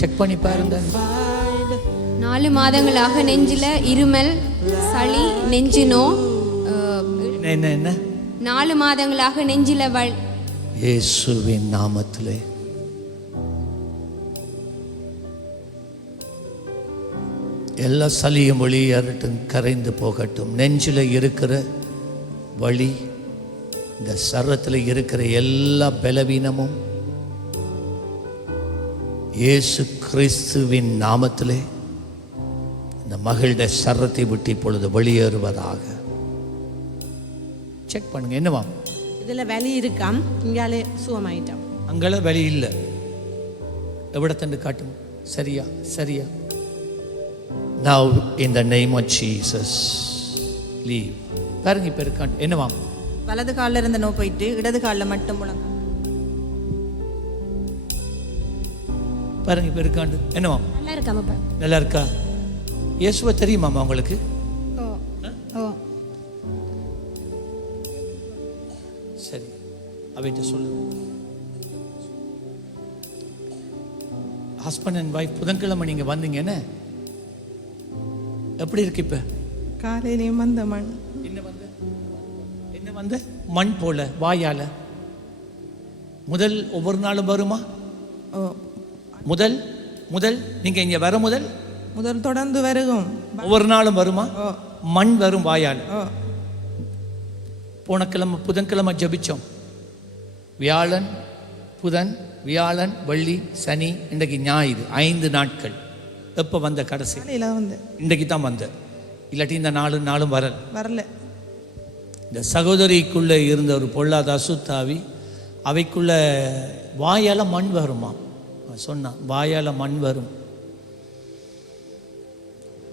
செக் பண்ணி பாருங்க. 4 மாதங்களாக நெஞ்சில இருமல், சளி, நெஞ்சு நோ. என்ன 4 மாதங்களாக நெஞ்சில இயேசுவின் நாமத்திலே எல்லா சளியும் வெளியேறட்டும், கரைந்து போகட்டும். நெஞ்சில் இருக்கிற வலி, இந்த சரத்தில் இருக்கிற எல்லா பலவீனமும் இயேசு கிறிஸ்துவின் நாமத்திலே இந்த மகளுடைய சரத்தை விட்டு இப்பொழுது வெளியேறுவதாக. செக் பண்ணுங்க. என்னவா இதில் வலி இருக்காம், இங்காலே சுகமாயிட்டான். அங்கெல்லாம் வலி இல்லை. எவ்வளோ காட்டும். சரியா சரியா. Now in the name of Jesus, leave. பாருங்க இப்ப இருக்கான். என்னவா வலது காலில் இருந்த நோ போயிட்டு இடது காலில் மட்டும் முழங்க. பாருங்க இப்ப இருக்காண்டு. என்னவா நல்லா இருக்காம நல்லா இருக்கா? இயேசுவை தெரியுமாமா உங்களுக்கு? சரி, அவைகிட்ட சொல்லு. ஹஸ்பண்ட் அண்ட் ஒய்ஃப் புதன்கிழமை நீங்க வந்தீங்க. எப்படி இருக்கு இப்ப? காலையிலேயும் வந்த மண். என்ன வந்து மண் போல வாயால முதல் ஒவ்வொரு நாளும் வருமா? முதல் நீங்க இங்க வர முதல் தொடர்ந்து வருகும். ஒவ்வொரு நாளும் வருமா? மண் வரும் வாயால. போன கிழமை புதன்கிழமை ஜபிச்சோம். வியாழன், புதன், வியாழன், வெள்ளி, சனி, இன்றைக்கு ஞாயிறு, 5 நாட்கள். எப்போ வந்த? கடைசி இன்றைக்கு தான் வந்த. இல்லாட்டி இந்த 4 நாளும் வரல. இந்த சகோதரிக்குள்ளே இருந்த ஒரு பொல்லாத அசுத்தாவி, அவைக்குள்ள வாயால மண் வருமா? சொன்னான், வாயால மண் வரும்.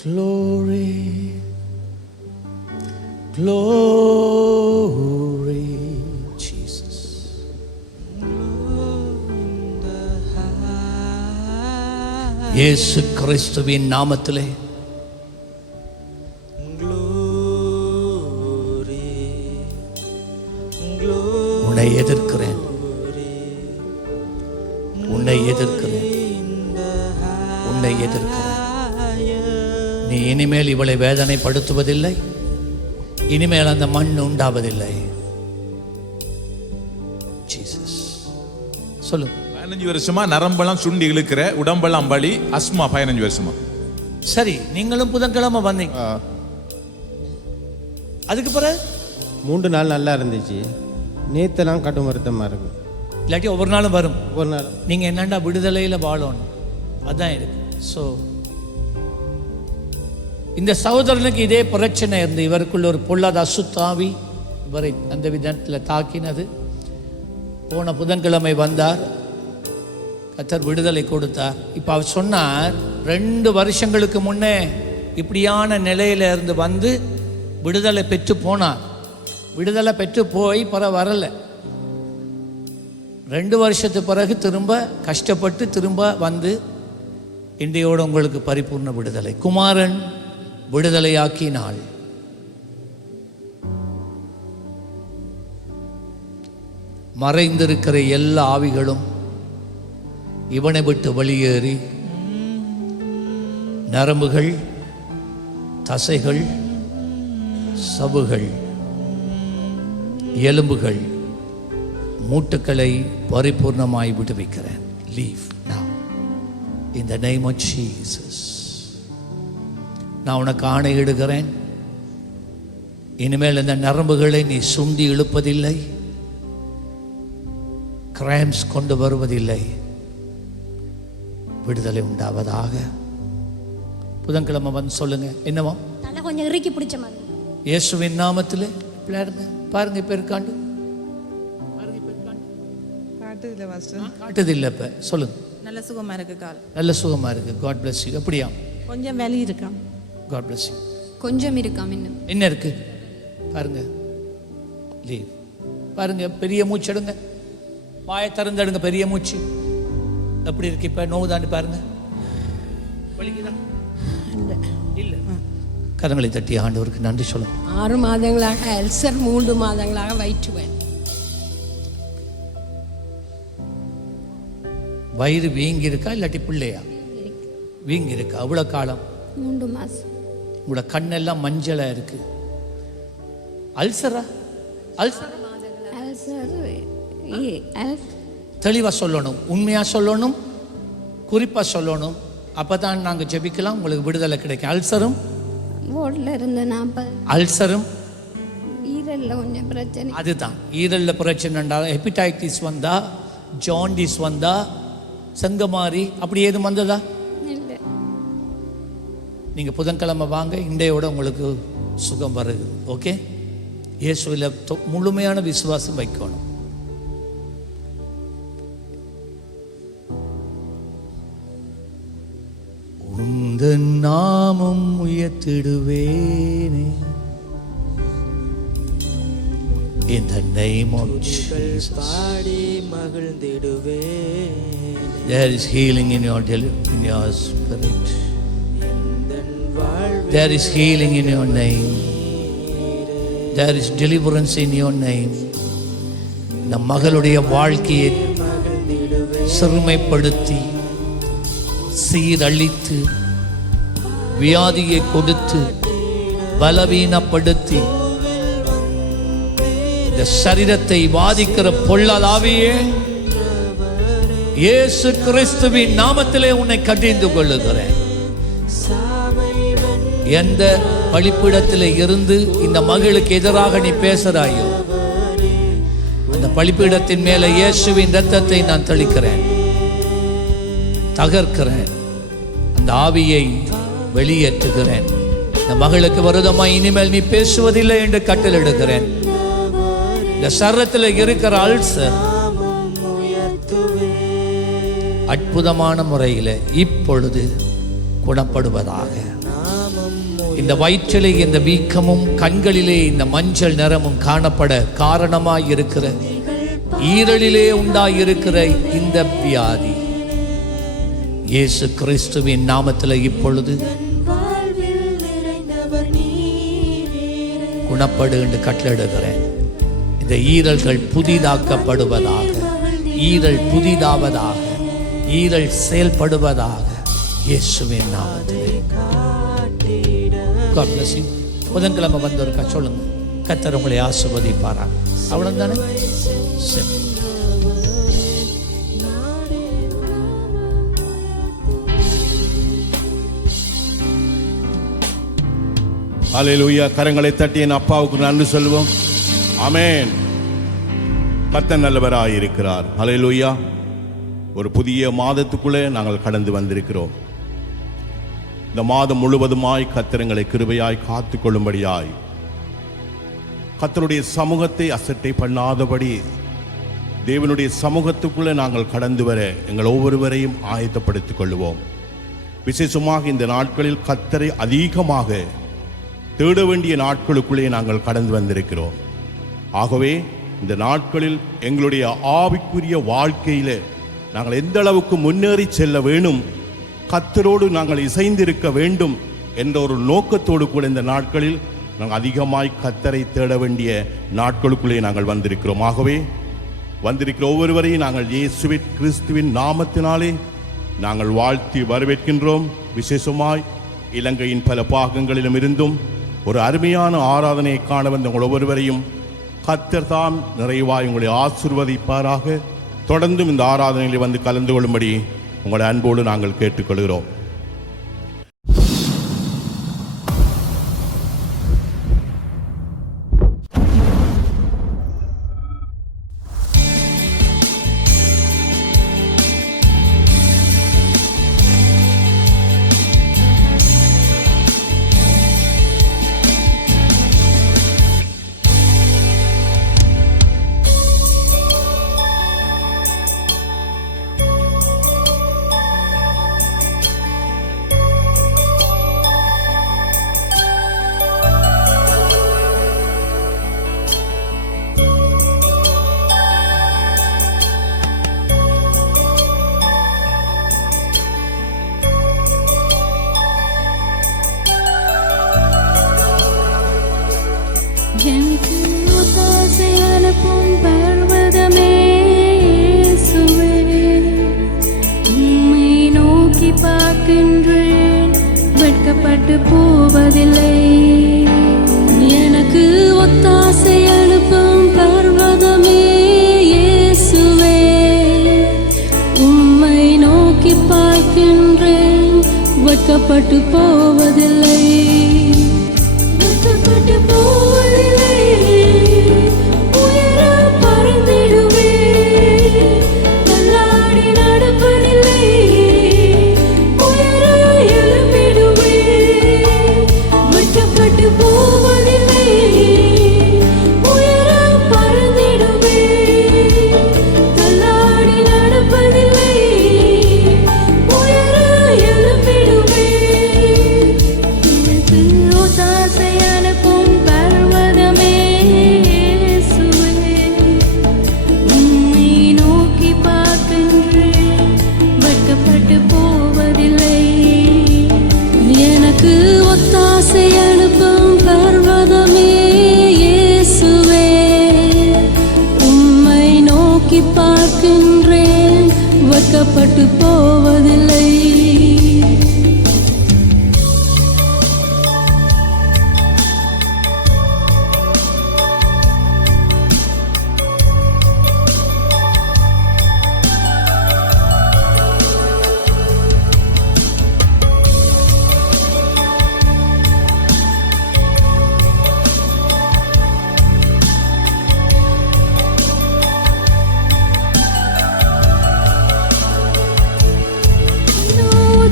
Glory, glory, Jesus. இயேசு கிறிஸ்துவின் நாமத்திலே உன்னை எதிர்க்கிறேன். நீ இனிமேல் இவளை வேதனைப்படுத்துவதில்லை. இனிமேல் அந்த மண் உண்டாவதில்லை. ஜீசஸ் சொல்லு. 15 வருஷமா நரம்பெல்லாம் சுண்டி இழுக்கிற, உடம்பெல்லாம் வலி, அஸ்மா 15 வருஷமா. சரி, நீங்களும் புதன்கிழமை வந்தீங்க. அதுக்கு பிறகு 3 நாள் நல்லா இருந்துச்சு. நேத்தெல்லாம் கடும் வருத்தமாக இருக்கு. இல்லாட்டி ஒவ்வொரு நாளும் வரும். ஒவ்வொரு நாள் நீங்கள் என்னண்டா விடுதலையில் வாழணும், அதான் இருக்கு. ஸோ இந்த சகோதரனுக்கு இதே பிரச்சனை இருந்து இவருக்குள்ள ஒரு பொல்லாத அசுத்தாவி இவரை அந்த விதத்தில் தாக்கினது. போன புதன்கிழமை வந்தார், கர்த்தர் விடுதலை கொடுத்தார். இப்போ அவர் சொன்னார், 2 வருஷங்களுக்கு முன்னே இப்படியான நிலையில இருந்து வந்து விடுதலை பெற்று போனார். விடுதலை பெற்று போய் வரலை. 2 வருஷத்துக்கு பிறகு திரும்ப கஷ்டப்பட்டு திரும்ப வந்து இன்றையோடு உங்களுக்கு பரிபூர்ண விடுதலை. குமாரன் விடுதலையாக்கினாள். மறைந்திருக்கிற எல்லா ஆவிகளும் இவனை விட்டு வெளியேறி நரம்புகள், தசைகள், சவ்வுகள், எலும்புகள், மூட்டுக்களை பரிபூர்ணமாய் விடுவிக்கிறேன். Leave now in the name of Jesus. நான் உனக்கு ஆணையிடுகிறேன், இனிமேல் இந்த நரம்புகளை நீ சுண்டி இழுப்பதில்லை, கிராம்ஸ் கொண்டு வருவதில்லை. விடுதலை உண்டாவதாக. புதன்கிழமை வந்து சொல்லுங்க. என்னவா? தலை கொஞ்சம் இறுக்கி பிடிச்ச மாதிரி. இயேசுவின் நாமத்தில் பாருங்க. இப்போ இருக்காண்டு காட்டுதில்ல மாஸ்டர். காட்டுது இல்லை. இப்போ சொல்லுங்க. நல்ல சுகமா இருக்கு கால். நல்ல சுகமா இருக்கு. God bless you. அப்படியா? கொஞ்சம் வலி இருக்காம். God bless you. கொஞ்சம் இருக்காம். இன்னும் என்ன இருக்கு பாருங்க. லீவ். பாருங்க, பெரிய மூச்சு எடுங்க. வாயை திறந்தெடுங்க. பெரிய மூச்சு. எப்படி இருக்கு இப்போ? நோவுதான்னு பாருங்க. வலிக்குதா? இல்லை. கரங்களை தட்டி ஆண்டவருக்கு நன்றி சொல்லுங்க. 6 மாதங்களாக அல்சர், 3 மாதங்களாக வயிற்றுவேன். வயிறு வீங்கி இருக்கா இல்லாட்டி பிள்ளையா? வீங்கி இருக்கா. அவ்வளோ காலம்? 3 மாதம். உங்களோட கண்ணெல்லாம் மஞ்சளாக இருக்கு. அல்சரா? அல்சர் தெளிவாக சொல்லணும், உண்மையாக சொல்லணும், குறிப்பாக சொல்லணும். அப்போ தான் நாங்கள் ஜெபிக்கலாம், உங்களுக்கு விடுதலை கிடைக்கும். அல்சரும் ஓடல இருந்த 40. அல்சரும் ஈரலில் கொஞ்சம் பிரச்சனை. அதுதான் ஈரலில் பிரச்சனைண்டா. ஹெப்படைட்டிஸ் வந்தா, ஜாண்டிஸ் வந்தா, சங்கமாரி அப்படி ஏதும் வந்ததா? இல்லை. நீங்கள் புதன்கிழமை வாங்க, இன்றையோட உங்களுக்கு சுகம் வருது. ஓகே? இயேசுவில் முழுமையான விசுவாசம் வைக்கணும். உந்தன் நாமம் உயர்த்திடுவேனே. In the name of Jesus. There is healing in your spirit. There is healing in your name. There is deliverance in your name. நம் மகளுடைய வாழ்க்கையை சிறுமைப்படுத்தி, சீரழித்து, வியாதியை கொடுத்து, பலவீனப்படுத்தி, இந்த சரீரத்தை வாதிக்கிற பொல்லாதாவியே, இயேசு கிறிஸ்துவின் நாமத்திலே உன்னை கடிந்து கொள்ளுகிறேன். எந்த பலிப்பீடத்தில் இருந்து இந்த மகளுக்கு எதிராக நீ பேசுறாயோ, அந்த பலிப்பீடத்தின் மேல இயேசுவின் இரத்தத்தை நான் தெளிக்கிறேன், தகர்க்கிறேன், அந்த ஆவியை வெளியேற்றுகிறேன். இந்த மகளுக்கு விரோதமாய் இனிமேல் நீ பேசுவதில்லை என்று கட்டளையிடுகிறேன். இந்த சரீரத்தில் இருக்கிற அல்சர் அற்புதமான முறையில் இப்பொழுது குணப்படுவதாக. இந்த வயிற்றிலே இந்த வீக்கமும், கண்களிலே இந்த மஞ்சள் நிறமும் காணப்பட காரணமாய் இருக்கிற, ஈரலிலே உண்டாயிருக்கிற இந்த வியாதி இயேசு கிறிஸ்துவின் நாமத்தில் இப்பொழுது குணப்படு என்று கட்டளையிடுகிறேன். இந்த ஈரல்கள் புதிதாக்கப்படுவதாக, ஈரல் புதிதாவதாக, ஈரல் செயல்படுவதாக இயேசுவின் நாமத்திலே. God bless you. புதன்கிழமை வந்தவருக்கா சொல்லுங்க, கர்த்தர் உங்களை ஆசீர்வதிப்பாராக. அவ்வளவுதானே? சரி. ஹல்லேலூயா. கரங்களை தட்டி என் அப்பாவுக்கு நன்றி சொல்வோம். ஆமென். கர்த்தர் நல்லவராய் இருக்கிறார். ஹல்லேலூயா. ஒரு புதிய மாதத்துக்குள்ளே நாங்கள் கடந்து வந்திருக்கிறோம். இந்த மாதம் முழுவதுமாய் கர்த்தரங்களை கிருபையாய் காத்து கொள்ளும்படியாய், கர்த்தருடைய சமூகத்தை அசட்டை பண்ணாதபடி தேவனுடைய சமூகத்துக்குள்ளே நாங்கள் கடந்து வர எங்கள் ஒவ்வொருவரையும் ஆயத்தப்படுத்திக் கொள்வோம். விசேஷமாக இந்த நாட்களில் கர்த்தரை அதிகமாக தேட வேண்டிய நாட்களுக்குள்ளே நாங்கள் கடந்து வந்திருக்கிறோம். ஆகவே இந்த நாட்களில் எங்களுடைய ஆவிக்குரிய வாழ்க்கையில் நாங்கள் எந்த அளவுக்கு முன்னேறி செல்ல வேணும், கர்த்தரோடு நாங்கள் இசைந்திருக்க வேண்டும் என்ற ஒரு நோக்கத்தோடு கூட இந்த நாட்களில் நாங்கள் அதிகமாய் கர்த்தரை தேட வேண்டிய நாட்களுக்குள்ளே நாங்கள் வந்திருக்கிறோம். ஆகவே வந்திருக்கிற ஒவ்வொருவரையும் நாங்கள் இயேசு கிறிஸ்துவின் நாமத்தினாலே நாங்கள் வாழ்த்தி வரவேற்கின்றோம். விசேஷமாய் இலங்கையின் பல பாகங்களிலும் இருந்தும் ஒரு அருமையான ஆராதனையை காண வந்த உங்கள் ஒவ்வொருவரையும் கர்த்தர் தாம் நிறைவாய் உங்களை ஆசீர்வதிப்பாராக. தொடர்ந்தும் இந்த ஆராதனையில் வந்து கலந்து கொள்ளும்படி உங்களை அன்போடு நாங்கள் கேட்டுக்கொள்கிறோம். எனக்கு ஒத்தாசை அனுப்பும் பர்வதமே இயேசுவே, உம்மை நோக்கி பார்க்கின்றேன், வெட்கப்பட்டு போவதில்லை. எனக்கு ஒத்தாசை அனுப்பும் பர்வதமே இயேசுவே, உம்மை நோக்கி பார்க்கின்றேன், வெட்கப்பட்டு போவதில்லை. வெட்கப்பட்டு போவதில்லை, உயர பறந்திடுவேன், தள்ளாடி நடப்பதில்லை, உயர எழும்பிடுவேன். வெட்கப்பட்டு போவதில்லை, உயர பறந்திடுவேன், தள்ளாடி நடப்பதில்லை, உயர எழும்பிடுவேன். எனக்கு ஒத்தாசை அனுப்பும் பர்வதமே இயேசுவே, உம்மை நோக்கி பார்க்கின்றேன், வெட்கப்பட்டு போவதில்லை. எனக்கு ஒத்தாசை அனுப்பும் பர்வதமே இயேசுவே, உம்மை நோக்கி பார்க்கின்றேன், வெட்கப்பட்டு போவதில்லை.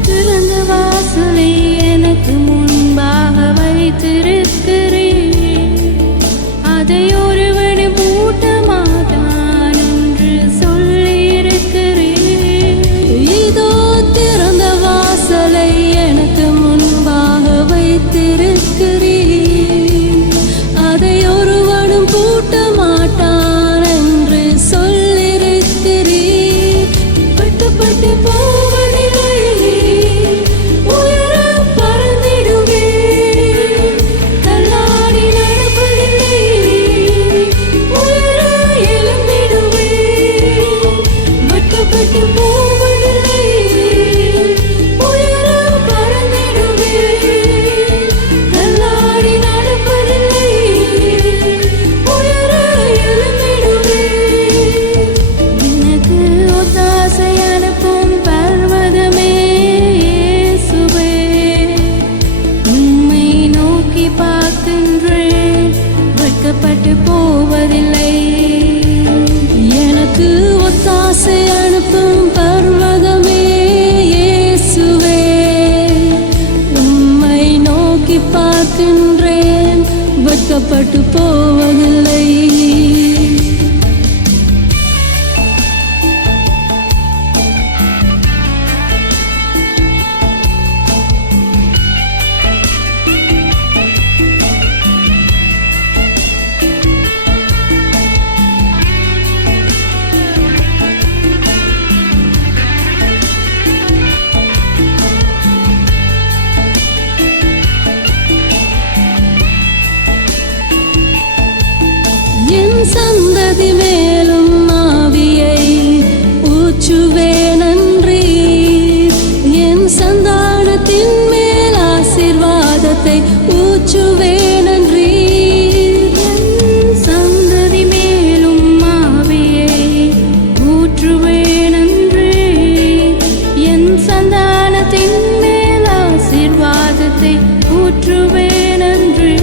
திறந்த வாசலை எனக்கு முன்பாக வைத்திருக்கிறேன், அதை ஒருவனும் பூட்ட மாட்டான் என்று சொல்லியிருக்கிறேன். இதோ திறந்த வாசலை எனக்கு முன்பாக வைத்திருக்கிறேன், அதை ஒருவனும் பூட்ட மாட்டான் என்று சொல்லியிருக்கிறேன். வெட்கப்பட்டு போவதில்லை, உயர பறந்திடுவேன், தள்ளாடி நடப்பதில்லை, உயர எழும்பிடுவேன். வெட்கப்பட்டு போவதில்லை, உயர பறந்திடுவேன், தள்ளாடி நடப்பதில்லை, உயர எழும்பிடுவேன். எனக்கு ஒத்தாசை அனுப்பும் பர்வதமே இயேசுவே, உம்மை நோக்கி பார்க்கின்றேன், வெட்கப்பட்டு போவதில்லை. எனக்கு ஒத்தாசை அனுப்பும் பர்வதமே இயேசுவே, உம்மை நோக்கி பார்க்கின்றேன், வெட்கப்பட்டு போவதில்லை. என் சந்ததி மேலும் ஆவியை ஊற்றுவேன் நன்றி, என் சந்தானத்தின் மேல் ஆசீர்வாதத்தை ஊற்றுவேன் நன்றி. என் சந்ததி மேலும் ஆவியை ஊற்றுவேன் நன்றி, என் சந்தானத்தின் மேல் ஆசீர்வாதத்தை ஊற்றுவேன் நன்றி.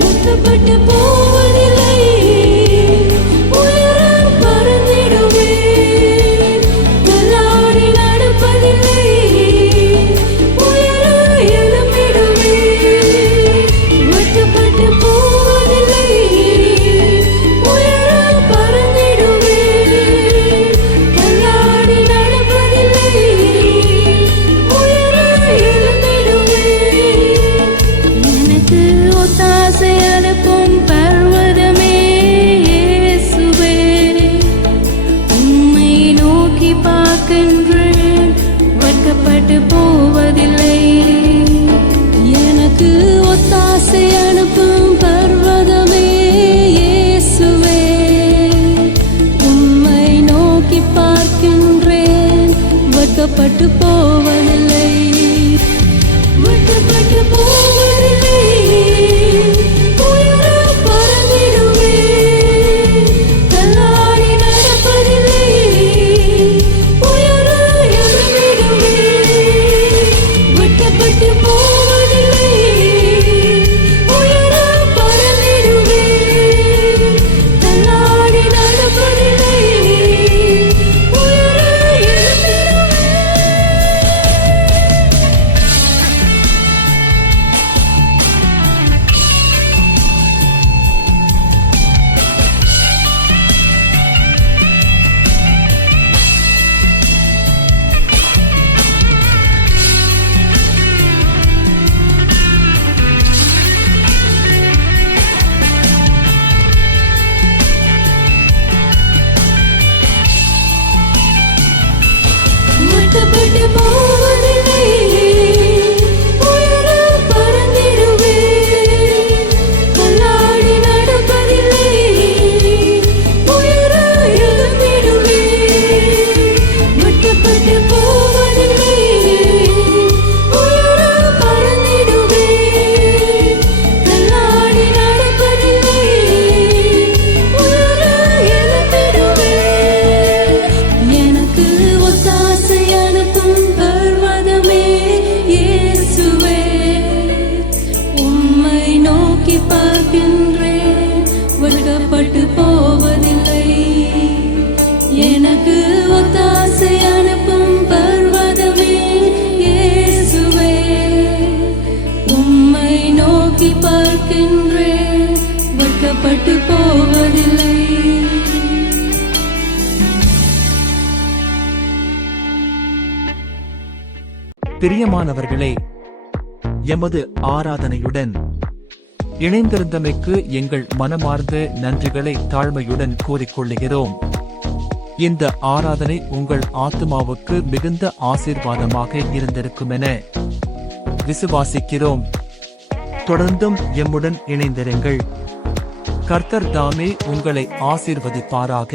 வெட்கப்பட்டு போவதில்லை, உயர பறந்திடுவேன், தள்ளாடி நடப்பதில்லை, உயர எழும்பிடுவேன். வெட்கப்பட்டு போவதில்லை, உயர பறந்திடுவேன், தள்ளாடி நடப்பதில்லை, உயர எழும்பிடுவேன். வெட்கப்பட்டு போவதில்லை, வெட்கப்பட்டு போவதில்லை. உயர பறந்திடுவேன், தள்ளாடி நடப்பதில்லை, உயர எழும்பிடுவேன். வெட்கப்பட்டு போவதில்லை, உயர பறந்திடுவேன், தள்ளாடி நடப்பதில்லை, உயர வெட்கப்பட்டு போவதில்லை, உயர பறந்திடுவேன், தள்ளாடி நடப்பதில்லை, உயர எழும்பிடுவேன். வெட்கப்பட்டு போவதில்லை, உயர பறந்திடுவேன், தள்ளாடி நடப்பதில்லை, உயர எழும்பிடுவேன். எனக்கு ஒத்தாசை அனுப்பும் பர்வதமே இயேசுவே, உம்மை நோக்கி பார்க்கின்றேன், வெட்கப்பட்டு போவதில்லை. எனக்கு ஒத்தாசை அனுப்பும் பர்வதமே இயேசுவே, உம்மை நோக்கி பார்க்கின்றேன், வெட்கப்பட்டு போவதில்லை. பிரியமானவர்களே, எமது ஆராதனையுடன் இணைந்திருந்தமைக்கு எங்கள் மனமார்ந்த நன்றிகளை தாழ்மையுடன் கூறிக்கொள்ளுகிறோம். இந்த ஆராதனை உங்கள் ஆத்துமாவுக்கு மிகுந்த ஆசீர்வாதமாக இருந்திருக்கும் என விசுவாசிக்கிறோம். தொடர்ந்தும் எம்முடன் இணைந்திருங்கள். கர்த்தர் தாமே உங்களை ஆசீர்வதிப்பாராக.